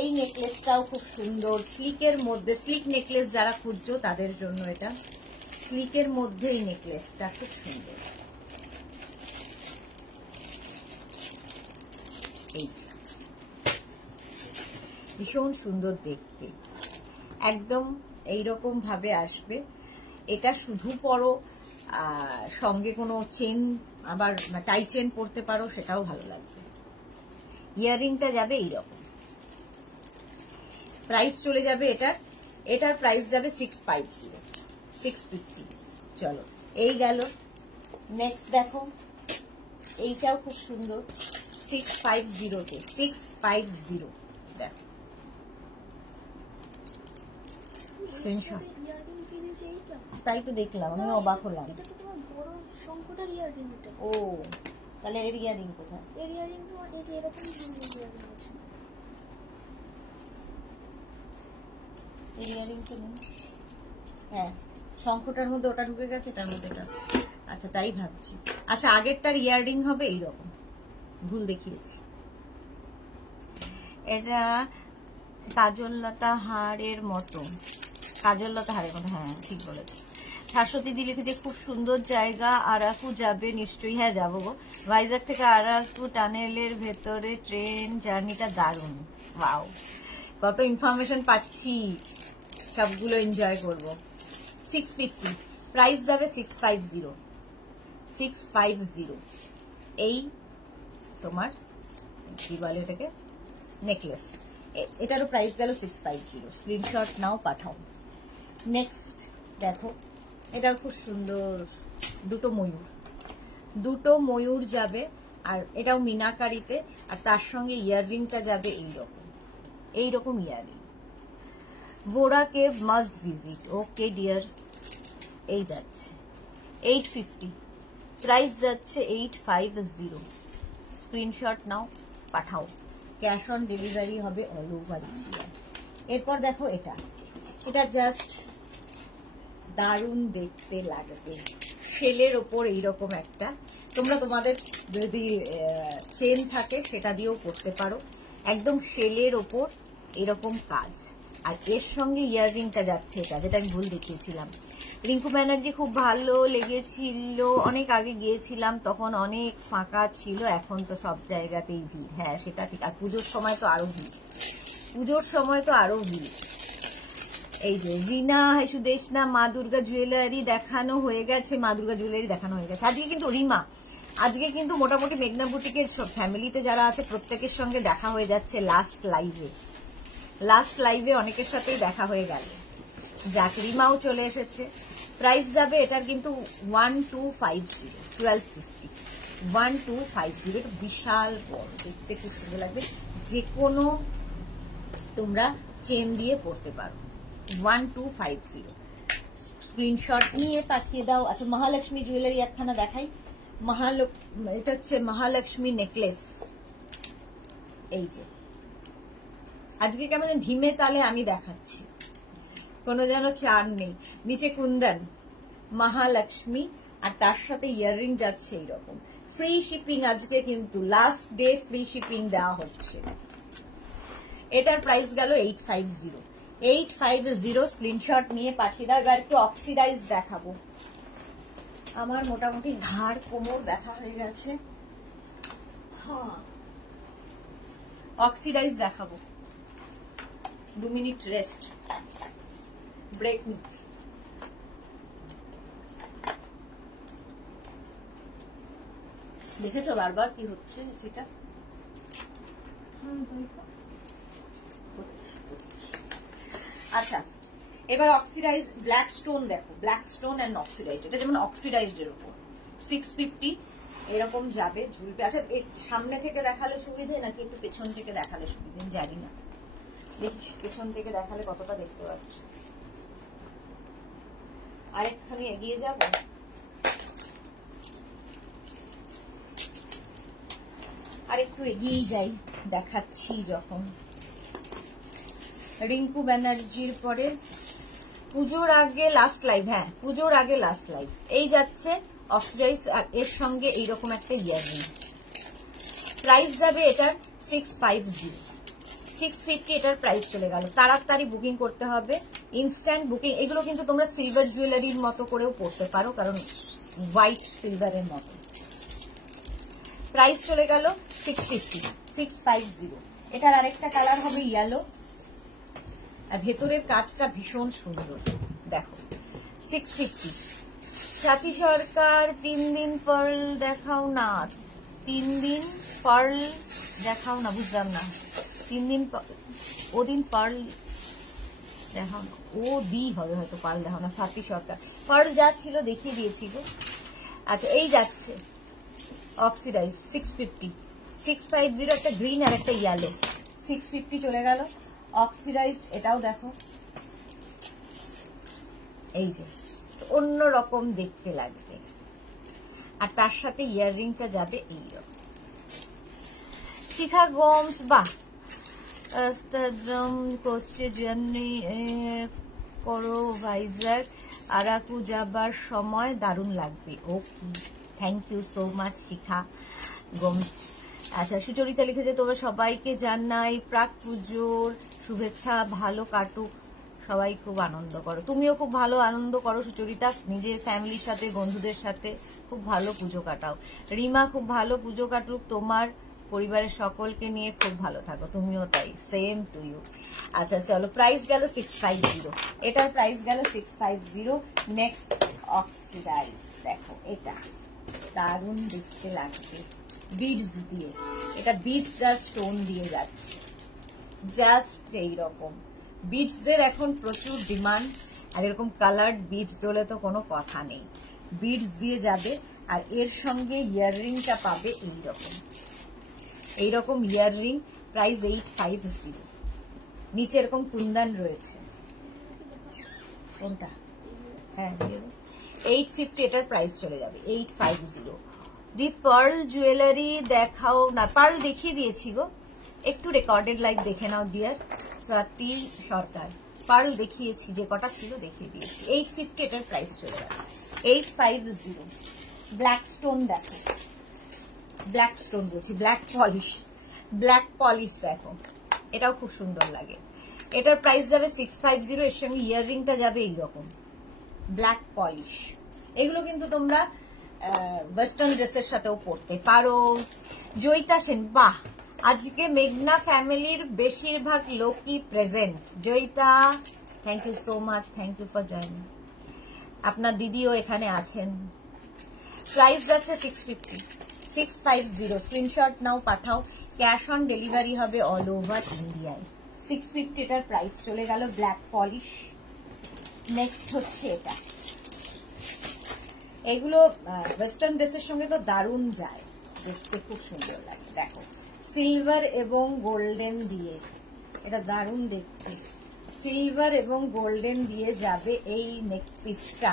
এই নেকলেসটাও খুব সুন্দর, স্লিকের মধ্যে। স্লিক নেকলেস যারা খুঁজছো তাদের জন্য এটা, স্লিকের মধ্যে এই নেকলেসটা খুব সুন্দর। এই ভীষণ সুন্দর দেখতে, একদম এইরকম ভাবে আসবে। এটা শুধু পরো, সঙ্গে কোনো চেন, আবার টাই চেন পরতে পারো, সেটাও ভালো লাগবে। ইয়াররিংটা যাবে এইরকম। প্রাইস চলে যাবে এটার প্রাইস যাবে 650, 650। চলো এই গেল। নেক্সট দেখো, এইটাও খুব সুন্দর 650 তে 650 দেখো স্ক্রিনশট। তাই তো দেখলাম, আমি অবাক হলাম। এটা তো তোমার বড় শঙ্কটার ইয়াররিং এটা। ও তাহলে এর ইয়ারিং কোথায়? এর ইয়াররিং তোমার এই যে এরকম ইয়াররিং আছে। এর ইয়ারিং তো নেই। হ্যাঁ শঙ্কটার মধ্যে ওটা ঢুকে গেছে, এটার মধ্যে এটা। আচ্ছা তাই ভাবছি। আচ্ছা আগেরটার ইয়াররিং হবে এইরকম, ভুল দেখিয়েছি। এটা কাজললতা হারের মতো, কাজললতা হারের মতো, হ্যাঁ ঠিক বলেছি। শাশ্বতী দি লিখেছে খুব সুন্দর জায়গা, আরাকু যাবে নিশ্চয়ই? হ্যাঁ যাবো গো, ভাইজাগ থেকে আরাকু টানেলের ভেতরে ট্রেন জার্নিটা দারুণ। ওয়াও কত ইনফরমেশন পাচ্ছি, সবগুলো এনজয় করবো। 650 প্রাইস যাবে 650 650। এই তোমার কি বলে এটাকে, নেকলেস, এটারও প্রাইস গেল 650। স্ক্রিনশট নাও, পাঠাও। নেক্সট দেখো, এটা খুব সুন্দর, দুটো ময়ূর যাবে, আর এটাও মিনাকারিতে, আর তার সঙ্গে ইয়াররিংটা যাবে এইরকম earring. Borra cave must visit. Okay dear, এই যাচ্ছে 850, প্রাইস যাচ্ছে 850। স্ক্রিনশট নাও, পাঠাও। ক্যাশ অন ডেলিভারি হবে অল ওভার ইন্ডিয়া। এরপর দেখো এটা জাস্ট দারুণ দেখতে লাগবে, শেলের ওপর এইরকম একটা, তোমরা তোমাদের যদি চেন থাকে সেটা দিয়েও করতে পারো। একদম শেলের ওপর এরকম কাজ, আর এর সঙ্গে ইয়াররিংটা যাচ্ছে, এটা যেটা আমি ভুল দেখিয়েছিলাম। রিঙ্কু ব্যানার্জি খুব ভালো লেগেছিল, অনেক আগে গিয়েছিলাম তখন অনেক ফাঁকা ছিল, এখন তো সব জায়গাতেই ভিড়। হ্যাঁ সেটা ঠিক, আর পুজোর সময় তো আরো ভিড়। এই যে রিনা সুদেশনা মা দুর্গা জুয়েলারি দেখানো হয়ে গেছে, আজকে কিন্তু রিমা, আজকে কিন্তু মোটামুটি মেঘনা বুটিকের সব ফ্যামিলিতে যারা আছে প্রত্যেকের সঙ্গে দেখা হয়ে যাচ্ছে। লাস্ট লাইভে অনেকের সাথেই দেখা হয়ে গেল। যাক রিমাও চলে এসেছে। প্রাইস যাবে এটার কিন্তু 1250 1250 1250। এটা বিশাল বড়, দেখতে খুব সুন্দর লাগবে, যে কোনো তোমরা চেন দিয়ে পড়তে পারো। 1250 স্ক্রিনশট নিয়ে পাঠিয়ে দাও। আচ্ছা মহালক্ষ্মী জুয়েলারি একখানা দেখাই। এটা হচ্ছে মহালক্ষ্মী নেকলেস। এই যে আজকে কেমন ঢিমে তালে আমি দেখাচ্ছি, কোনো যেন চার নেই। নিচে কুন্দন, মহালক্ষ্মী, আর তার সাথে ইয়াররিং যাচ্ছে এইরকম। ফ্রি শিপিং আজকে, কিন্তু লাস্ট ডে ফ্রি শিপিং দেওয়া হচ্ছে। এটার প্রাইস গেল 850 স্ক্রিনশট নিয়ে পাঠিয়ে দাও। এবার একটু অক্সিডাইজ দেখাবো। আমার মোটামুটি ঘাড় কোমর ব্যথা হয়ে গেছে। হ্যাঁ অক্সিডাইজ দেখাবো, 2 মিনিট রেস্ট, ব্রেক নিচ্ছি। দেখেছো বারবার কি হচ্ছে সেটা? আচ্ছা এবার অক্সিডাইজ ব্ল্যাক স্টোন দেখো, ব্ল্যাক স্টোন এন্ড অক্সিডাইজ। এটা যেমন অক্সিডাইজড এর উপর 650 এরকম যাবে, ঝুলবে। আচ্ছা সামনে থেকে দেখালে সুবিধে নাকি একটু পেছন থেকে দেখালে সুবিধে জানি না, দেখি পেছন থেকে দেখালে কতটা দেখতে পাচ্ছি। আরেকখানি এগিয়ে যাব। আরেকটু এগিয়ে যাই, দেখাচ্ছি যখন। রিঙ্কু ব্যানার্জির পরে পুজোর আগে লাস্ট লাইভ। হ্যাঁ পুজোর আগে লাস্ট লাইভ। এই যাচ্ছে অক্সিডাইজ, আর এর সঙ্গে এইরকম একটা ইয়াররিং। প্রাইস যাবে এটার 650 এটার প্রাইস চলে গেল। তাড়াতাড়ি বুকিং করতে হবে, ইনস্ট্যান্ট বুকিং। এগুলো কিন্তু তোমরা সিলভার জুয়েলারির মতো করেও পড়তে পারো, কারণ হোয়াইট সিলভারের মতো। প্রাইস চলে গেল 650 এটার আরেকটা কালার হবে ইয়েলো, আর ভেতরের কাজটা ভীষণ সুন্দর দেখো। 650। সাথী সরকার 3 দিন পার্ল দেখাও না, 3 দিন পার্ল দেখাও না, বুঝলাম না। 3 দিন ওদিন পার্ল দেখাও না, ও দি হবে হয়তো, পার্ল দেখাও না। সাথী সরকার পার্ল যা ছিল দেখিয়ে দিয়েছি গো। আচ্ছা এই যাচ্ছে অক্সিডাইজ 650, 650 একটা গ্রিন আর একটা ইয়েলো, 650 চলে গেল। অক্সিডাইজড এটাও দেখো, এই যে অন্য রকম দেখতে লাগবে, আর তার সাথে ইয়াররিংটা যাবে এইরকম। শিখা গোমস বাহ করছে জার্নি করো ভাইজাগ, আরাকু যাবার সময় দারুণ লাগবে। ওকে, থ্যাংক ইউ সো মাচ শিখা গোমস। আচ্ছা, সুচরিতা লিখেছে তোমরা সবাইকে জানাই প্রাক পুজোর শুভেচ্ছা, ভালো কাটুক, সবাই খুব আনন্দ করো। তুমিও খুব ভালো আনন্দ করো সুচরিতা, নিজের ফ্যামিলির সাথে বন্ধুদের সাথে খুব ভালো পুজো কাটাও। রিমা খুব ভালো পুজো কাটুক, তোমার পরিবারের সকলকে নিয়ে খুব ভালো থাকো, তুমিও তাই, সেম টু ইউ। আচ্ছা চলো, প্রাইস গেল 650, এটার প্রাইস গেল 650। নেক্সট অক্সিডাইজ, দেখো এটা দারুণ দেখতে লাগবে বিডস দিয়ে, এটা বিডস আর স্টোন দিয়ে যাচ্ছে, জাস্ট এইরকম। বিডসদের এখন প্রচুর ডিমান্ড, আর এরকম কালার্ড বিডস হলে তো কোনো কথা নেই, বিডস দিয়ে যাবে। আর এর সঙ্গে ইয়াররিংটা পাবে এইরকম ইয়াররিং, প্রাইস 850। নিচে এরকম কুন্দন রয়েছে, কোনটা? হ্যাঁ 850, এটার প্রাইস চলে যাবে 850। দি পার্ল জুয়েলারি দেখাও না, পার্ল দেখিয়ে দিয়েছি গো, একটু রেকর্ডেড লাইভ দেখে নাও ডিয়ার স্বাতি সরকার, পার্ল দেখিয়েছি, যে কটা ছিল দেখিয়ে দিয়েছি। 850, এটার প্রাইস চলে যাবে 850। ব্ল্যাক স্টোন দেখো, ব্ল্যাক স্টোন বলছি, ব্ল্যাক পলিশ দেখো, এটাও খুব সুন্দর লাগে। এটার প্রাইস যাবে 650, এর সঙ্গে ইয়াররিংটা যাবে এইরকম ব্ল্যাক পলিশ। এগুলো কিন্তু তোমরা ওয়েস্টার্ন ড্রেসের সাথেও পরতে পারো। জয়িতা সেন, বাহ আজকে মেঘনা ফ্যামিলির বেশিরভাগ লোকই present. Joyita, thank you so much, thank you for joining. আপনার দিদিও এখানে আছেন। প্রাইস যাচ্ছে 650, স্ক্রিনশট নাও, পাঠাও, ক্যাশ অন ডেলিভারি হবে অল ওভার ইন্ডিয়ায়। 650, এটার প্রাইস চলে গেল ব্ল্যাক পলিশ। নেক্সট হচ্ছে এটা, এগুলো ওয়েস্টার্ন ড্রেসের সঙ্গে তো দারুণ যায়, দেখতে খুব সুন্দর লাগে। দেখো সিলভার এবং গোল্ডেন দিয়ে, এটা দারুণ দেখতে, সিলভার এবং গোল্ডেন দিয়ে যাবে এই নেক পিসটা,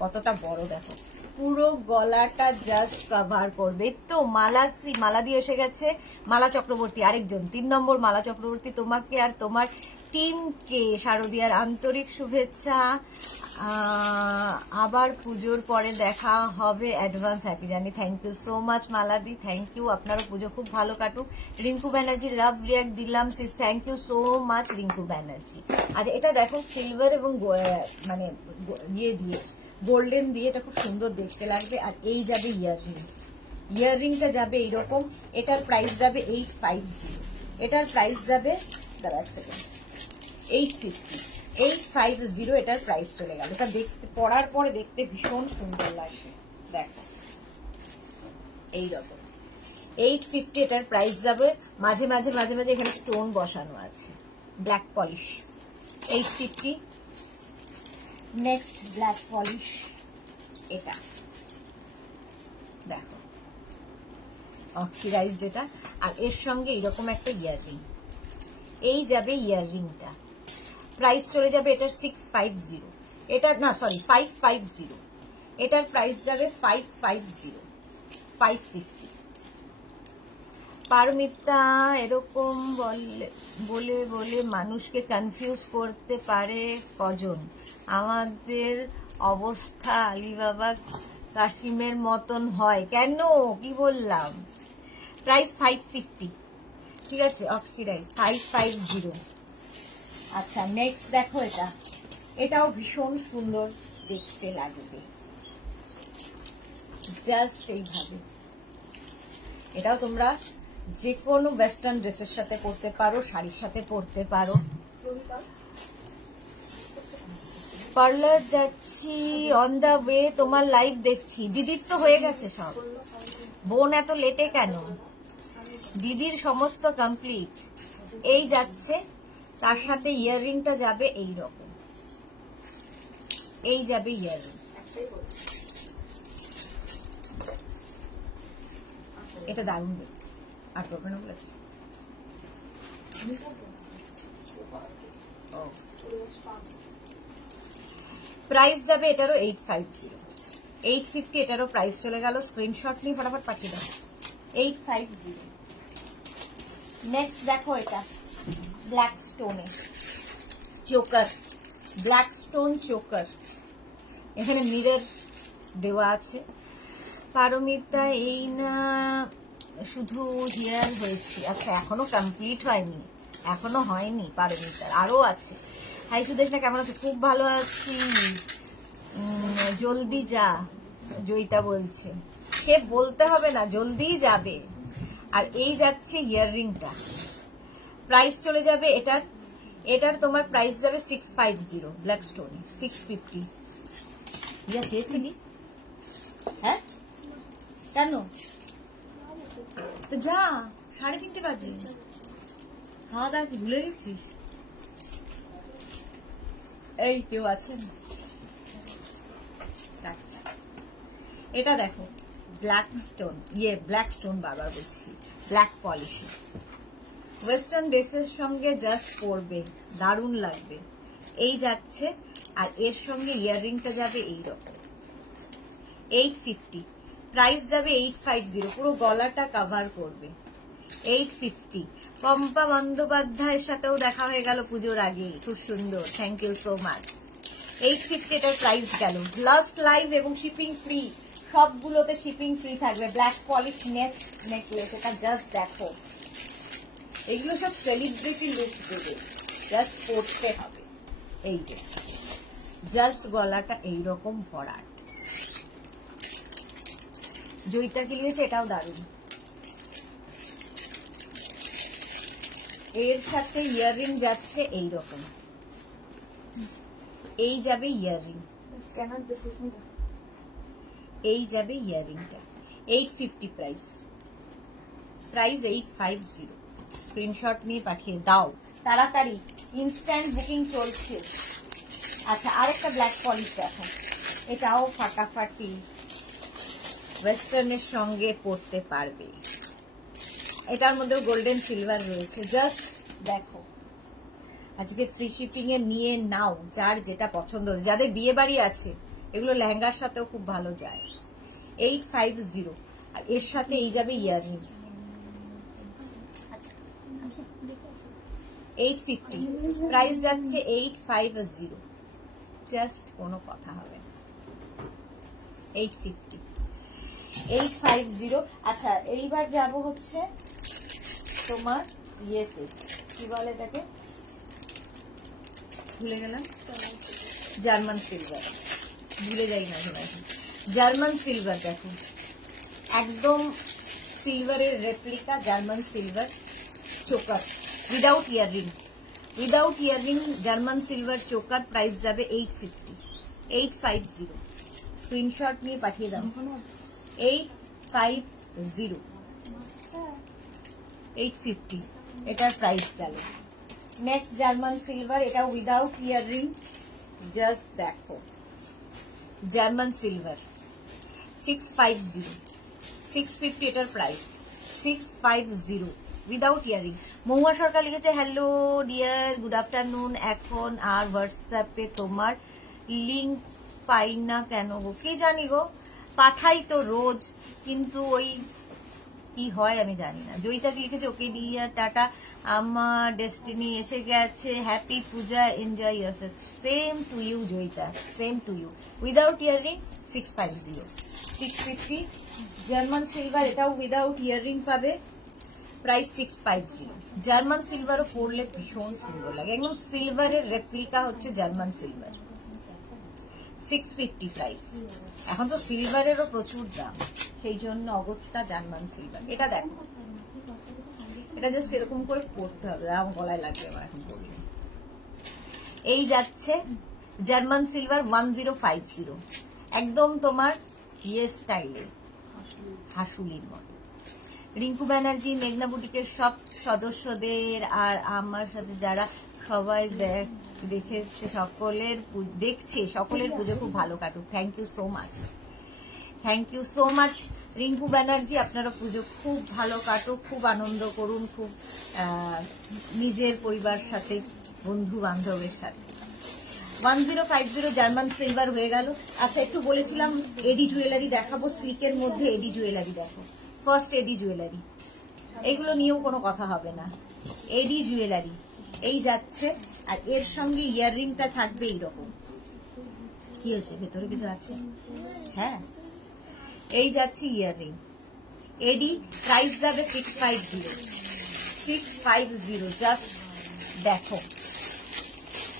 কতটা বড় দেখো, পুরো গলাটা জাস্ট কভার করবে। তো মালা দিয়ে এসে গেছে মালা চক্রবর্তী, আরেকজন 3 নম্বর মালা চক্রবর্তী, তোমাকে আর তোমার টিমকে শারদিয়ার আন্তরিক শুভেচ্ছা। আবার পুজোর পরে দেখা হবে, অ্যাডভান্স হ্যাপি জানি। থ্যাংক ইউ সো মাচ মালাদি, থ্যাংক ইউ, আপনারও পুজো খুব ভালো কাটুক। রিঙ্কু ব্যানার্জি লাভ রিয়াক্ট দিলাম sis, thank you so much Rinku Banerjee. আচ্ছা এটা দেখো সিলভার এবং মানে ইয়ে দিয়ে গোল্ডেন দিয়ে, এটা খুব সুন্দর দেখতে লাগবে। আর এই যাবে ইয়াররিংটা যাবে এইরকম, এটার প্রাইস যাবে 850, এটার প্রাইস যাবে 850, এটার প্রাইস চলে গেল। এটা দেখতে পরার পরে দেখতে ভীষণ সুন্দর লাগবে, দেখো এইরকম 850, এটার প্রাইস যাবে। মাঝে মাঝে এখানে স্টোন বসানো আছে, black polish 850। Next black polish, এটা দেখো অক্সিডাইজড এটা, আর এর সঙ্গে এইরকম একটা ইয়াররিং, এই যাবে ইয়াররিংটা, প্রাইস চলে যাবে এটার 650, এটার না সরি 550, এটার প্রাইস যাবে 550। পারমিতা, এরকম বলে মানুষকে কনফিউজ করতে পারে কজন? আমাদের অবস্থা আলিবাবা কাশিমের মতন হয় কেন? কি বললাম? প্রাইস 550, ঠিক আছে, অক্সিডাইজ 550। আচ্ছা নেক্সট দেখো, এটাও ভীষণ সুন্দর দেখতে লাগবে, জাস্ট এইভাবে। এটাও তোমরা যে কোনো ওয়েস্টার্ন ড্রেসের সাথে পরতে পারো, শাড়ির সাথে পরতে পারো। পার্লার যাচ্ছি, অন দা ওয়ে, তোমার লাইভ দেখছি। দিদির তো হয়ে গেছে সব, বোন এত লেটে কেন? দিদির সমস্ত কমপ্লিট, এই যাচ্ছে, তার সাথে ইয়াররিংটা যাবে এইরকম, এই যাবে ইয়াররিং। এটা দারুণ দেখতে, আর করবে না বলেছে। প্রাইস যাবে এটারও 850, 850 এটারও প্রাইস চলে গেল। স্ক্রিনশট নিয়ে ফটাফট পাঠিয়ে দাও। 850। নেক্সট দেখো এটা ব্ল্যাক স্টোনে চোকার, ব্ল্যাক স্টোন চোকার, এখানে মিরর দেওয়া আছে। পারমিতা এই না শুধু হিয়ার হয়েছে, আচ্ছা এখনো কমপ্লিট হয়নি, এখনো হয়নি পারমিতার, আরো আছে। হাই সুদেশনা কেমন আছে? খুব ভালো আছি, জলদি যা, জয়িতা বলছে। সে বলতে হবে না, জলদি যাবে। আর এই যাচ্ছে ইয়াররিংটা, প্রাইস চলে যাবে এটার, এটার তোমার প্রাইস যাবে 650 ব্ল্যাক স্টোনে, 650। ইয়া চেয়েছিলি? হ্যাঁ কেন? তো যা, 3:30 বাজে, খাওয়া দাওয়া কি ভুলে গেছিস? এই কেউ আছেন? এটা দেখো ব্ল্যাক স্টোন, ব্ল্যাক স্টোন বারবার বলছি, ব্ল্যাক পলিশ, ওয়েস্টার্ন ড্রেসের সঙ্গে জাস্ট পরবে, দারুণ লাগবে। এই যাচ্ছে, আর এর সঙ্গে ইয়াররিংটা যাবে এইরকম, 850, প্রাইস যাবে 850, পুরো গলাটা কভার করবে, 850। পম্পা বন্দ্যোপাধ্যায়ের সাথেও দেখা হয়ে গেল পুজোর আগে, খুব সুন্দর, থ্যাংক ইউ সো মাচ। 850 এটার প্রাইস গেল। লাস্ট লাইভ এবং শিপিং ফ্রি, সবগুলোতে শিপিং ফ্রি থাকবে। ব্ল্যাক পলিশ নেকলেস, এটা জাস্ট দেখো, এগুলো সব সেলিব্রিটি লুক দেবে, জাস্ট পরতে হবে। এই যে জাস্ট গলাটা এইরকম ভরাট, জয়িতা কিনেছে, এটাও দারুণ। এর সাথে ইয়াররিং যাচ্ছে এইরকম, এই যাবে ইয়াররিং, এই যাবে ইয়াররিংটা, 850 প্রাইস, প্রাইস 850। স্ক্রিনশট নিয়ে পাঠিয়ে দাও তাড়াতাড়ি, ইনস্ট্যান্ট বুকিং চলছে। আচ্ছা আরেকটা ব্ল্যাক পলিশ দেখো, এটাও ফাটাফাটি, ওয়েস্টার্নের সঙ্গে পরতে পারবে। এটার মধ্যেও গোল্ডেন সিলভার রয়েছে, জাস্ট দেখো। আজকে ফ্রি শিপিং এ নিয়ে নাও, যার যেটা পছন্দ, যাদের বিয়ে বাড়ি আছে এগুলো লেহেঙ্গার সাথেও খুব ভালো যায়। 850, আর এর সাথে এই যাবে ইয়াররিং, 850, প্রাইস যাচ্ছে 850, জাস্ট কোনো কথা হবে না, 850, 850। আচ্ছা এইবার যাব হচ্ছে তোমার ইয়েতে, কি বলে এটাকে, ভুলে গেলাম, জার্মান সিলভার, ভুলে যাই না সবাই। জার্মান সিলভার দেখো, একদম সিলভারের replica German silver choker, without earring, without earring German silver choker, price যাবে 850, 850। স্ক্রিনশট নিয়ে পাঠিয়ে দাও, 850, 850 এটার প্রাইস গেল। নেক্সট জার্মান সিলভার, এটা উইদাউট ইয়াররিং, জাস্ট দেখো জার্মান সিলভার, 650, 650 এটার প্রাইস, 650 উইদাউট ইয়ারিং। মহুয়া সরকার লিখেছে, হ্যালো ডিয়ার, গুড আফটারনুন। এখন আর হোয়াটসঅ্যাপে তোমার লিঙ্ক পাই না কেন গো? কি জানি গো, পাঠাই তো রোজ, কিন্তু ওই কি হয় আমি জানি না। জয়িতাকে লিখেছে, ওকে ডিয়া টাটা, আমার ডেস্টিনি এসে গেছে, happy Puja, enjoy yourself. Same to you Joyita, same to you. Without earring 650, 650 German silver, এটাও উইদাউট ইয়াররিং পাবে, প্রাইস 650। জার্মান সিলভারও পরলে ভীষণ সুন্দর লাগে, একদম সিলভারের রেপ্লিকা হচ্ছে জার্মান সিলভার, 650 প্রাইস। এখন তো সিলভারেরও প্রচুর দাম, সেই জন্য অগত্যা জার্মান সিলভার। এটা দেখো, এটা জাস্ট এরকম করে পরতে হবে, আমার গলায় লাগবে আমার এখন পরলে। এই যাচ্ছে জার্মান সিলভার 1050, একদম তোমার ইয়ে স্টাইলে, হাসুলির মতো। রিঙ্কু ব্যানার্জি, মেঘনা বুটিকের সব সদস্যদের আর আমার সাথে যারা সবাই দেখেছে, সকলের পুজো খুব ভালো কাটুক। Thank you so much, thank you so much. Rinku Banerjee, আপনারা পুজো খুব ভালো কাটো, খুব আনন্দ করুন, খুব নিজের পরিবার সাথে, বন্ধু বান্ধবের সাথে। 1050 জার্মান সিলভার হয়ে গেল। আচ্ছা, একটু বলেছিলাম এডি জুয়েলারি দেখাবো, স্লিকের মধ্যে এডি জুয়েলারি দেখো। ফার্স্ট এডি জুয়েলারি, এইগুলো নিয়েও কোনো কথা হবে না। এডি জুয়েলারি এই যাচ্ছে, আর এর সঙ্গে ইয়াররিংটা থাকবে এইরকম। কি হয়েছে, ভেতরে কিছু আছে? হ্যাঁ, এই যাচ্ছে ইয়াররিং। এডি প্রাইস যাবে 650। জাস্ট দেখো,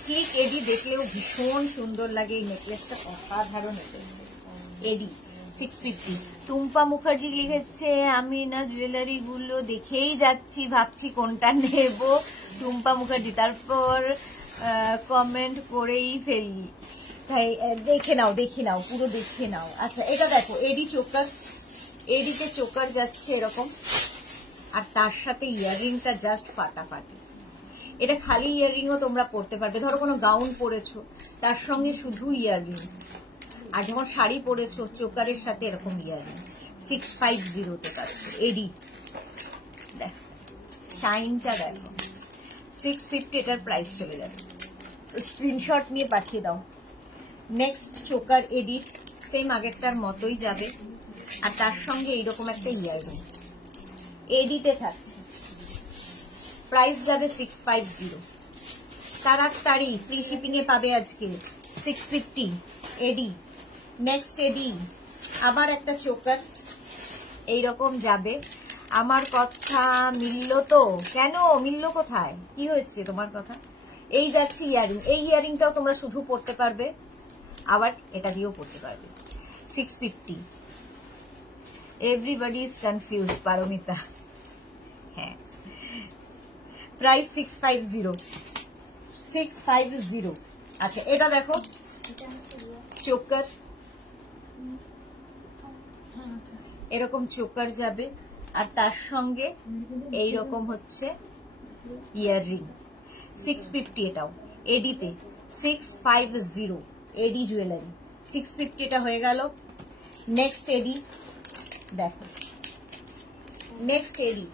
স্লিক এডি দেখলেও ভীষণ সুন্দর লাগে। এই নেকলেসটা অসাধারণ এসেছে। এডি 650। টুম্পা মুখার্জি লিখেছে, আমি না জুয়েলারি গুলো দেখেই যাচ্ছি, ভাবছি কোনটা নেব। টুম্পা মুখার্জি, তারপর কমেন্ট করেই ফেলি। ভাই দেখে নাও, পুরো দেখে নাও। আচ্ছা, এটা দেখো এডি চোকার, এডিতে চোকার যাচ্ছে এরকম, আর তার সাথে ইয়াররিংটা জাস্ট ফাটাফাটি। এটা খালি ইয়াররিংও তোমরা পরতে পারবে। ধরো কোনো গাউন পরেছো, তার সঙ্গে শুধু ইয়াররিং, আর যখন শাড়ি পরেছো চোকারের সাথে এরকম ইয়াররিং। 650-তে পাচ্ছে এডি। দেখো শাইনটা দেখো। 650 এটার প্রাইস চলে যাবে। স্ক্রিনশট নিয়ে পাঠিয়ে দাও। নেক্সট চোকার এডিট, সেম আগেরটার মতোই যাবে, আর তার সঙ্গে এইরকম একটা ইয়াররিং এডিতে থাকছে। প্রাইস যাবে 650। তাড়াতাড়ি ফ্রি শিপিং এ পাবে আজকে। 650 এডি। নেক্সট এডি, আবার একটা চোকার এইরকম যাবে। আমার কথা মিলল তো? কেন মিলল, কোথায়, কি হয়েছে তোমার কথা? এই যাচ্ছে ইয়ারিং। এই ইয়ারিংটাও তোমরা শুধু পড়তে পারবে, আবার এটা দিয়েও পড়তে পারবে। 650। Everybody is confuse, Paromita. হ্যাঁ, প্রাইস 650। আচ্ছা, এটা দেখো চোকার, এরকম চোকার যাবে, আর তার সঙ্গে এইরকম হচ্ছে ইয়াররিং। 650 এটাও এডিতে। 650 এডি জুয়েলারি। 650 এটা হয়ে গেল। নেক্সট এডি দেখো, নেক্সট এডি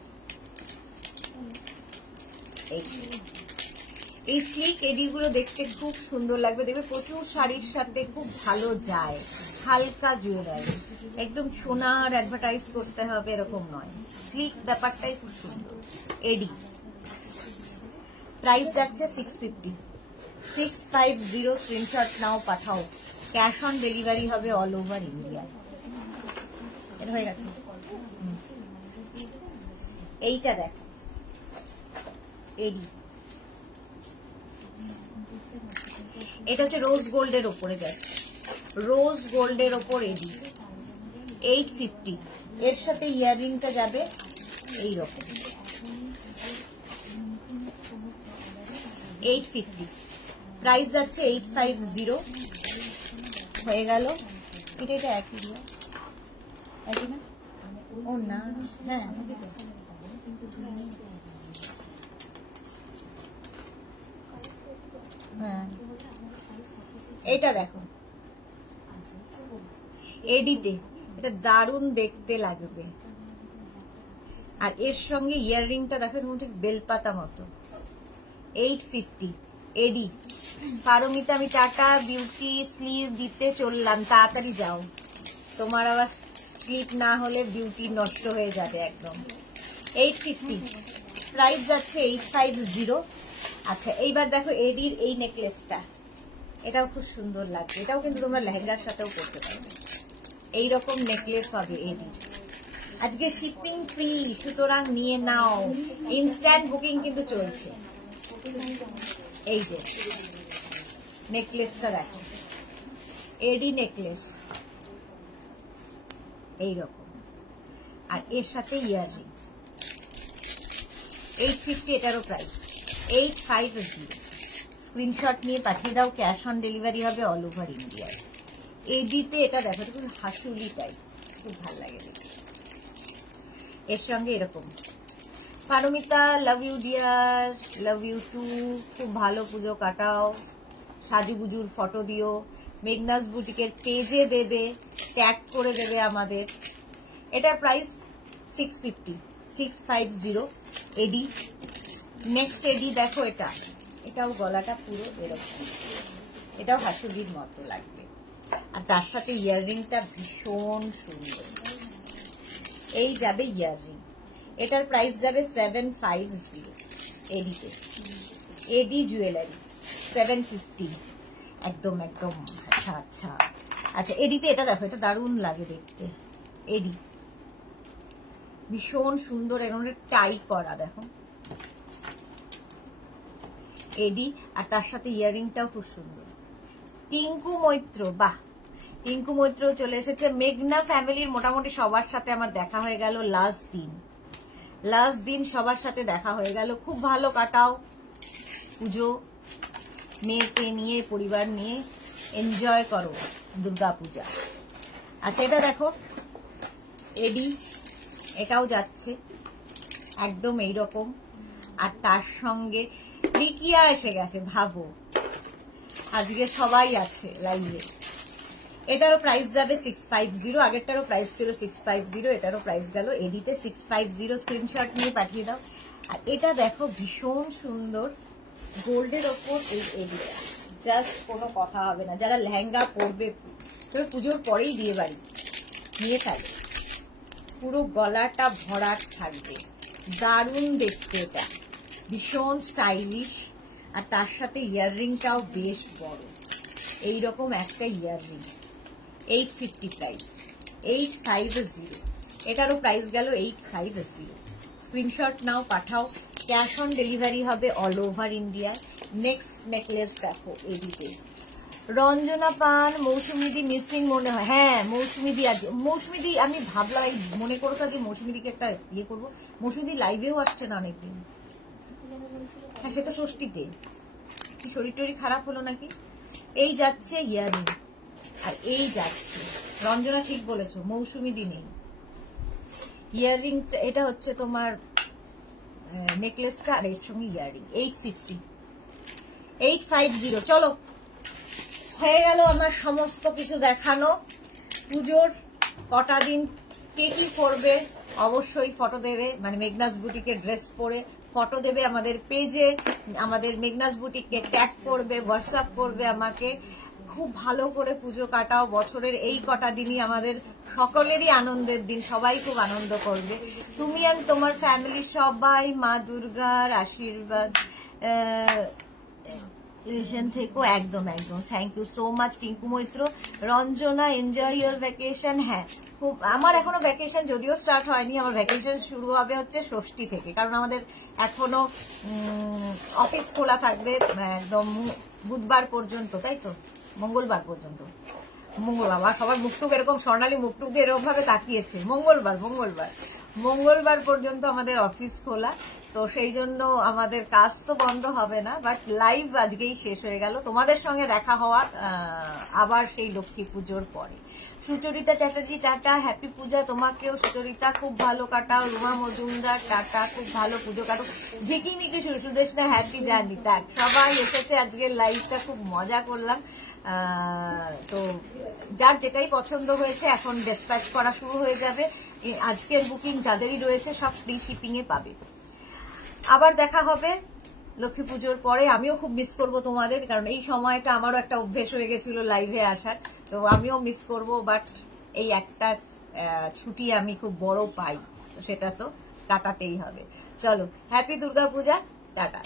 এই স্লিক এডিগুলো দেখতে খুব সুন্দর লাগবে। দেখবে প্রচুর শাড়ির সাথে খুব ভালো যায়। হালকা জুয়েলারি, একদম সোনার অ্যাডভার্টাইজ করতে হবে এরকম নয়, স্লিক ব্যাপারটাই খুব সুন্দর। এডি প্রাইস যাচ্ছে 650। 650 স্ক্রিনশট নাও, পাঠাও। ক্যাশ অন ডেলিভারি হবে অল ওভার ইন্ডিয়া। এটা হয়ে গেছে। এইটা দেখো এডি, এটা হচ্ছে রোজ গোল্ডের ওপরে যাচ্ছে। রোজ গোল্ডের ওপর এডি 850। এর সাথে ইয়াররিংটা যাবে এইরকম 850। প্রাইস যাচ্ছে 850। হয়ে গেল। এটা একই দিয়ে, একই না? ও না, হ্যাঁ হ্যাঁ। এটা দেখো এডিতে, এটা দারুণ দেখতে লাগবে, আর এর সঙ্গে ইয়াররিংটা দেখো ঠিক বেলপাতা মতো। 850 এডি। পারমিতা, আমি টাটা বিউটি স্লিভ দিতে চললাম, তাড়াতাড়ি যাও, তোমার আবার স্লিভ না হলে বিউটি নষ্ট হয়ে যাবে একদম। 850 প্রাইস যাচ্ছে 850। আচ্ছা, এইবার দেখো এডির এই নেকলেসটা, এটাও খুব সুন্দর লাগবে। এটাও কিন্তু তোমরা লেহেঙ্গার সাথেও করতে পারবে। এইরকম নেকলেস হবে এডির। আজকে শিপিং ফ্রি, সুতরাং নিয়ে নাও। ইনস্ট্যান্ট বুকিং কিন্তু চলছে। এই যে নেকলেসটা দেখো, এডি নেকলেস এইরকম, আর এর সাথে ইয়াররিং। 850 এটারও প্রাইস 850। স্ক্রিনশট নিয়ে পাঠিয়ে দাও। ক্যাশ অন ডেলিভারি হবে অল ওভার ইন্ডিয়ায়। এডিতে এটা দেখো, খুব হাসুলি টাইপ, খুব ভালো লাগে দেখতে। এর সঙ্গে এরকম। Paromita, love you dear, love you too. খুব ভালো পুজো কাটাও, সাজুগুজুর ফটো দিও, মেঘনাস বুটিকের পেজে দেবে, ট্যাগ করে দেবে আমাদের। এটার প্রাইস 650, 650 এডি। নেক্সট এডি দেখো, এটাও গলাটা পুরো এরকম, এটাও হাসুলির মতো লাগবে, আর তার সাথে ইয়াররিংটা ভীষণ সুন্দর। এই যাবে ইয়াররিং, এটার প্রাইস যাবে 750 এডিতে, এডি জুয়েলারি 750 একদম একদম। আচ্ছা আচ্ছা আচ্ছা, এডিতে এটা দেখো, এটা দারুণ লাগে দেখতে, এডি ভীষণ সুন্দর, এরকম টাই করা দেখো এডি, আর তার সাথে ইয়াররিংটাও খুব সুন্দর। টিঙ্কু মৈত্র, বাহ, টিঙ্কু মৈত্র চলে এসেছে। মেঘনা ফ্যামিলির মোটামুটি সবার সাথে আমার দেখা হয়ে গেল লাস্ট দিন সবার সাথে দেখা হয়ে গেল। খুব ভালো কাটাও পুজো, মেয়েকে নিয়ে, পরিবার নিয়ে এনজয় করো দুর্গা পূজা। আচ্ছা, এটা দেখো এডি, এটাও যাচ্ছে একদম এইরকম, আর তার সঙ্গে রিকিয়া এসে গেছে, ভাবো আজকে সবাই আছে লাইভে। এটারও প্রাইস যাবে 650, আগেরটারও প্রাইস ছিল 650, এটারও প্রাইস গেল এডিতে 650। স্ক্রিনশট নিয়ে পাঠিয়ে দাও। আর এটা দেখো ভীষণ সুন্দর, গোল্ডের ওপর এই এডিটা, জাস্ট কোনো কথা হবে না। যারা লেহেঙ্গা পরবে, তবে পুজোর পরেই বিয়ে বাড়ি নিয়ে থাকে, পুরো গলাটা ভরাট থাকবে, দারুণ দেখতে, এটা ভীষণ স্টাইলিশ, আর তার সাথে ইয়াররিংটাও বেশ বড়, এইরকম একটা ইয়াররিং। 850 প্রাইস, 850, এটারও প্রাইস গেল 850। স্ক্রিনশট নাও, পাঠাও, ক্যাশ অন ডেলিভারি হবে all over India. Next necklace দেখো এদিকে, রঞ্জনা পান, মৌসুমিদি মিসিং মনে হয়। হ্যাঁ মৌসুমিদি, আজ মৌসুমিদি আমি ভাবলাম, মনে করো তো যে মৌসুমিদিকে একটা ইয়ে করবো। মৌসুমিদি লাইভেও আসছে না অনেকদিন। হ্যাঁ, সে তো ষষ্ঠীতে, শরীর টরীর খারাপ হলো নাকি। এই যাচ্ছে ইয়ারিং, আর এই যাচ্ছে, রঞ্জনা ঠিক বলেছো, মৌসুমিদি নেই। ইয়াররিং, এটা হচ্ছে তোমার নেকলেসটা, আর এর সঙ্গে ইয়াররিং 850, 850। চলো, হয়ে গেল আমার সমস্ত কিছু দেখানো। পুজোর কটা দিন কে কি করবে অবশ্যই ফটো দেবে, মানে মেঘনাস বুটিকের ড্রেস পরে ফটো দেবে আমাদের পেজে, আমাদের মেঘনাস বুটিককে ট্যাগ করবে, হোয়াটসঅ্যাপ করবে আমাকে। খুব ভালো করে পুজো কাটাও, বছরের এই কটা দিনই আমাদের সকলেরই আনন্দের দিন, সবাই খুব আনন্দ করবে। তুমি আর তোমার ফ্যামিলি সবাই মা দুর্গার আশীর্বাদ থেকো, একদম একদম। Thank you so much Tinku Maitra. Ranjana, enjoy your vacation. হ্যাঁ, খুব, আমার এখনো ভ্যাকেশন যদিও স্টার্ট হয়নি, আমার ভ্যাকেশন শুরু হবে হচ্ছে ষষ্ঠী থেকে, কারণ আমাদের এখনো অফিস খোলা থাকবে একদম বুধবার পর্যন্ত, তাই তো, মঙ্গলবার পর্যন্ত। মঙ্গলবার, সবার মুখটুক এরকম, স্বর্ণালী মুখটুক দিয়ে এরকম ভাবে তাকিয়েছে। মঙ্গলবার পর্যন্ত আমাদের অফিস খোলা, তো সেই জন্য আমাদের কাজ তো বন্ধ হবে না, বাট লাইভ আজকেই শেষ হয়ে গেল। তোমাদের সঙ্গে দেখা হওয়া আবার সেই লক্ষ্মী পুজোর পরে। সুচরিতা চ্যাটার্জি, টাটা, হ্যাপি পূজা তোমাকেও সুচরিতা, খুব ভালো কাটাও। রুমা মজুমদার, টাটা, খুব ভালো পুজো কাটো। ঝিকিমিকি সুদেশনা, হ্যাপি জার্নি। তাক সবাই এসেছে আজকের লাইভটা, খুব মজা করলাম। তো যার যেটাই পছন্দ হয়েছে এখন ডিসপ্যাচ করা শুরু হয়ে যাবে। আজকের বুকিং যাদেরই রয়েছে সব ফ্রি শিপিং এ পাবে। আবার দেখা হবে লক্ষ্মী পুজোর পরে। আমিও খুব মিস করব তোমাদের, কারণ এই সময়টা আমারও একটা অভ্যেস হয়ে গেছিল লাইভে আসার, তো আমিও মিস করব। বাট এই একটা ছুটি আমি খুব বড় পাই, তো সেটা তো কাটাতেই হবে। চলো, হ্যাপি দুর্গা পূজা, টাটা।